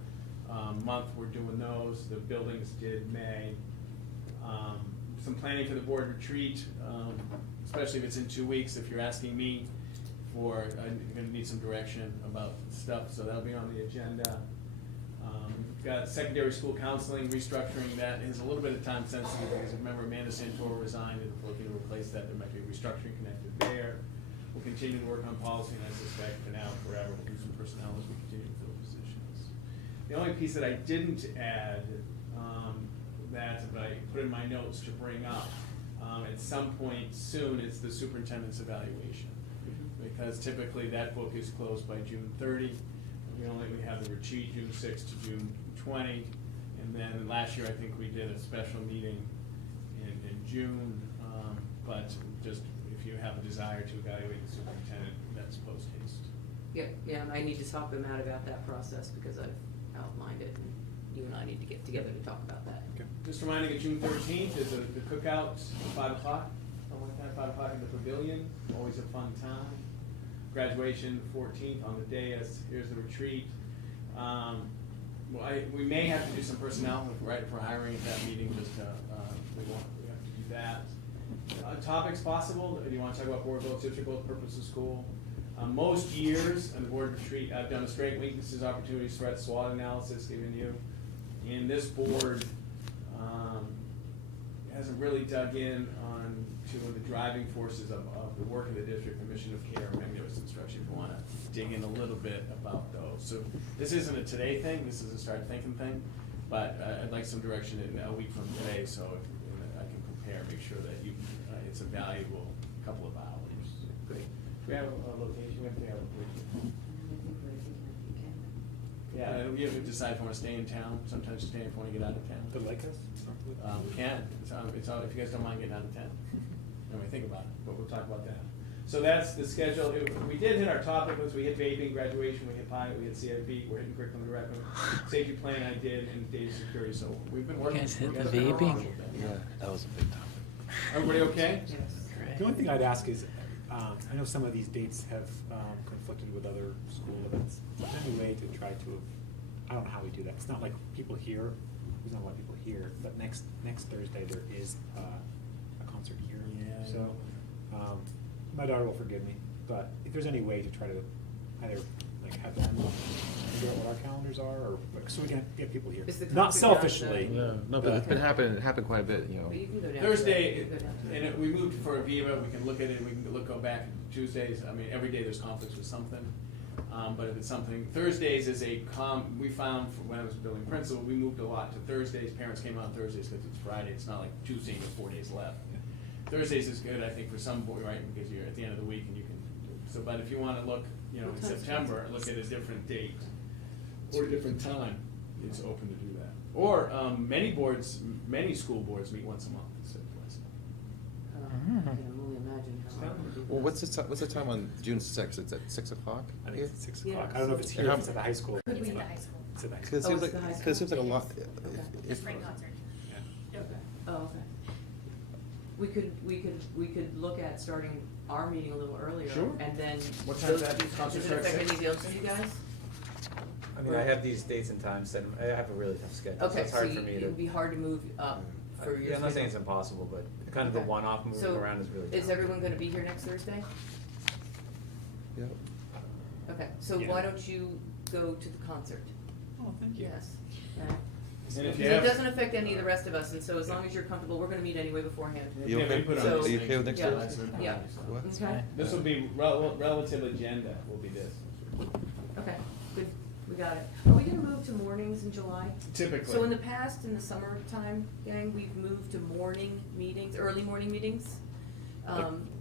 month we're doing those, the buildings did May. Some planning for the board retreat, especially if it's in 2 weeks, if you're asking me for, I'm gonna need some direction about stuff, so that'll be on the agenda. We've got secondary school counseling, restructuring, that is a little bit of time sensitive, because remember Amanda Santora resigned, and we're looking to replace that, there might be restructuring connected there. We'll continue to work on policy, and I suspect for now, forever, we'll do some personnel as we continue to fill positions. The only piece that I didn't add, that I put in my notes to bring up, at some point soon, is the superintendent's evaluation. Because typically that book is closed by June 30. We have the retreat June 6 to June 20, And then last year, I think we did a special meeting in June, but just if you have a desire to evaluate the superintendent, that's post haste. Yeah, and I need to talk to Matt about that process because I've outlined it, and you and I need to get together to talk about that. Okay. Just reminding you, June 13th is the cookout, 5 o'clock, something like that, 5 o'clock in the pavilion, always a fun time. Graduation, 14th on the day, here's the retreat. We may have to do some personnel, right, for hiring at that meeting, just, we have to do that. Topics possible, do you want to talk about board goals, district goals, purpose of school? Most years in the board retreat, I've done a strengths, weaknesses, opportunities, threats, SWOT analysis given you. And this board hasn't really dug in on to the driving forces of the work of the district, the mission of care, magnificent instruction. If you want to dig in a little bit about those. So this isn't a today thing, this is a start thinking thing, but I'd like some direction in a week from today so I can prepare, make sure that it's a valuable couple of hours. Great. Do we have a location? We have to have a location. Yeah, we have to decide if we want to stay in town. Sometimes stay if we want to get out of town. But like us? We can. It's all, if you guys don't mind getting out of town. Then we think about it, but we'll talk about that. So that's the schedule. We did hit our topic list. We hit vaping, graduation, we hit PI, we hit CIP, we're hitting curriculum direction. Safety plan I did, and data security. So we've been working. You guys hit we've the been vaping? along with that. Yeah, that was a big topic. Everybody okay? Yes. The only thing I'd ask is, I know some of these dates have conflicted with other school events. Is there any way to try to, I don't know how we do that. It's not like people here, there's not a lot of people here, but next Thursday there is a concert here. Yeah. So, my daughter will forgive me, but if there's any way to try to either like have them figure out what our calendars are, or like, so we can get people here. Is the Not concert selfishly. No, but it's been happening, it happened quite a bit, you know. But you can go down. Thursday, To that. You can go down to and that. we moved for Aviva, we can look at it, we can go back Tuesdays. I mean, every day there's conflicts with something. But if it's something, Thursdays is we found when I was building principal, we moved a lot to Thursdays. Parents came on Thursdays because it's Friday. It's not like Tuesday, you have 4 days left. Thursdays is good, I think, for some, right, because you're at the end of the week and you can, so, but if you want to look, you know, in What time's September, concert? look at a different date or a different time, it's open to do that. Or, many school boards meet once a month, so twice a month. I can only imagine how hard it would be. Well, what's the time on June 6th? It's at 6 o'clock? I think it's at 6 Yeah. o'clock. I don't know if it's here, if it's at the high school. Could we- It's at the high school. It's at the high school. Because Oh, it's the high it seems like a lot. Okay. if- Spring concert. Yeah. Okay. Oh, okay. We could look at starting our meeting a little earlier. Sure. And then. What time is that? Does Concert it starts affect at anything else for you guys? I mean, I have these dates and times set. I have a really tough schedule, so Okay, it's so hard for me it to. would be hard to move up for your. Yeah, I'm not saying it's schedule. impossible, but kind of the Okay. one-off moving So, around is really tough. Is everyone gonna be here next Thursday? Yeah. Okay, so Yeah. why don't you go to the concert? Oh, thank you. Yes. Okay. And if Because you it have, doesn't affect any of the rest of us, and so as long as you're comfortable, we're gonna meet anyway beforehand. if You you have okay? input on So- this Are you thing, okay with next Yeah. Thursday? Yeah. What? Okay, This will be relative agenda will be this. okay, good, we got it. Are we gonna move to mornings in July? Typically. So in the past, in the summertime, gang, we've moved to morning meetings, early morning meetings,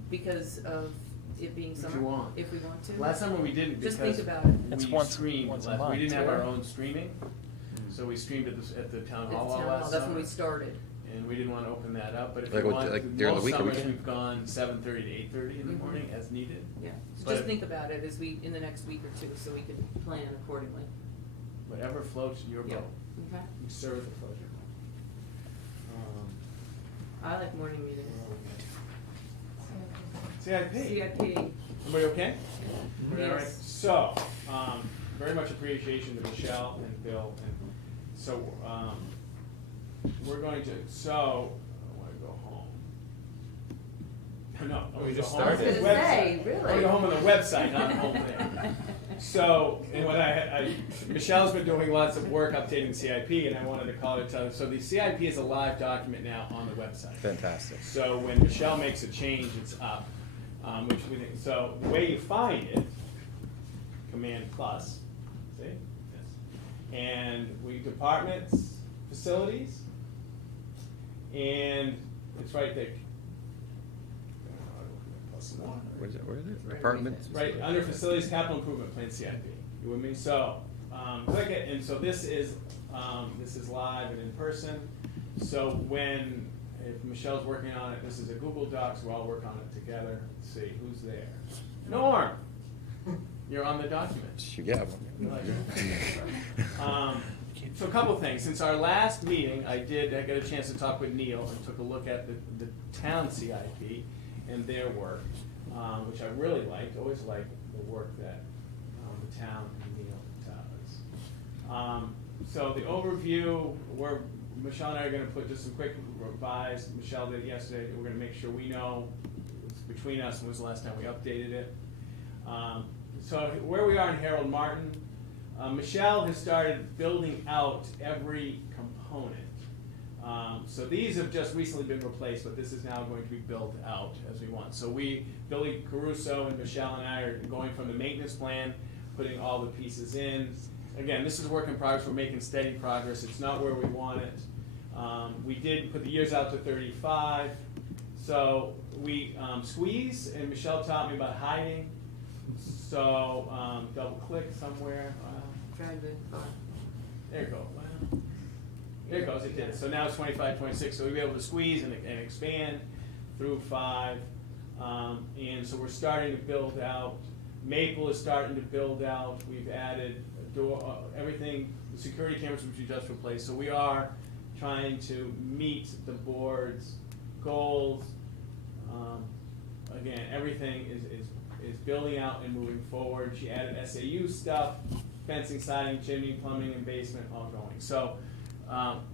because of it being If summer. you want. If we want to. Last summer we didn't Just because think about it. It's we once streamed a last, month, we didn't have our right? own streaming, so we streamed at the town It's hall town hall, last that's when summer. we started. And we didn't want to open that up, but if Like you what, want, like during the most week or summers weekend? we've gone 7:30 to 8:30 in the Mhm. morning as needed. Yeah, so But- just think about it as we, in the next week or two, so we can plan accordingly. Whatever floats your Yeah. boat. Okay, You serve the float your boat. I like morning meetings. CIP. CIP. Everybody okay? Everybody all right? Yes. So, very much appreciation to Michelle and Bill, and so, we're going to, so, I wanna go home. No, I wanna go just home on the started. I was gonna website. say, I really? wanna go home on the website, not home there. So, and what Michelle's been doing lots of work updating the CIP, and I wanted to call her to tell her, so the CIP is a live document now on the website. Fantastic. So when Michelle makes a change, it's up, which we think, so the way you find it, Command plus, see? Yes. And departments, facilities, and it's right there. Plus one. Where is it? Right, Apartments? Right, under facilities capital improvement plan CIP, you with me? So, click it, and so this is This is live and in person. So if Michelle's working on it, this is a Google Docs, we'll all work on it together. Let's see, who's there? Norm! You're on the document. Yeah. So a couple things. Since our last meeting, I got a chance to talk with Neil and took a look at the town CIP and their work, which I really liked. Always liked the work that the town and Neil does. So the overview, Michelle and I are going to put just some quick revise. Michelle did it yesterday. We're going to make sure we know between us when was the last time we updated it. So where we are in Harold Martin, Michelle has started building out every component. So these have just recently been replaced, but this is now going to be built out as we want. So Billy Caruso and Michelle and I are going from the maintenance plan, putting all the pieces in. Again, this is work in progress. We're making steady progress. It's not where we want it. We did put the years out to 35. So we squeeze, and Michelle taught me about hiding. So double click somewhere. There you go. Wow. There it goes. It did. So now it's 25, 26. So we'll be able to squeeze and expand through 5. And so we're starting to build out. Maple is starting to build out. We've added a door, everything, the security cameras which we just replaced. So we are trying to meet the board's goals. Again, everything is building out and moving forward. She added SAU stuff, fencing, siding, chimney, plumbing, and basement all going. So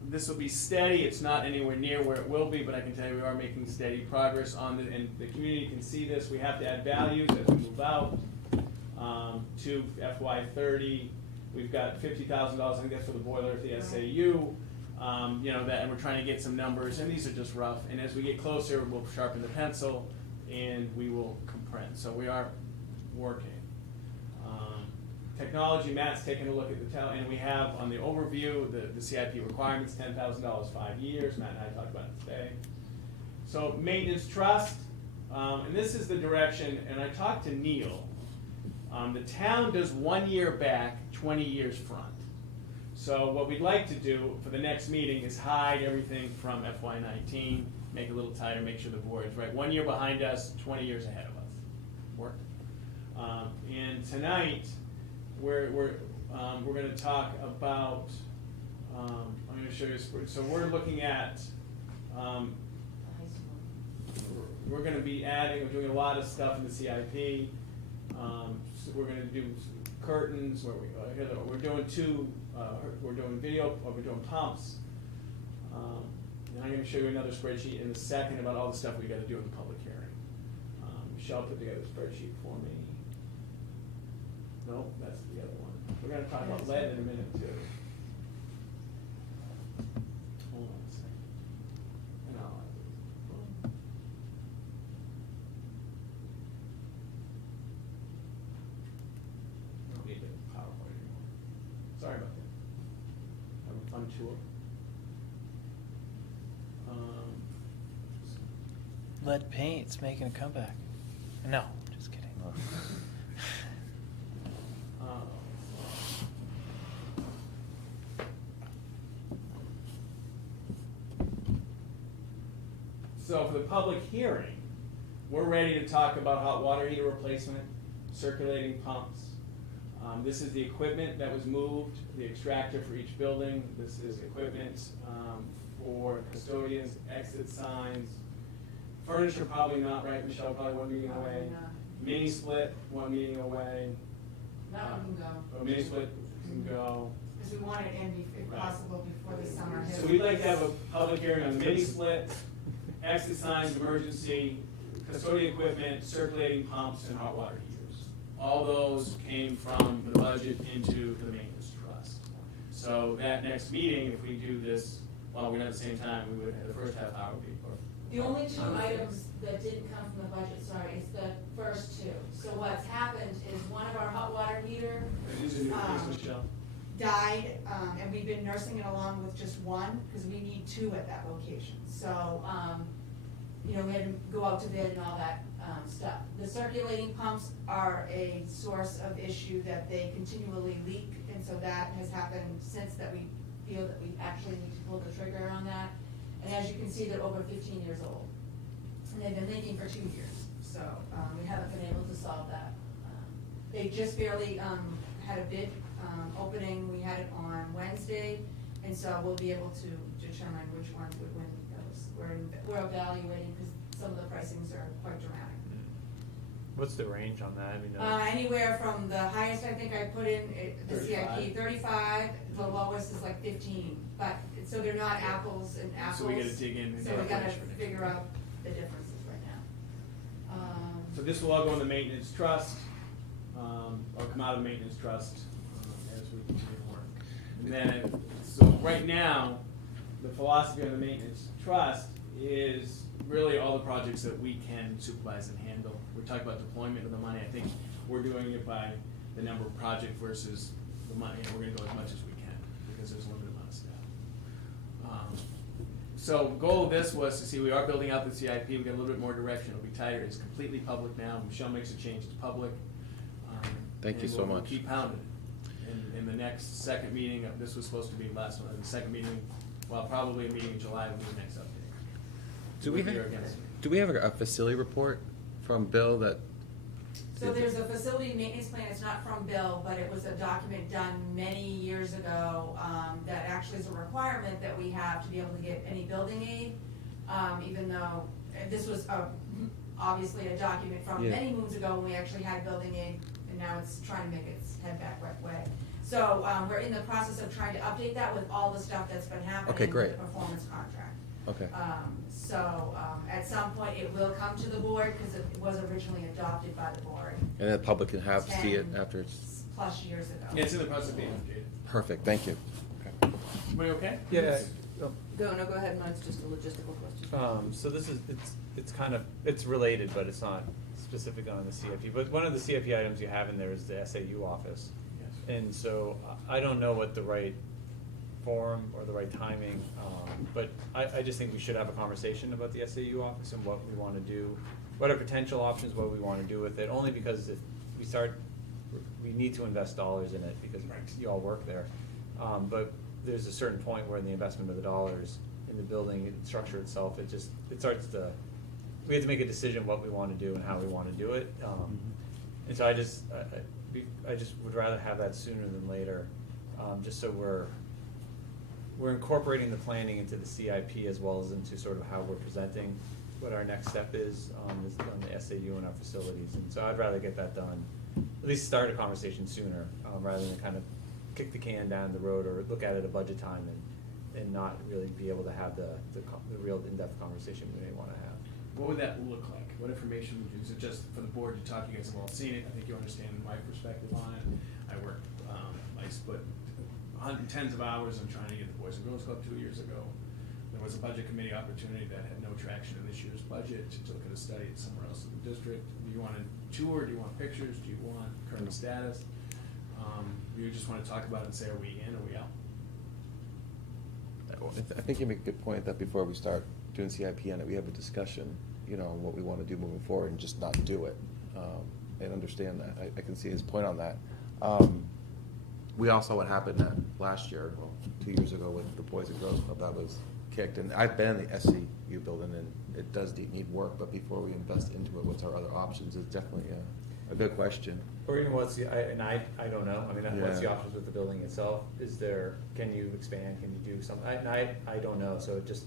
this will be steady. It's not anywhere near where it will be, but I can tell you we are making steady progress on it, and the community can see this. We have to add values as we move out to FY30. We've got $50,000, I think that's for the boiler at the SAU. And we're trying to get some numbers, and these are just rough. And as we get closer, we'll sharpen the pencil, and we will comprehend. So we are working. Technology, Matt's taking a look at the town, and we have on the overview the CIP requirements, $10,000, 5 years. Matt and I talked about it today. So maintenance trust, and this is the direction, and I talked to Neil. The town does 1 year back, 20 years front. So what we'd like to do for the next meeting is hide everything from FY19, make it a little tighter, make sure the board is right. 1 year behind us, 20 years ahead of us. Worked. And tonight, we're going to talk about, I'm going to show you, so we're looking at, we're going to be adding, we're doing a lot of stuff in the CIP. So we're going to do curtains, we're doing we're doing video, we're doing pumps. And I'm going to show you another spreadsheet in a second about all the stuff we got to do in the public hearing. Michelle put together a spreadsheet for me. No, that's the other one. We're going to talk about lead in a minute too. Hold on a second. And I'll don't need the PowerPoint anymore. Sorry about that. Having a fun tour. Lead paint's making a comeback. No, just kidding. So for the public hearing, we're ready to talk about hot water heater replacement, circulating pumps. This is the equipment that was moved, the extractor for each building. This is equipment for custodians, exit signs. Furniture, probably not, right, Michelle? Probably 1 meeting away. Mini split, 1 meeting away. That one can go. Mini split can go. Because we want it in, if possible, before the summer hits. So we'd like to have a public hearing on mini split, exit signs, emergency, custodian equipment, circulating pumps, and hot water heaters. All those came from the budget into the maintenance trust. So that next meeting, if we do this while we're not at the same time, we would have the first half hour be. The only 2 items that didn't come from the budget, sorry, is the first 2. So what's happened is one of our hot water heater died, and we've been nursing it along with just one, because we need 2 at that location. So, we had to go out to bid and all that stuff. The circulating pumps are a source of issue that they continually leak, and so that has happened since that we feel that we actually need to pull the trigger on that. And as you can see, they're over 15 years old. And they've been leaking for 2 years, so we haven't been able to solve that. They just barely had a bid opening. We had it on Wednesday, and so we'll be able to determine which ones would win those. We're evaluating because some of the pricings are quite dramatic. What's the range on that? I mean, Anywhere from the highest I think I put in, the 35. CIP, 35, the lowest is like 15. But, so they're not apples and apples. So we gotta dig in and So get we a gotta price for next figure year. out the differences right now. So this will all go in the maintenance trust, or come out of the maintenance trust as we continue to work. And then, so right now, the philosophy of the maintenance trust is really all the projects that we can supervise and handle. We're talking about deployment of the money. I think we're doing it by the number of project versus the money, and we're gonna go as much as we can, because there's a limited amount of staff. So goal of this was to see, we are building out the CIP, we get a little bit more direction, it'll be tighter, it's completely public now, Michelle makes a change, it's public. Thank you and so we'll much. keep pounding it. In the next second meeting, this was supposed to be last one, the second meeting, well, probably a meeting in July will be the next update. Do we We'll be have, here again. do we have a facility report from Bill that? So there's a facility maintenance plan, it's not from Bill, but it was a document done many years ago, that actually is a requirement that we have to be able to get any building aid, even though, this was obviously a document from Yeah. many moons ago when we actually had building aid, and now it's trying to make its head back right way. So, we're in the process of trying to update that with all the stuff that's been happening Okay, with great. the performance contract. Okay. At some point, it will come to the board, because it was originally adopted by the board And the public can see it 10 after it's, plus years ago. Yeah, it's in the process of being updated. perfect, thank you. Everybody okay? yeah. Go ahead, mine's just a logistical question. So this is, it's kind of, it's related, but it's not specific on the CIP. But one of the CIP items you have in there is the SAU office. Yes. And so I don't know what the right forum or the right timing, but I just think we should have a conversation about the SAU office and what we want to do, what are potential options, what we want to do with it, only because if we start, we need to invest dollars in it because you all work there. But there's a certain point where the investment of the dollars in the building structure itself, it starts to, we have to make a decision what we want to do and how we want to do it. And so I just would rather have that sooner than later, just so we're incorporating the planning into the CIP as well as into sort of how we're presenting what our next step is on the SAU and our facilities. And so I'd rather get that done, at least start a conversation sooner, rather than kind of kick the can down the road or look at it at a budget time and not really be able to have the real in-depth conversation we may want to have. What would that look like? What information would you, is it just for the board to talk, you guys have all seen it, I think you understand my perspective on it. I worked, I split tens of hours on trying to get the Boys and Girls Club 2 years ago. There was a budget committee opportunity that had no traction in this year's budget to look at a study somewhere else in the district. Do you want a tour, do you want pictures, do you want current status? You just want to talk about it and say, are we in, are we out? I think you make a good point that before we start doing CIP on it, we have a discussion, on what we want to do moving forward and just not do it, and understand that. I can see his point on that. We all saw what happened last year, 2 years ago with the Boys and Girls Club, that was kicked. And I've been in the SCU building and it does need work, but before we invest into it, what's our other options is definitely a good question. Or even what's the, I don't know, I mean, what's the Yeah. options with the building itself? Is there, can you expand, can you do something? I don't know, so just,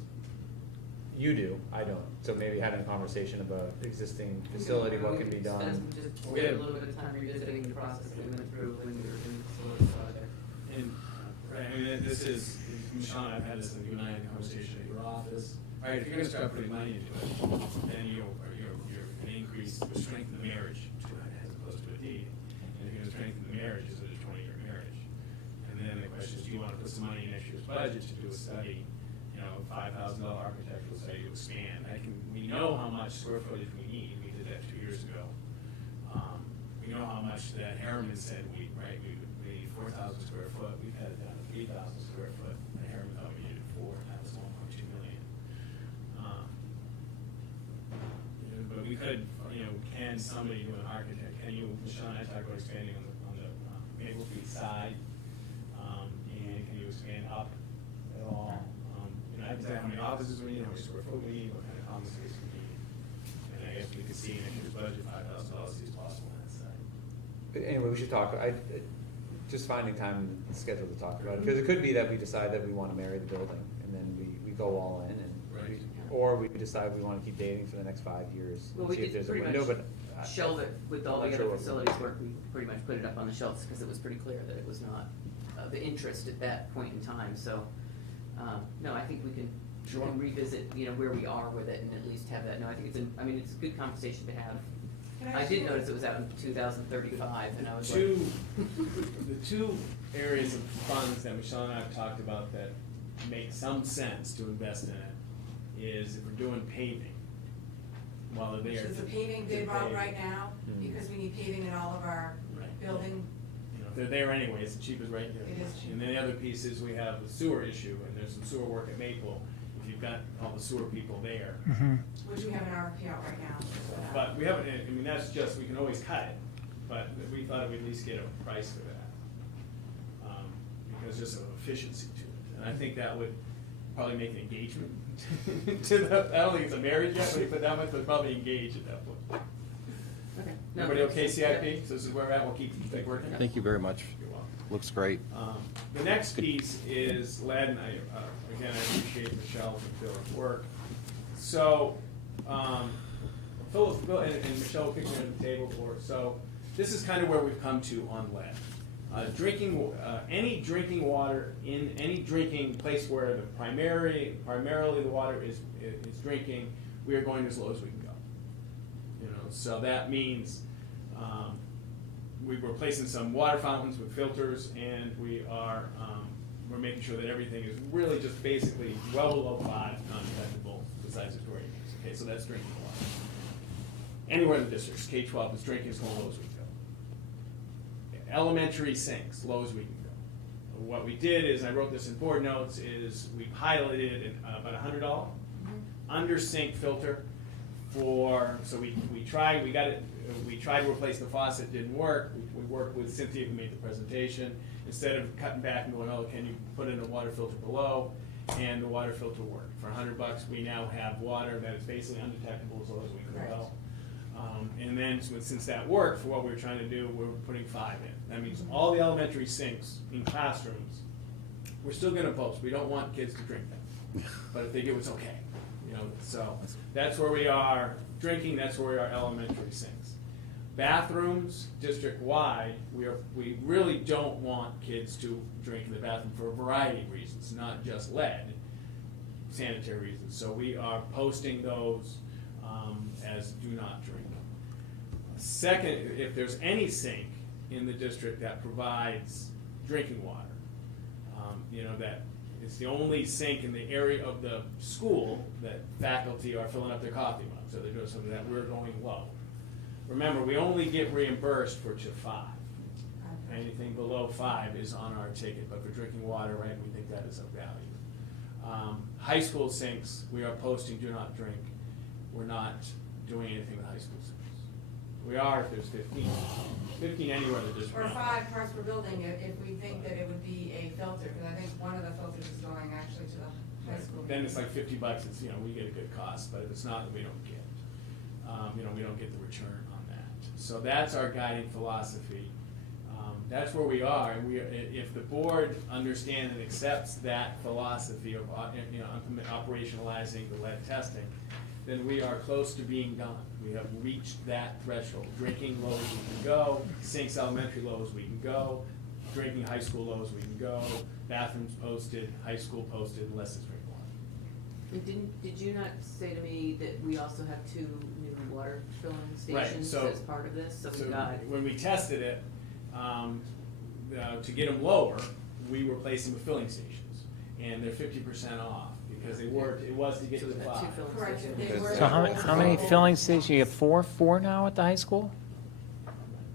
you do, I don't. So maybe having a conversation about existing facility, what can be done. Just spend a little bit of time revisiting the process that we went through when we were doing the facility project. And, right, I mean, this is, Michelle and I've had this, you and I had a conversation at your office. All right, if you're gonna start putting money into it, then you're gonna increase, strengthen the marriage as opposed to a deed. And if you're gonna strengthen the marriage, is it a 20-year marriage? And then the question is, do you wanna put some money in next year's budget to do a study, $5,000 architectural study to expand? We know how much square footage we need, we did that 2 years ago. We know how much that Harriman said we need 4,000 square foot, we've had it down to 3,000 square foot, and Harriman thought we needed 4, and that was 1.2 million. But we could, can somebody do an architect, Michelle and I talked about expanding on the Maple Street side, and can you expand up offices we need, how much square foot we need, what kind of common space we need. And I guess we could see next year's budget, $5,000 is possible on that side. Anyway, we should talk, just finding time in the schedule to talk about it, because it could be that we decide that we wanna marry the building, and then we go all in, and Right. or we decide we wanna keep dating for the next 5 years, Well, and we see if could there's a pretty window, much but. shelve it with all I'm the not sure other what- facilities work, we pretty much put it up on the shelves, because it was pretty clear that it was not of interest at that point in time, so, no, I think we can revisit, where we are with it, and at least have that, no, I think it's a good conversation to have. I did notice it was out in 2035, and I was like. The two areas of funds that Michelle and I have talked about that make some sense to invest in it is if we're doing paving, while they're there. Is the paving bid to route pave. right now, because we need paving in all of our Right. building? If they're there anyway, it's the cheapest rate. It is cheap. And then the other piece is we have the sewer issue, and there's some sewer work at Maple. If you've got all the sewer people there. Which we have an RFP out right now. But we haven't, that's just, we can always cut it, but we thought we'd at least get a price for that. Because there's some efficiency to it, and I think that would probably make an engagement to the, I don't think it's a marriage yet, but you put that much, but probably engage at that point. Okay. No, Everybody okay, yeah. CIP? So this is where we're at, we'll keep working. Thank you very much. You're welcome. Looks great. The next piece is lead, and again, I appreciate Michelle and Phil's work. So, Phil and Michelle will pick me on the table for it. So, this is kind of where we've come to on lead. Any drinking water in any drinking place where the primarily the water is drinking, we are going as low as we can go. So that means we're replacing some water fountains with filters, and we're making sure that everything is really just basically well below 5 non-detectable besides the chlorine. Okay, so that's drinking water. Anywhere in the districts, K-12 is drinking as low as we can go. Elementary sinks, low as we can go. What we did is, I wrote this in board notes, is we piloted about $100 under sink filter so we tried to replace the faucet, didn't work. We worked with Cynthia, who made the presentation. Instead of cutting back and going, oh, can you put in a water filter below? And the water filter worked. For $100, we now have water that is basically undetectable as low as we can go. And then since that worked for what we were trying to do, we're putting 5 in. That means all the elementary sinks in classrooms, we're still gonna post. We don't want kids to drink them. But if they do, it's okay. So that's where we are drinking, that's where we are elementary sinks. Bathrooms, district-wide, we really don't want kids to drink in the bathroom for a variety of reasons, not just lead, sanitary reasons. So we are posting those as do not drink. Second, if there's any sink in the district that provides drinking water, that it's the only sink in the area of the school that faculty are filling up their coffee mugs, so they're doing something that we're going low. Remember, we only get reimbursed for to 5. Anything below 5 is on our ticket, but for drinking water, right, we think that is of value. High school sinks, we are posting do not drink. We're not doing anything with high school sinks. We are if there's 15. 15 anywhere in the district. Or 5 parts per building if we think that it would be a filter, because I think one of the filters is going actually to the high school. Then it's like $50. It's we get a good cost, but if it's not, we don't get. We don't get the return on that. So that's our guiding philosophy. That's where we are. And if the board understands and accepts that philosophy of operationalizing the lead testing, then we are close to being done. We have reached that threshold. Drinking low as we can go, sinks elementary low as we can go, drinking high school low as we can go, bathrooms posted, high school posted, unless it's drink water. And did you not say to me that we also have 2 new water filling Right, stations so- as part of this? So we got. When we tested it, to get them lower, we replaced them with filling stations, and they're 50% off because it was to get to the 5. Correct. They were- So how many filling stations? You have 4 now at the high school?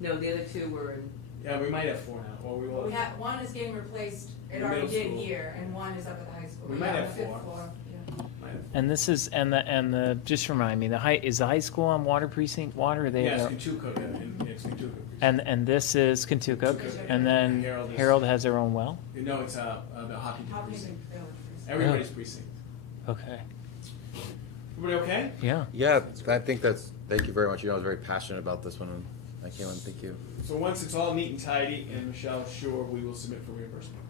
No, the other 2 were in. Yeah, we might have 4 now, or we will. We have, one is getting replaced, it In already middle did school. here, and one is up at the high school. We Yeah, might on have the 5th 4. floor, yeah. Might have. And this is the just remind me, is the high school on water precinct water? Or they Yeah, it's Contoocook, it's Contoocook. and this is Contoocook, and then Harold is- Harold has their own well. No, it's the Hopkinton Hopkinton precinct. Village. Everybody's precinct. Okay. Everybody okay? Yeah. Yeah, I think thank you very much. You know, I was very passionate about this one, and I came and thank you. So once it's all neat and tidy, and Michelle's sure, we will submit for reimbursement.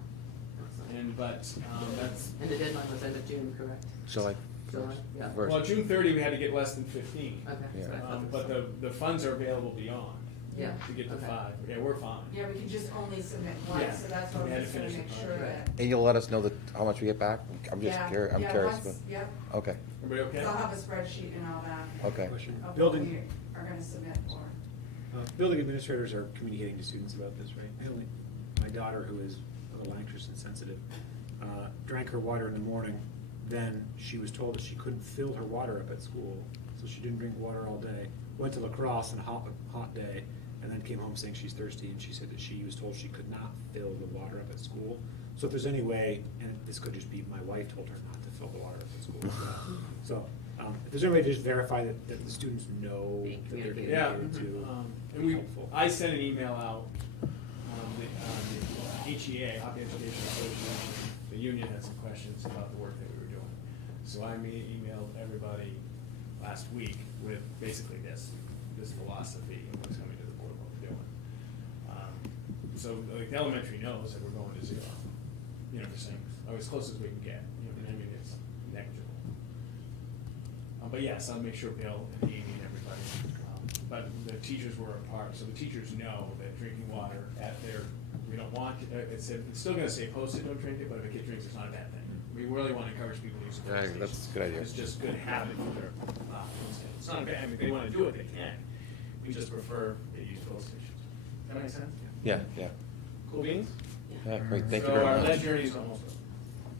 That's, And the deadline was end of June, correct? July July, yeah. first. well, June 30, we had to get less than 15. Okay. Yeah. so I thought But it was- the funds are available beyond. Yeah. To get to Okay. 5. Yeah, we're fine. Yeah, we can just only submit Yeah. once, so that's why We we're had to just gonna finish make the sure project. that. And you'll let us know how much we get back? I'm just Yeah, curious, I'm yeah, curious, once- but, Yep, okay, Everybody okay? so I'll have a spreadsheet and all that. okay. Question. Of what Building, we are gonna submit for. building administrators are communicating to students about this, right? My daughter, who is a little anxious and sensitive, drank her water in the morning. Then she was told that she couldn't fill her water up at school, so she didn't drink water all day. Went to lacrosse on a hot day, and then came home saying she's thirsty, and she said that she was told she could not fill the water up at school. So if there's any way, and this could just be my wife told her not to fill the water up at school. So if there's any way to just verify that the students know that they're being Yeah. communicated to, And helpful. I sent an email out, the HEA, Hopkinton Education Association, the union had some questions about the work that we were doing. So I emailed everybody last week with basically this philosophy of what's coming to the board, what we're doing. So like the elementary knows that we're going to 0, for saying, as close as we can get, and I mean, it's negligible. But yes, I'll make sure Bill and Amy and everybody, but the teachers were apart, so the teachers know that drinking water at we don't want, it's still gonna say posted, don't drink it, but if a kid drinks, it's not a bad thing. We really wanna encourage people to use the Yeah, that's a good idea. It's just good habit for their, it's not a bad, if they wanna do it, they can. We just prefer they use fill stations. Does that make sense? Yeah, yeah. Cool beans? Yeah, great, thank you So very our much. lead journey is almost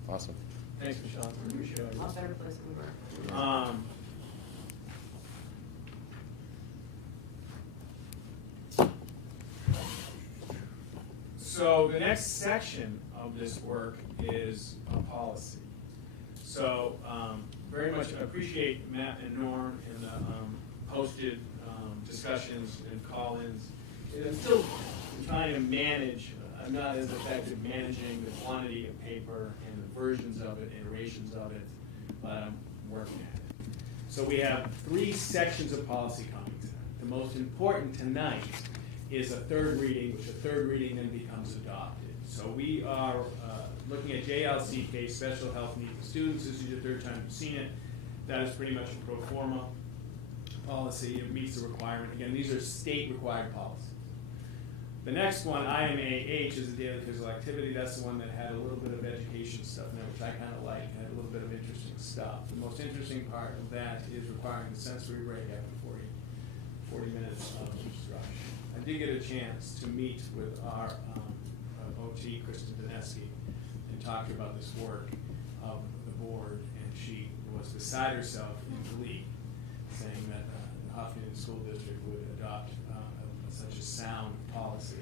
over. Awesome. Thanks, Michelle, appreciate it. A lot better place than we were. So the next section of this work is a policy. So very much appreciate Matt and Norm and the posted discussions and call-ins. And I'm still trying to manage, I'm not as effective managing the quantity of paper and the versions of it, iterations of it, but I'm working at it. So we have 3 sections of policy coming tonight. The most important tonight is a third reading, which a third reading then becomes adopted. So we are looking at JLCK, special health needs students. This is your 3rd time you've seen it. That is pretty much a pro forma policy. It meets the requirement. Again, these are state required policies. The next one, IMAH, is a daily physical activity. That's the one that had a little bit of education stuff in it, which I kind of like, had a little bit of interesting stuff. The most interesting part of that is requiring the sensory break after 40 minutes of instruction. I did get a chance to meet with our OT, Kristen Dineski, and talk about this work of the board, and she was beside herself in glee, saying that the Hopkinton School District would adopt such a sound policy,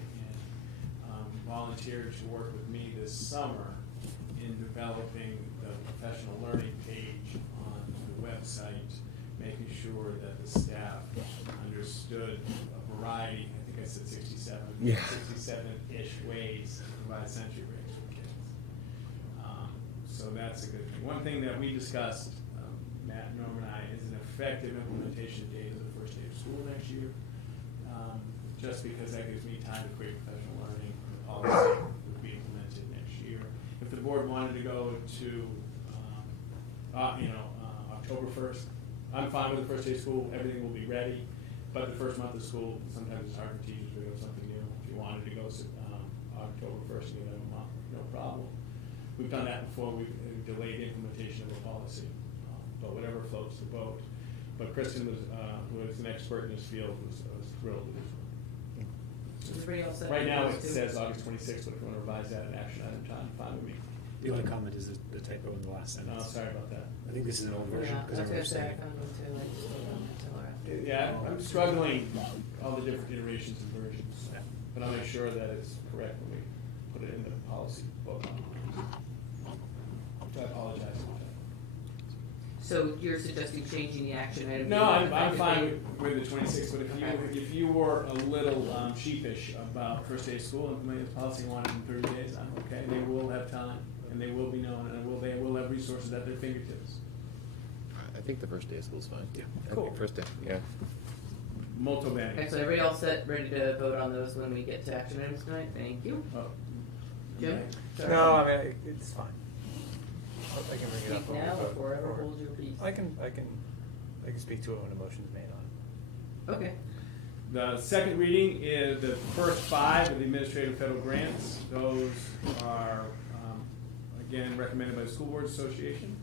and volunteered to work with me this summer in developing the professional learning page on the website, making sure that the staff understood a variety, I think I said 67-ish ways to provide sensory breaks for kids. So that's a good thing. One thing that we discussed, Matt, Norm, and I, is an effective implementation date of the first day of school next year. Just because that gives me time to create professional learning, the policy would be implemented next year. If the board wanted to go to, October 1st, I'm fine with the first day of school, everything will be ready. But the first month of school, sometimes it's hard for teachers to go something new. If you wanted to go October 1st, you know, no problem. We've done that before, we've delayed implementation of a policy, but whatever floats the boat. But Kristen was, who is an expert in this field, was thrilled with this one. Everybody else said. Right now, it says August 26th, but if you want to revise that in action item time, fine with me. The only comment is the typo in the last No, sentence. sorry about that. I think this is an old version. Yeah, I was because I gonna say, I remember found one too, I just don't know until after. Yeah, I'm struggling all the different iterations and versions, but I'll make sure that it's correct when we put it in the policy book. I apologize about that. So you're suggesting changing the action item? No, I'm fine with the 26th, but Okay. if you were a little sheepish about first day of school, implementing the policy wanted in 30 days, I'm okay. They will have time, and they will be known, and they will have resources at their fingertips. I think the first day of school is fine. Yeah. I Cool. think first day, yeah. Molto bene. Okay, so everybody all set, ready to vote on those when we get to action items tonight? Thank you. Oh. Jim? Okay. Sorry. No, I mean, it's fine. I can bring it up. Speak when we now or vote, forever or- hold your peace. I can speak to it when a motion's made on it. Okay. The second reading is the first 5 of the administrative federal grants. Those are, again, recommended by the School Board Association.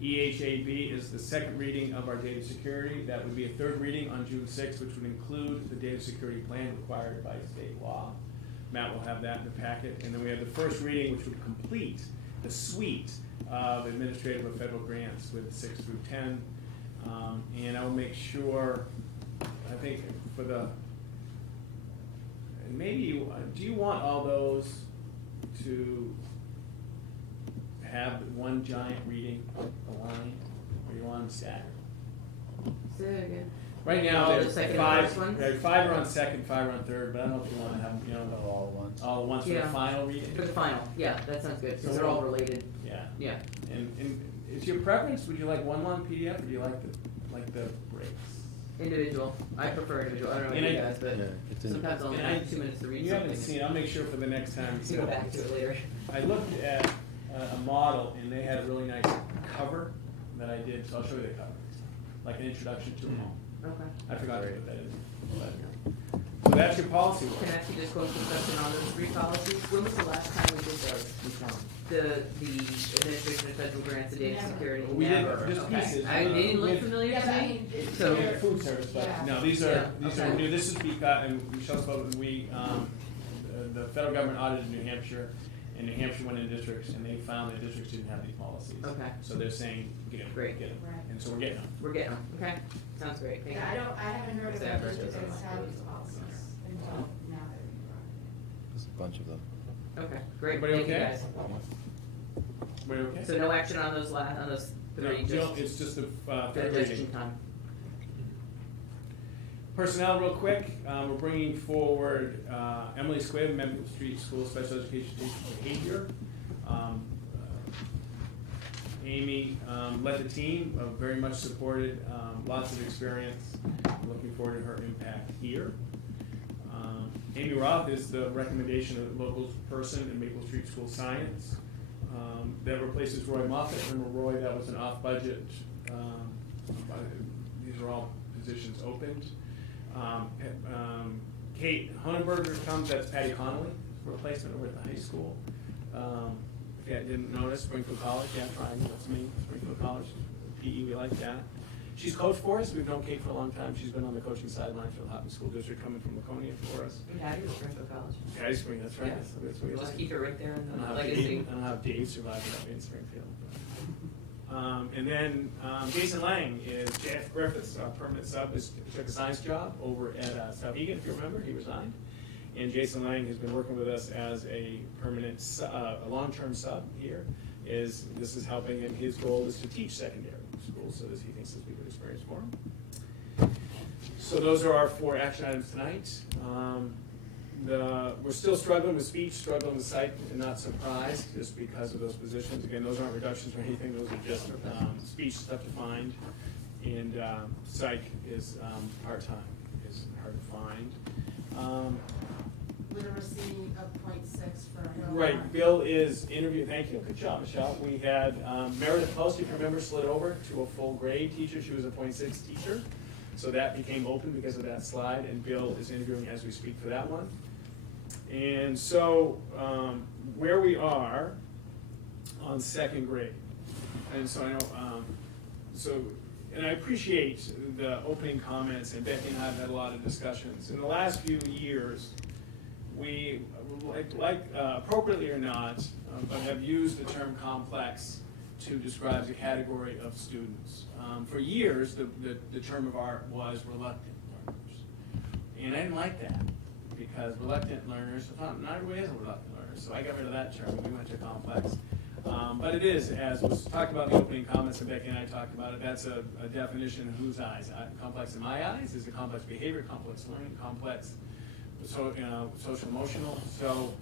EHAB is the second reading of our data security. That would be a third reading on June 6th, which would include the data security plan required by state law. Matt will have that in the packet. And then we have the first reading, which would complete the suite of administrative or federal grants with 6 through 10. And I will make sure, I think for the, and maybe, do you want all those to have one giant reading aligned, or you want them staggered? Say that again. Right now, All the there's second and 5, first ones? right, 5 are on second, 5 are on third, but I don't know if you want to have them, you know, All at once. all at once for the Yeah. final reading. For the final, yeah, that sounds good, So because they're all related, Yeah. yeah. And is your preference, would you like one long PDF, or do you like the breaks? Individual, I prefer individual, I don't know And about you I- guys, but Yeah, it's in- sometimes I'll only And I- have 2 minutes to read You something. haven't seen it, I'll make sure for the next time. We can go back to it later. I looked at a model, and they had a really nice cover that I did, so I'll show you the cover, like an introduction to a home. Okay. I forgot to put that in. But- So that's your policy work. Can I ask you just one quick question on those 3 policies? When was the last time we did those? Which one? The administration of federal grants, the data Never. security? We did Never. just Okay. pieces, They didn't look with- familiar Yeah, to but I me, mean, it's so. Yeah, food service, but Yeah. no, these Yeah, are okay. new. This is because, and Michelle spoke, the federal government audited New Hampshire, and New Hampshire went in districts, and they found that districts didn't have these policies. Okay. So they're saying, get them, Great. get them. Right. And so we're getting them. We're getting them, okay, sounds great, thank you. Yeah, I haven't heard of Say it, I've as heard those on my how list. these policies until now that you brought it. There's a bunch of them. Okay, great, Everybody thank you okay? guys. We're okay? So no action on those on those No, 3, no, just it's just the third digestion reading. time. Personnel, real quick, we're bringing forward Emily Squibb, Maple Street School Special Education Teacher Behavior. Amy led the team, very much supported, lots of experience. Looking forward to her impact here. Amy Roth is the recommendation of the local person in Maple Street School Science. That replaces Roy Moffett. Remember Roy, that was an off-budget. These are all positions opened. Kate Honenberger comes, that's Patty Connolly, replacement over at the high school. If you didn't notice, Springfield College, yeah, Triangle, that's me, Springfield College, PE, we like that. She's coached for us, we've known Kate for a long time, she's been on the coaching sideline for the Hopkinton School District, coming from Laconia for us. Patty was Springfield College. Patty Spring, that's right, Yeah. that's what we Just like. keep it right there in I don't the know how legacy. Dave- I don't know how Dave survived that in Springfield. And then Jason Lang is Jeff Griffith's permanent sub, took a science job over at South Egan, if you remember, he resigned. And Jason Lang has been working with us as a permanent, a long-term sub here. This is helping him, his goal is to teach secondary schools, so he thinks this will be a good experience for him. So those are our 4 action items tonight. We're still struggling with speech, struggling with psych, and not surprised, just because of those positions. Again, those aren't reductions or anything, those are just speech stuff to find. And psych is part-time, is hard to find. Literacy of .6 for Hill. Right, Bill is interviewing, thank you, good job, Michelle. We had Meredith Post, if you remember, slid over to a full grade teacher, she was a .6 teacher. So that became open because of that slide, and Bill is interviewing as we speak for that one. And so, where we are on second grade, and so I know, and I appreciate the opening comments, and Becky and I have had a lot of discussions. In the last few years, we, appropriately or not, but have used the term complex to describe the category of students. For years, the term of art was reluctant learners. And I didn't like that, because reluctant learners, not everybody is a reluctant learner, so I got rid of that term, we went to complex. But it is, as was talked about in the opening comments, and Becky and I talked about it, that's a definition in whose eyes? Complex in my eyes is a complex behavior, complex learning, complex social emotional. So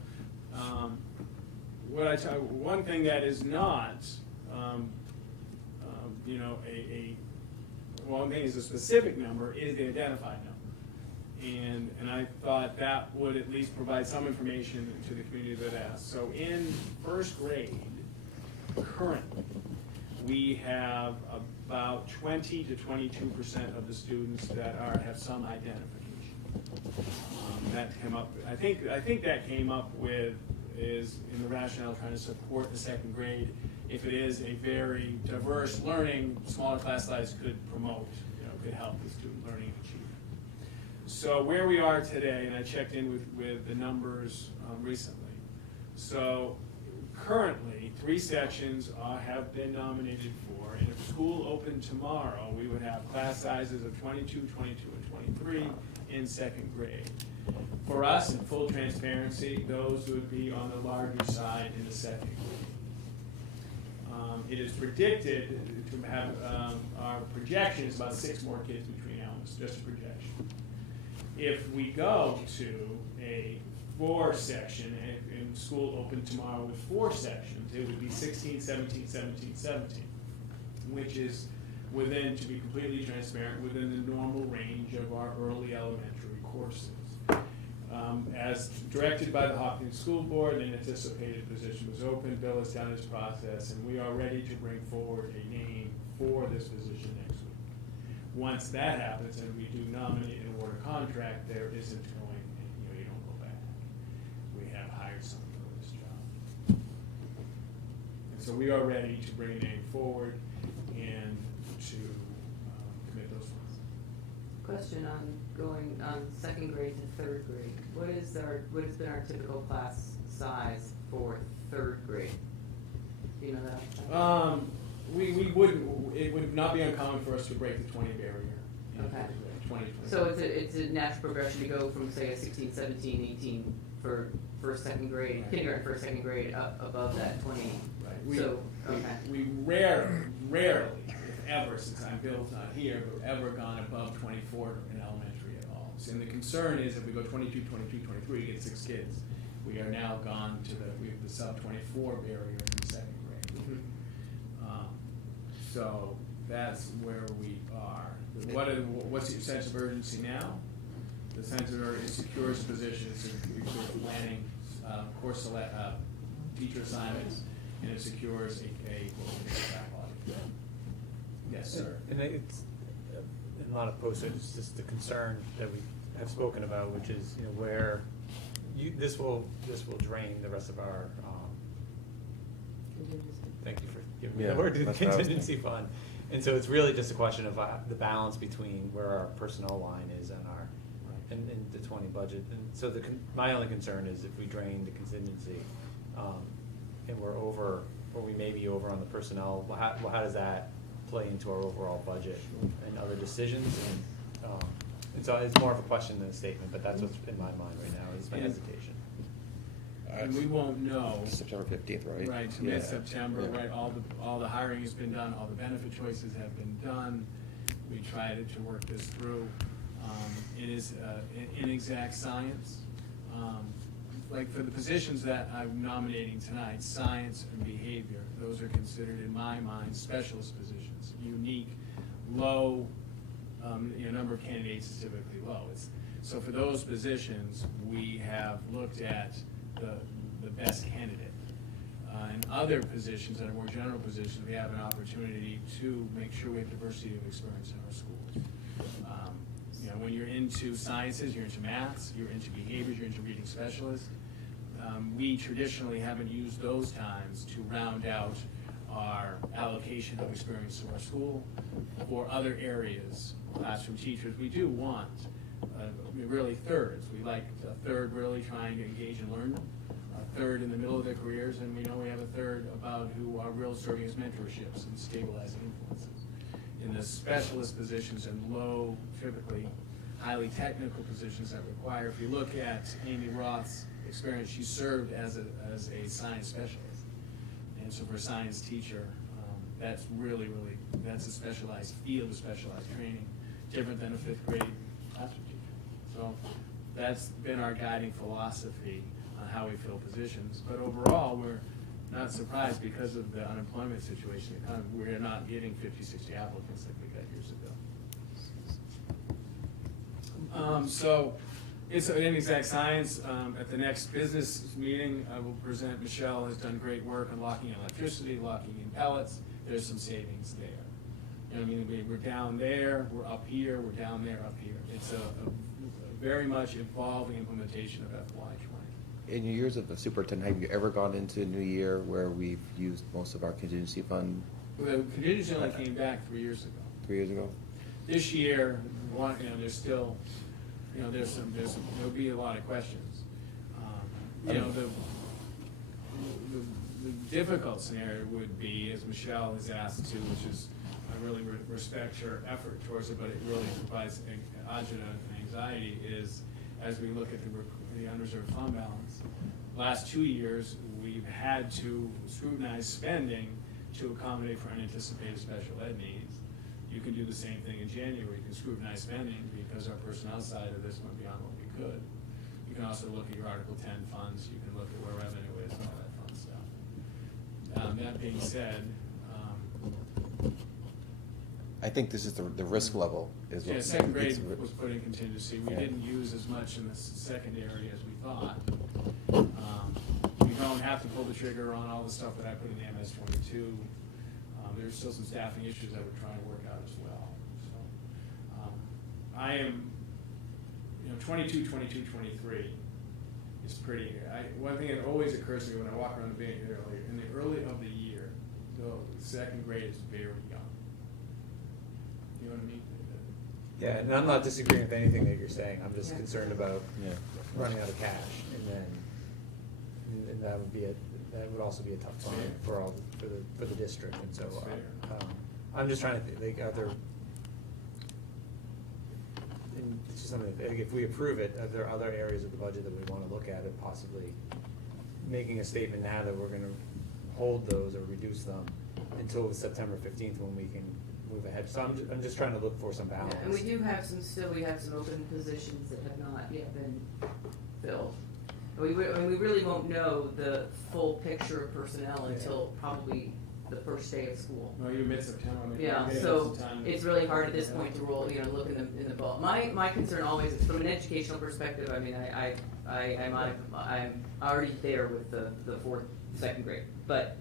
one thing that is not you know, well, maybe it's a specific number, is the identified number. And I thought that would at least provide some information to the community that asked. So in first grade, currently, we have about 20 to 22% of the students that have some identification. That came up, I think that came up with, is in the rationale trying to support the second grade. If it is a very diverse learning, smaller class size could promote, you know, could help the student learning and achievement. So where we are today, and I checked in with the numbers recently. So currently, 3 sections have been nominated for, and if school opened tomorrow, we would have class sizes of 22, 22, and 23 in second grade. For us, in full transparency, those would be on the larger side in the second grade. It is predicted to have, our projection is about 6 more kids between elements, just a projection. If we go to a 4 section, and school open tomorrow with 4 sections, it would be 16, 17, 17, 17, which is within, to be completely transparent, within the normal range of our early elementary courses. As directed by the Hopkinton School Board, an anticipated position was open. Bill has done his process, and we are ready to bring forward a name for this position next week. Once that happens and we do nominate and award a contract, there isn't going, you know, you don't go back. We have hired someone for this job. And so we are ready to bring a name forward and to commit those funds. Question on going on second grade to third grade. What has been our typical class size for third grade? Do you know that? We wouldn't, it would not be uncommon for us to break the 20 barrier. Okay. 20. So it's a natural progression to go from, say, a 16, 17, 18 for first, second grade, kindergarten, first, second grade, up above that 20. Right. We rarely, if ever, since Bill's not here, but ever gone above 24 in elementary at all. So, and the concern is if we go 22, 22, 23, get 6 kids. We are now gone to the sub 24 barrier in the second grade. So that's where we are. What's your sense of urgency now? The sense of urgency secures positions, secures planning, course select, teacher assignments, and it secures a backlog. Yes, sir. And it's not opposed to it, it's just the concern that we have spoken about, which is, you know, where this will drain the rest of our. Thank you for giving me the word, contingency fund. And so it's really just a question of the balance between where our personnel line is and our, and the 20 budget. And so my only concern is if we drain the contingency, and we're over, or we may be over on the personnel, how does that play into our overall budget and other decisions? And so it's more of a question than a statement, but that's what's in my mind right now, is my hesitation. And we won't know. September 15th, right? Right, mid-September, right, all the hiring has been done, all the benefit choices have been done. We tried to work this through. It is inexact science. Like for the positions that I'm nominating tonight, science and behavior, those are considered, in my mind, specialist positions, unique, low, number of candidates is typically low. So for those positions, we have looked at the best candidate. In other positions that are more general positions, we have an opportunity to make sure we have diversity of experience in our schools. When you're into sciences, you're into maths, you're into behaviors, you're into reading specialists. We traditionally haven't used those times to round out our allocation of experience to our school. For other areas, classroom teachers, we do want really thirds. We like a third really trying to engage and learn, a third in the middle of their careers, and we know we have a third about who are real serving as mentorships and stabilizing influences. In the specialist positions and low, typically highly technical positions that require, if you look at Amy Roth's experience, she served as a science specialist. And so for a science teacher, that's really, that's a specialized field of specialized training, different than a 5th grade classroom teacher. So that's been our guiding philosophy on how we fill positions. But overall, not surprised because of the unemployment situation. We're not getting 50, 60 applicants like we got years ago. So it's in exact science. At the next business meeting, I will present. Michelle has done great work on locking in electricity, locking in pellets. There's some savings there. You know what I mean? We're down there, we're up here, we're down there, up here. It's a very much evolving implementation of FY20. In your years of the superintendent, have you ever gone into a new year where we've used most of our contingency fund? The contingency only came back 3 years ago. 3 years ago? This year, there's still, there'll be a lot of questions. The difficult scenario would be, as Michelle has asked to, which is, I really respect her effort towards it, but it really provides agita and anxiety, is as we look at the unreserved fund balance. Last 2 years, we've had to scrutinize spending to accommodate for unanticipated special ed needs. You can do the same thing in January. You can scrutinize spending because our personnel side of this went beyond what we could. You can also look at your Article 10 funds. You can look at where revenue is and all that fun stuff. That being said, I think this is the risk level. Yeah, second grade was put in contingency. We didn't use as much in the secondary as we thought. We don't have to pull the trigger on all the stuff that I put in the MS-22. There's still some staffing issues that we're trying to work out as well. So I am, 22, 22, 23 is pretty. One thing that always occurs to me when I walk around the building earlier, in the early of the year, the second grade is very young. You know what I mean? Yeah, and I'm not disagreeing with anything that you're saying. I'm just concerned about running out of cash, and that would also be a tough time for the district. And so I'm just trying to think, are there, and it's just something, if we approve it, are there other areas of the budget that we want to look at and possibly making a statement now that we're going to hold those or reduce them until September 15th when we can move ahead. So I'm just trying to look for some balance. Yeah, and we do have some open positions that have not yet been filled. And we really won't know the full picture of personnel until probably the first day of school. Well, you mid-September. Yeah, so it's really hard at this point to look in the ball. My concern always is from an educational perspective. I mean, I'm already there with the second grade, but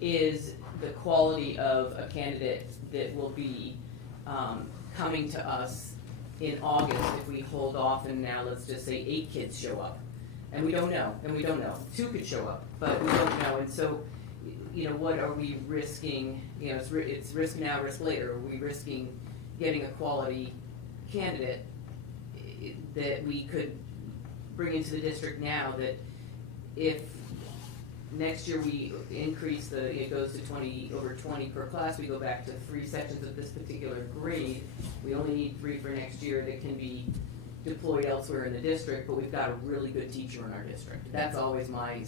is the quality of a candidate that will be coming to us in August if we hold off and now let's just say 8 kids show up. And we don't know, 2 could show up, but we don't know. And so, what are we risking? It's risk now, risk later. Are we risking getting a quality candidate that we could bring into the district now that if next year we increase it goes to over 20 per class, we go back to 3 sections of this particular grade, we only need 3 for next year that can be deployed elsewhere in the district, but we've got a really good teacher in our district. That's always my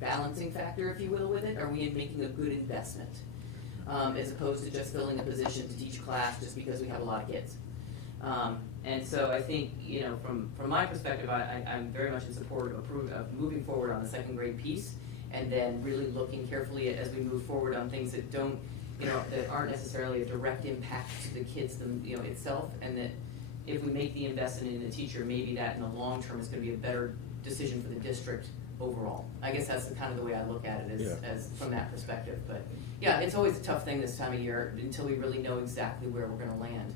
balancing factor, if you will, with it. Are we making a good investment? As opposed to just filling a position to teach a class just because we have a lot of kids. And so I think, from my perspective, I'm very much in support of moving forward on the second grade piece, and then really looking carefully as we move forward on things that don't, that aren't necessarily a direct impact to the kids itself, and that if we make the investment in a teacher, maybe that in the long term is going to be a better decision for the district overall. I guess that's kind of the way I look at it as from that perspective. But yeah, it's always a tough thing this time of year until we really know exactly where we're going to land.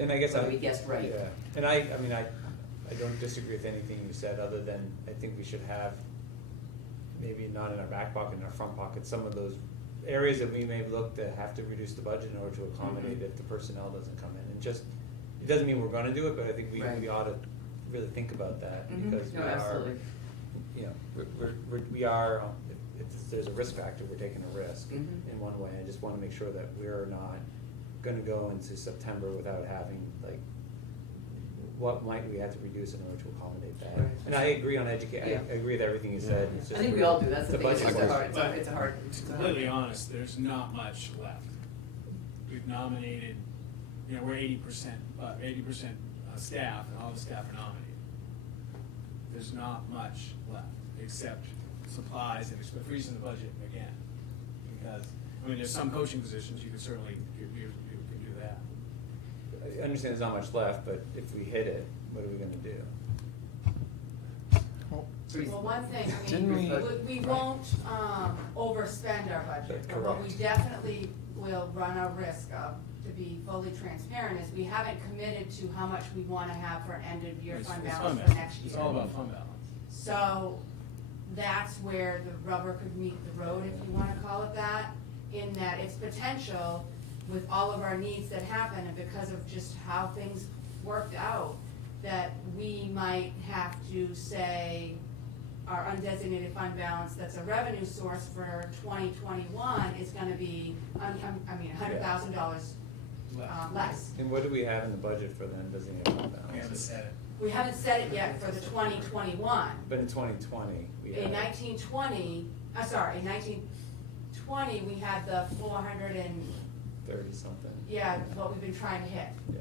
And I guess we guessed right. Yeah. And I don't disagree with anything you said, other than I think we should have, maybe not in our back pocket, in our front pocket, some of those areas that we may look to have to reduce the budget in order to accommodate if the personnel doesn't come in. And just, it doesn't mean we're going to do it, but I think we ought to really think about that because we are, if there's a risk factor, we're taking a risk in one way. I just want to make sure that we're not going to go into September without having, what might we have to reduce in order to accommodate that? Right. And I agree on education. I agree with everything you said. It's just I think we all do. That's the thing. It's a hard. To be completely honest, there's not much left. We've nominated, we're 80% staff, and all the staff are nominated. There's not much left, except supplies and freezing the budget again. Because, I mean, there's some coaching positions, you could certainly, you can do that. I understand there's not much left, but if we hit it, what are we gonna do? Well, one thing, I Didn't mean, we- we won't overspend our budget, but what we Correct. definitely will run a risk of, to be fully transparent, is we haven't committed to how much we wanna have for an end of year It's fund fund balance for balance. next year. It's all about fund balance. So that's where the rubber could meet the road, if you wanna call it that, in that it's potential with all of our needs that happen and because of just how things worked out, that we might have to say our undesignated fund balance that's a revenue source for 2021 is gonna be, $100,000 less. And what do we have in the budget for the undesignated fund balance? We haven't said it. We haven't set it yet for the 2021. But in 2020, we had. In 1920, in 1920, we had the 400 and, 30 something. yeah, what we've been trying to hit. Yeah.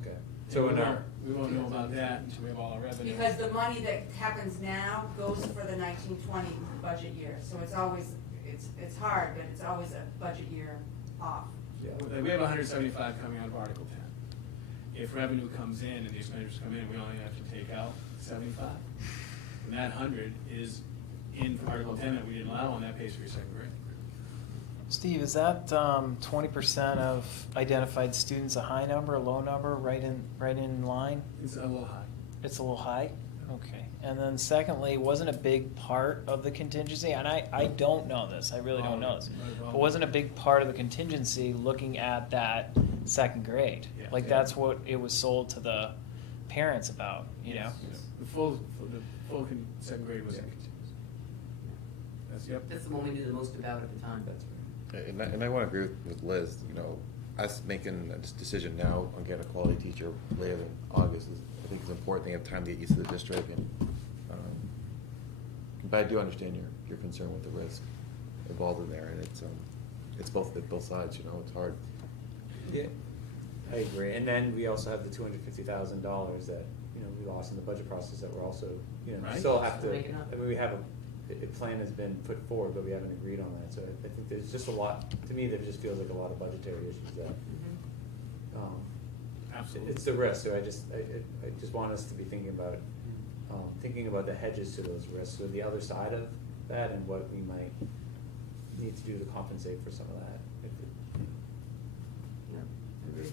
Okay. And So we in our. won't- we won't know about that until we have all our revenue. Because the money that happens now goes for the 1920 budget year, so it's always, it's hard, but it's always a budget year off. Yeah. We have 175 coming out of Article 10. If revenue comes in and the expenditures come in, we only have to take out 75. And that 100 is in Article 10 that we didn't allow, and that pays for your second grade. Steve, is that 20% of identified students a high number, a low number, right in line? It's a little high. It's a little high? Okay. And then secondly, wasn't a big part of the contingency, and I don't know this, I really don't know this, but wasn't a big part of the contingency looking at that second grade? Yeah. Like, Yeah. that's what it was sold to the parents about, you know? Yes. The full second grade was in contingency. Yep. That's the one we knew the most about at the time. That's right. And I want to agree with Liz, you know, us making a decision now on getting a quality teacher later in August is, I think is important. They have time to get used to the district and, but I do understand your concern with the risk involved in there, and it's both sides, you know, it's hard. Yeah, I agree. And then we also have the $250,000 that, you know, we lost in the budget process that we're also, you know, Right. still have Still to, making up. I mean, we have a plan has been put forward, but we haven't agreed on that. So I think there's just a lot, to me, there just feels like a lot of budgetary issues that, Absolutely. it's the risk. So I just want us to be thinking about the hedges to those risks, or the other side of that, and what we might need to do to compensate for some of that. Yeah, agreed.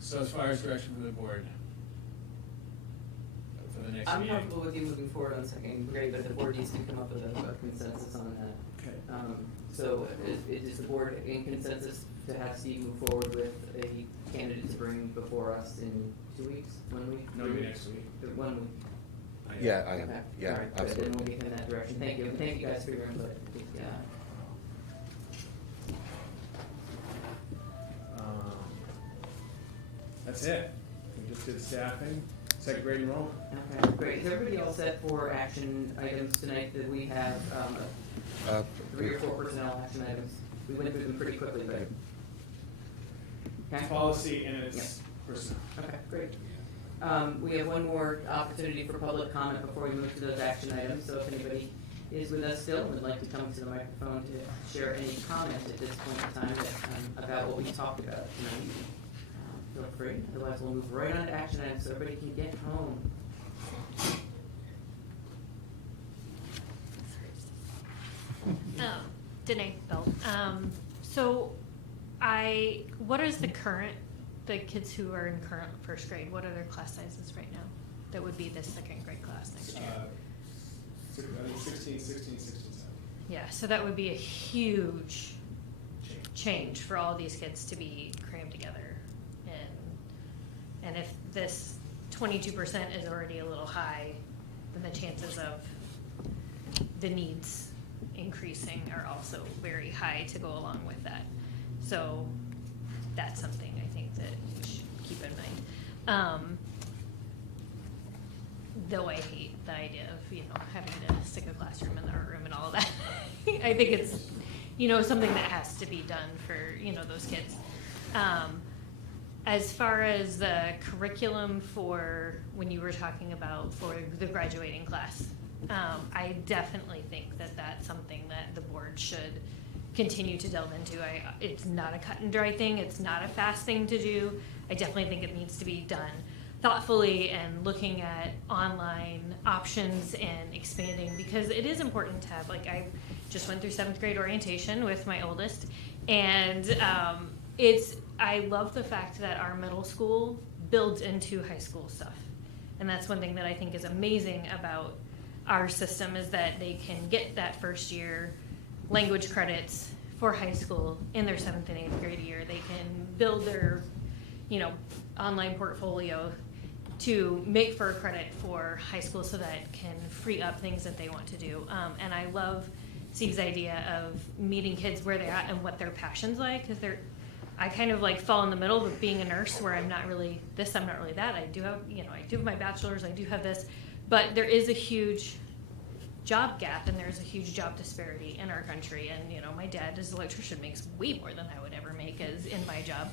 So as far as direction from the board for the next I'm meeting. comfortable with you moving forward on second grade, but the board needs to come up with a consensus on that. Okay. So is the board in consensus to have Steve move forward with a candidate to bring before us in 2 weeks, 1 week? No, maybe next week. 1 week. Yeah, Okay. yeah, All right, good. Then absolutely. we'll get in that direction. Thank you. And thank you guys for your input. Yeah. That's it. We just did staffing, second grade enrollment. Okay, great. Is everybody all set for action items tonight that we have, 3 or 4 personnel action items? We went through them pretty quickly, but. Okay. Policy and its personnel. Okay, great. We have one more opportunity for public comment before we move to those action items, so if anybody is with us still and would like to come to the microphone to share any comment at this point in time about what we talked about tonight, feel free. Otherwise, we'll move right on to action items so everybody can get home. Danae Bell. So what is the kids who are in current first grade, what are their class sizes right now? That would be the second grade class next year? 16, 17. Yeah, so that would be a huge change for all these kids to be crammed together. And if this 22% is already a little high, then the chances of the needs increasing are also very high to go along with that. So that's something I think that we should keep in mind. Though I hate the idea of, having to stick a classroom in the art room and all of that. I think it's, something that has to be done for, those kids. As far as the curriculum for when you were talking about for the graduating class, I definitely think that that's something that the board should continue to delve into. It's not a cut and dry thing. It's not a fast thing to do. I definitely think it needs to be done thoughtfully and looking at online options and expanding, because it is important to have, like, I just went through 7th grade orientation with my oldest, and I love the fact that our middle school builds into high school stuff. And that's one thing that I think is amazing about our system, is that they can get that first year language credits for high school in their 7th and 8th grade year. They can build their, online portfolio to make for a credit for high school, so that it can free up things that they want to do. And I love Steve's idea of meeting kids where they're at and what their passion's like, because I kind of like fall in the middle of being a nurse, where I'm not really this, I'm not really that. I do have, I do have my bachelor's, I do have this, but there is a huge job gap and there's a huge job disparity in our country. And, my dad as an electrician makes way more than I would ever make as in my job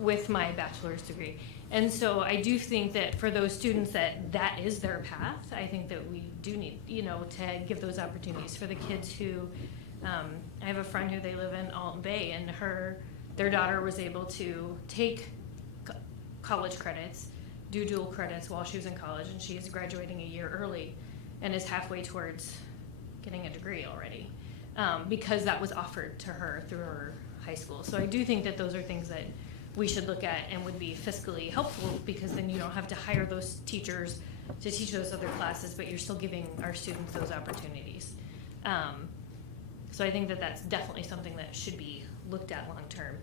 with my bachelor's degree. And so I do think that for those students that is their path, I think that we do need, to give those opportunities for the kids who, I have a friend who they live in Alton Bay, and their daughter was able to take college credits, do dual credits while she was in college, and she is graduating a year early and is halfway towards getting a degree already, because that was offered to her through her high school. So I do think that those are things that we should look at and would be fiscally helpful, because then you don't have to hire those teachers to teach those other classes, but you're still giving our students those opportunities. So I think that that's definitely something that should be looked at long term.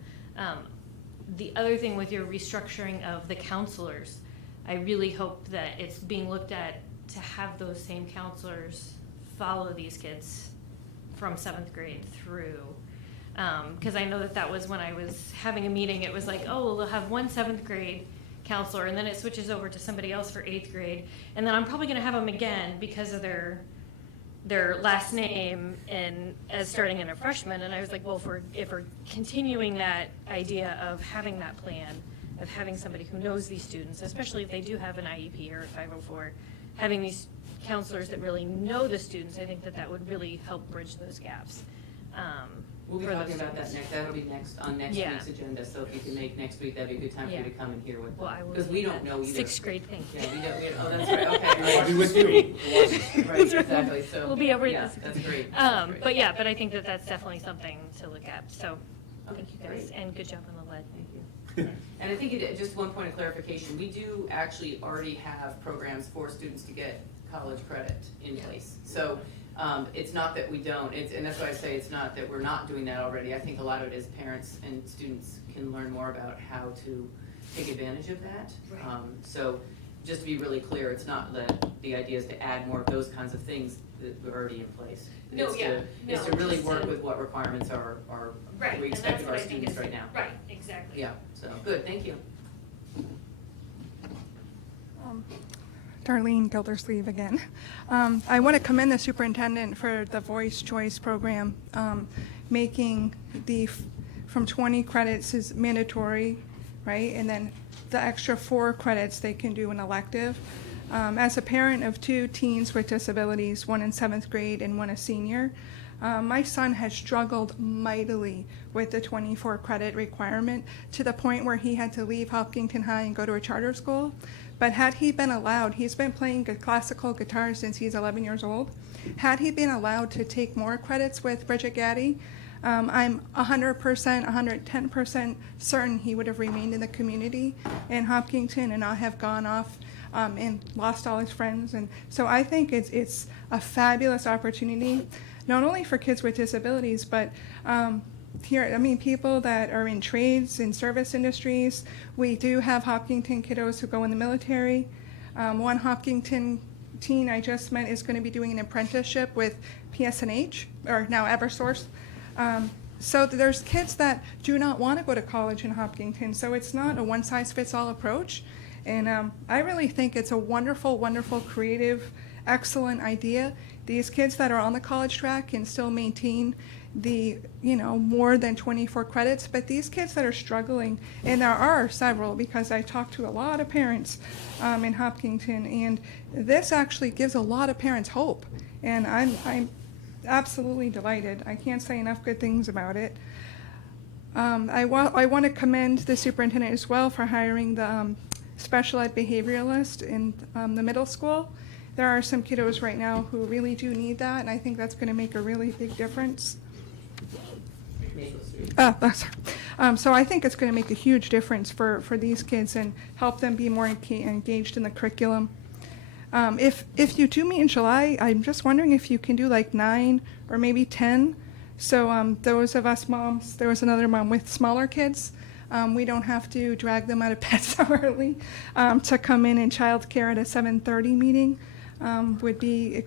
The other thing with your restructuring of the counselors, I really hope that it's being looked at to have those same counselors follow these kids from 7th grade through. Because I know that was when I was having a meeting, it was like, oh, well, they'll have one 7th grade counselor, and then it switches over to somebody else for 8th grade, and then I'm probably going to have them again because of their last name and as starting in a freshman. And I was like, well, if we're continuing that idea of having that plan, of having somebody who knows these students, especially if they do have an IEP or a 504, having these counselors that really know the students, I think that would really help bridge those gaps. We'll be for talking those about that students. that'll be on next Yeah. week's agenda, so if you can make next week, that'd be a good time for you to come and hear what, Well, I will because we do don't that. know either. 6th grade thing. Yeah, oh, that's right, okay. I'll be with you. Right, exactly, so. We'll be over yeah, at the that's great. But I think that that's definitely something to look at. So thank you guys, and good job on the lead. Thank you. And I think just one point of clarification, we do actually already have programs for students to get college credit in place. So it's not that we don't, and that's why I say it's not that we're not doing that already. I think a lot of it is parents and students can learn more about how to take advantage of that. Right. So just to be really clear, it's not that the idea is to add more of those kinds of things that are already in place. No, It's yeah. It's No, to really just work to- with what requirements are Right, we and expect that's of what our I think students is- right now. Right, exactly. Yeah, so, good, thank you. Darlene Gildersleeve again. I want to commend the superintendent for the Voice Choice program, making from 20 credits is mandatory, right? And then the extra 4 credits they can do an elective. As a parent of 2 teens with disabilities, one in 7th grade and one a senior, my son has struggled mightily with the 24 credit requirement to the point where he had to leave Hopkinton High and go to a charter school. But had he been allowed, he's been playing classical guitar since he's 11 years old. Had he been allowed to take more credits with Bridget Gaddy, I'm 100%, 110% certain he would have remained in the community in Hopkinton and not have gone off and lost all his friends. And so I think it's a fabulous opportunity, not only for kids with disabilities, but people that are in trades, in service industries. We do have Hopkinton kiddos who go in the military. One Hopkinton teen I just met is going to be doing an apprenticeship with PSNH, or now Eversource. So there's kids that do not want to go to college in Hopkinton, so it's not a one-size-fits-all approach. And I really think it's a wonderful, wonderful, creative, excellent idea. These kids that are on the college track can still maintain the, more than 24 credits, but these kids that are struggling, and there are several because I talked to a lot of parents in Hopkinton, and this actually gives a lot of parents hope, and I'm absolutely delighted. I can't say enough good things about it. I want to commend the superintendent as well for hiring the special ed behavioralist in the middle school. There are some kiddos right now who really do need that, and I think that's going to make a really big difference. So I think it's going to make a huge difference for these kids and help them be more engaged in the curriculum. If you do meet in July, I'm just wondering if you can do like 9 or maybe 10. So those of us moms, there was another mom with smaller kids. We don't have to drag them out of bed so early to come in childcare at a 7:30 meeting. Would be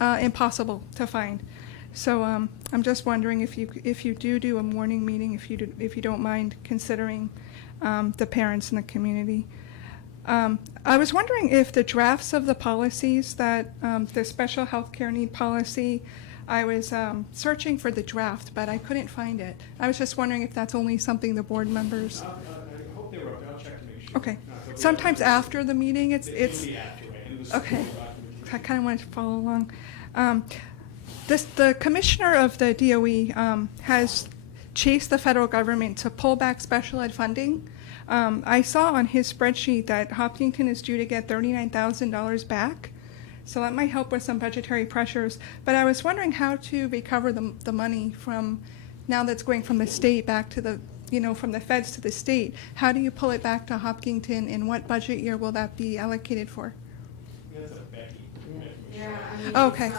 impossible to find. So I'm just wondering if you do a morning meeting, if you don't mind considering the parents in the community. I was wondering if the drafts of the policies that the special health care need policy, I was searching for the draft, but I couldn't find it. I was just wondering if that's only something the board members. I hope they were. I'll check to make sure. Okay. Sometimes after the meeting, it's okay. I kind of wanted to follow along. The commissioner of the DOE has chased the federal government to pull back special ed funding. I saw on his spreadsheet that Hopkinton is due to get $39,000 back. So that might help with some budgetary pressures. But I was wondering how to recover the money from now that's going from the state back to the, from the feds to the state. How do you pull it back to Hopkinton, and what budget year will that be allocated for? Yeah, I mean, Okay.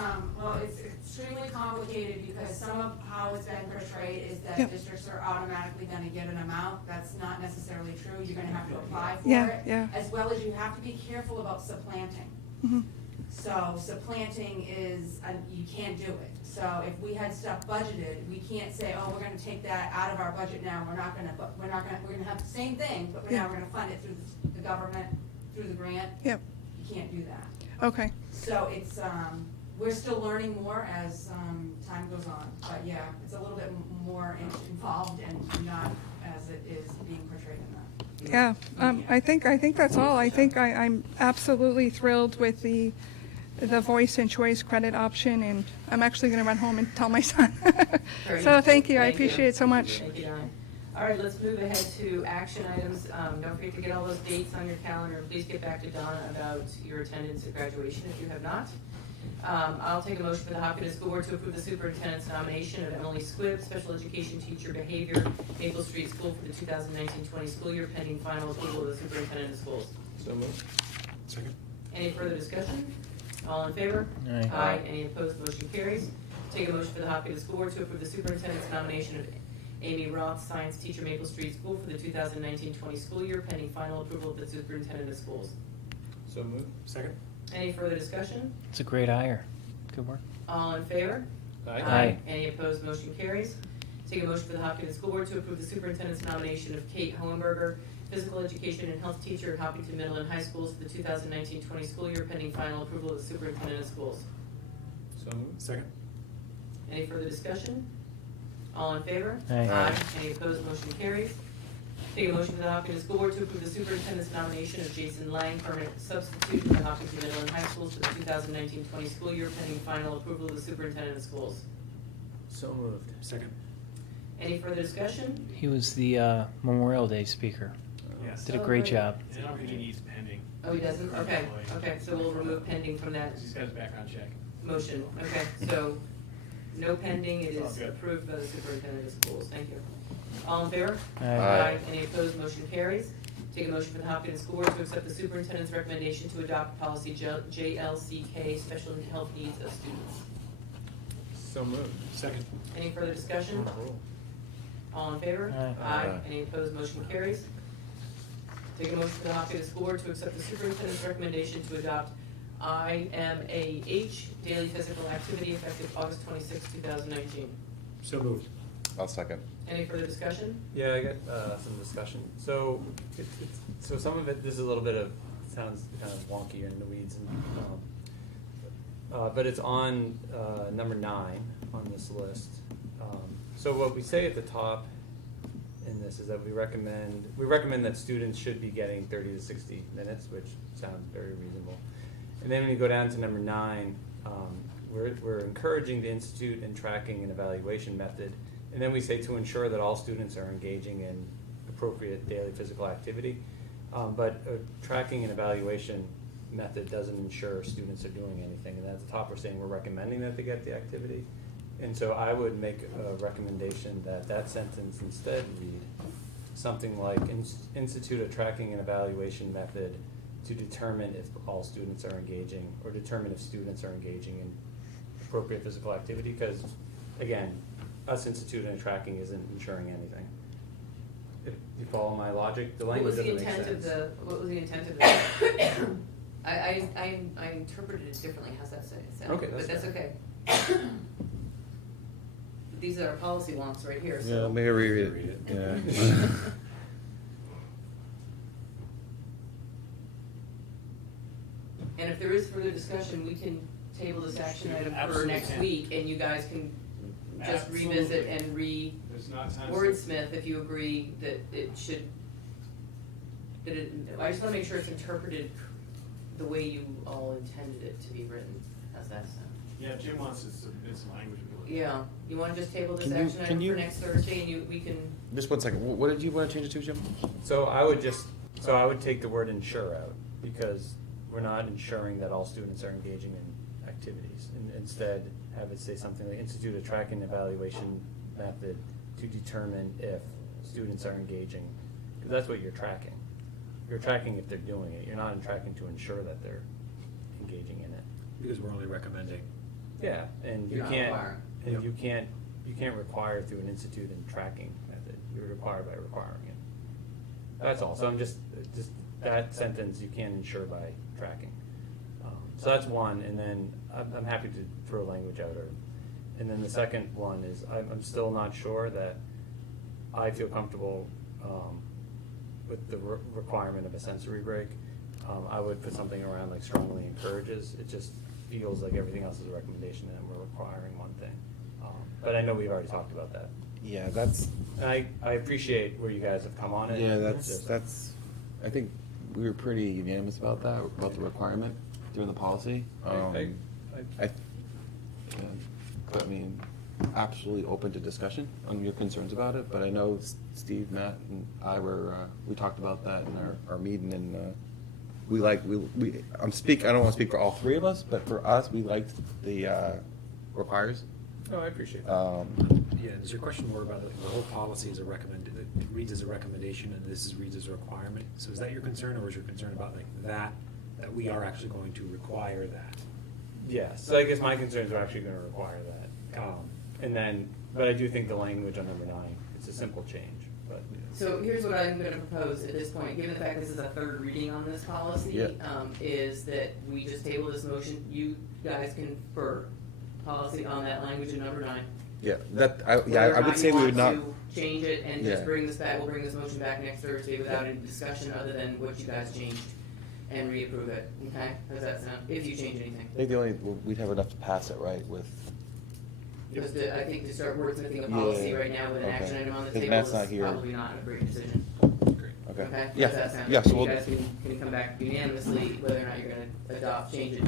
it's extremely complicated because some of how it's been portrayed is that Yep. districts are automatically gonna get an amount. That's not necessarily true. You're gonna have to apply for Yeah, it. yeah. As well as you have to be careful about supplanting. Mhm. So supplanting is, you can't do it. So if we had stuff budgeted, we can't say, oh, we're gonna take that out of our budget now, we're gonna have the same thing, but now we're gonna fund it through the government, through the grant. Yep. You can't do that. Okay. So it's, we're still learning more as time goes on, but yeah, it's a little bit more involved and not as it is being portrayed in that. Yeah, I think that's all. I think I'm absolutely thrilled with the voice and choice credit option, and I'm actually going to run home and tell my son. So thank you. I appreciate it so much. Thank you, Don. All right, let's move ahead to action items. Don't forget to get all those dates on your calendar. Please get back to Donna about your attendance at graduation if you have not. I'll take a motion for the Hopkinton School Board to approve the superintendent's nomination of Emily Squibb, special education teacher behavior, Maple Street School for the 2019-20 school year, pending final approval of the superintendent of schools. So moved. Second. Any further discussion? All in favor? Aye. Aye. Any opposed? Motion carries. Take a motion for the Hopkinton School Board to approve the superintendent's nomination of Amy Roth, science teacher, Maple Street School for the 2019-20 school year, pending final approval of the superintendent of schools. So moved. Second. Any further discussion? It's a great hire. Good work. All in favor? Aye. Any opposed? Motion carries. Take a motion for the Hopkinton School Board to approve the superintendent's nomination of Kate Hohenberger, physical education and health teacher at Hopkinton Middle and High Schools for the 2019-20 school year, pending final approval of the superintendent of schools. So moved. Second. Any further discussion? All in favor? Aye. Any opposed? Motion carries. Take a motion for the Hopkinton School Board to approve the superintendent's nomination of Jason Lang, permanent substitute for the Hopkinton Middle and High Schools for the 2019-20 school year, pending final approval of the superintendent of schools. So moved. Second. Any further discussion? He was the Memorial Day speaker. Yes. Did a great job. I don't think he needs pending. Oh, he doesn't? Okay, okay, so we'll remove pending from that He's got his background check. motion. Okay, so no pending, it It's all is good. approved by the superintendent of schools. Thank you. All in favor? Aye. Any opposed? Motion carries. Take a motion for the Hopkins School Board to accept the superintendent's recommendation to adopt policy JLCK, special health needs of students. So moved. Second. Any further discussion? All in favor? Aye. Any opposed? Motion carries. Take a motion for the Hopkins School Board to accept the superintendent's recommendation to adopt IMAH, daily physical activity, effective August 26, 2019. So moved. I'll second. Any further discussion? Yeah, I got some discussion. So, so some of it, this is a little bit of, sounds kind of wonky or in the weeds, and, but it's on number 9 on this list. So what we say at the top in this is that we recommend that students should be getting 30 to 60 minutes, which sounds very reasonable. And then when you go down to number 9, we're encouraging the institute and tracking and evaluation method. And then we say to ensure that all students are engaging in appropriate daily physical activity. But a tracking and evaluation method doesn't ensure students are doing anything. And at the top, we're saying we're recommending that they get the activity. And so I would make a recommendation that that sentence instead read something like institute a tracking and evaluation method to determine if all students are engaging, or determine if students are engaging in appropriate physical activity. Because again, us instituting and tracking isn't ensuring anything. If you follow my logic, the language doesn't make sense. What was the intent of the? I interpreted it differently. How's that sound? Okay, but that's fair. okay. These are our policy wonks right here. So. Yeah, maybe reread it. Yeah. And if there is further discussion, we can table this action item for Absolutely next can. week, and you guys can just Absolutely. revisit and There's not time to- wordsmith if you agree that it should. I just want to make sure it's interpreted the way you all intended it to be written. How's that sound? Yeah, Jim wants to submit some language. Yeah. You want to just table this Can you- action can item you- for next Thursday, and we can. Just 1 second. What did you want to change it to, Jim? So I would take the word ensure out, because we're not ensuring that all students are engaging in activities. And instead, have it say something like institute a tracking and evaluation method to determine if students are engaging, because that's what you're tracking. You're tracking if they're doing it. You're not tracking to ensure that they're engaging in it. Because we're only recommending. Yeah, and You're you not can't, requiring. and you can't require through an institute and tracking method. You're required by requiring it. That's all. So I'm just that sentence, you can't ensure by tracking. So that's one, and then I'm happy to throw language out. And then the second one is I'm still not sure that I feel comfortable with the requirement of a sensory break. I would put something around like strongly encourages. It just feels like everything else is a recommendation and we're requiring one thing. But I know we've already talked about that. Yeah, that's. And I appreciate where you guys have come on it. Yeah, It's just- that's. I think we were pretty unanimous about that, about the requirement during the policy. But I mean, absolutely open to discussion on your concerns about it. But I know Steve, Matt, and I we talked about that in our meeting, and I don't want to speak for all three of us, but for us, we liked the requires. No, I appreciate that. Yeah, is your question more about the whole policy is a recommended, it reads as a recommendation and this reads as a requirement? So is that your concern, or is your concern about like that we are actually going to require that? Yes, so I guess my concerns are actually gonna require that. But I do think the language on number 9, it's a simple change, but. So here's what I'm going to propose at this point, given the fact this is a third reading on this policy, Yeah. is that we just table this motion. You guys confer policy on that language in number 9. Yeah, I Whether or would not say you we would not. want to change it and Yeah. just bring this back. We'll bring this motion back next Thursday without any discussion other than what you guys changed and reapprove it. Okay? How's that sound? If you change anything. I think we'd have enough to pass it, right? With. Because I think to start wordsmithing a policy Yeah. right now with an Okay. action item on the If table Matt's is not here. probably not a great decision. Okay. Okay? Yeah. How's that sound? Yeah. So You we'll. guys can come back unanimously whether or not you're gonna change it,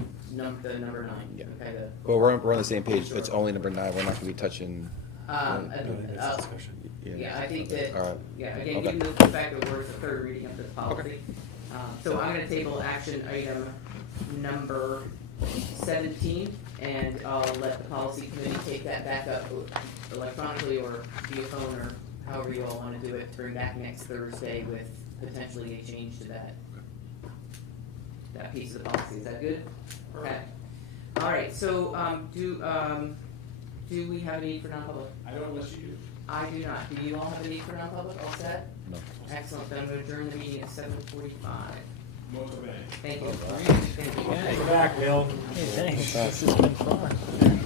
the number 9. Yeah. Okay, Well, we're on the same page. It's only number 9. We're not going to be touching. Discussion. Yeah, I think that, All right. yeah, again, Okay. given the fact that we're the third reading of this policy. So I'm gonna table action item number 17, and I'll let the policy committee take that back up electronically or via phone or however you all wanna do it, to bring back next Thursday with potentially a change to that piece of the policy. Is that good? Okay. All right, so, do we have a need for non-public? I don't unless you do. I do not. Do you all have a need for non-public? All set? No. Excellent. Then I'm going to adjourn the meeting at 7:45. Most of it. Thank you. Thank you. Okay. Go back, Bill. Hey, thanks. This has been fun.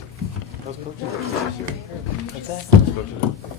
Those coaches. What's that?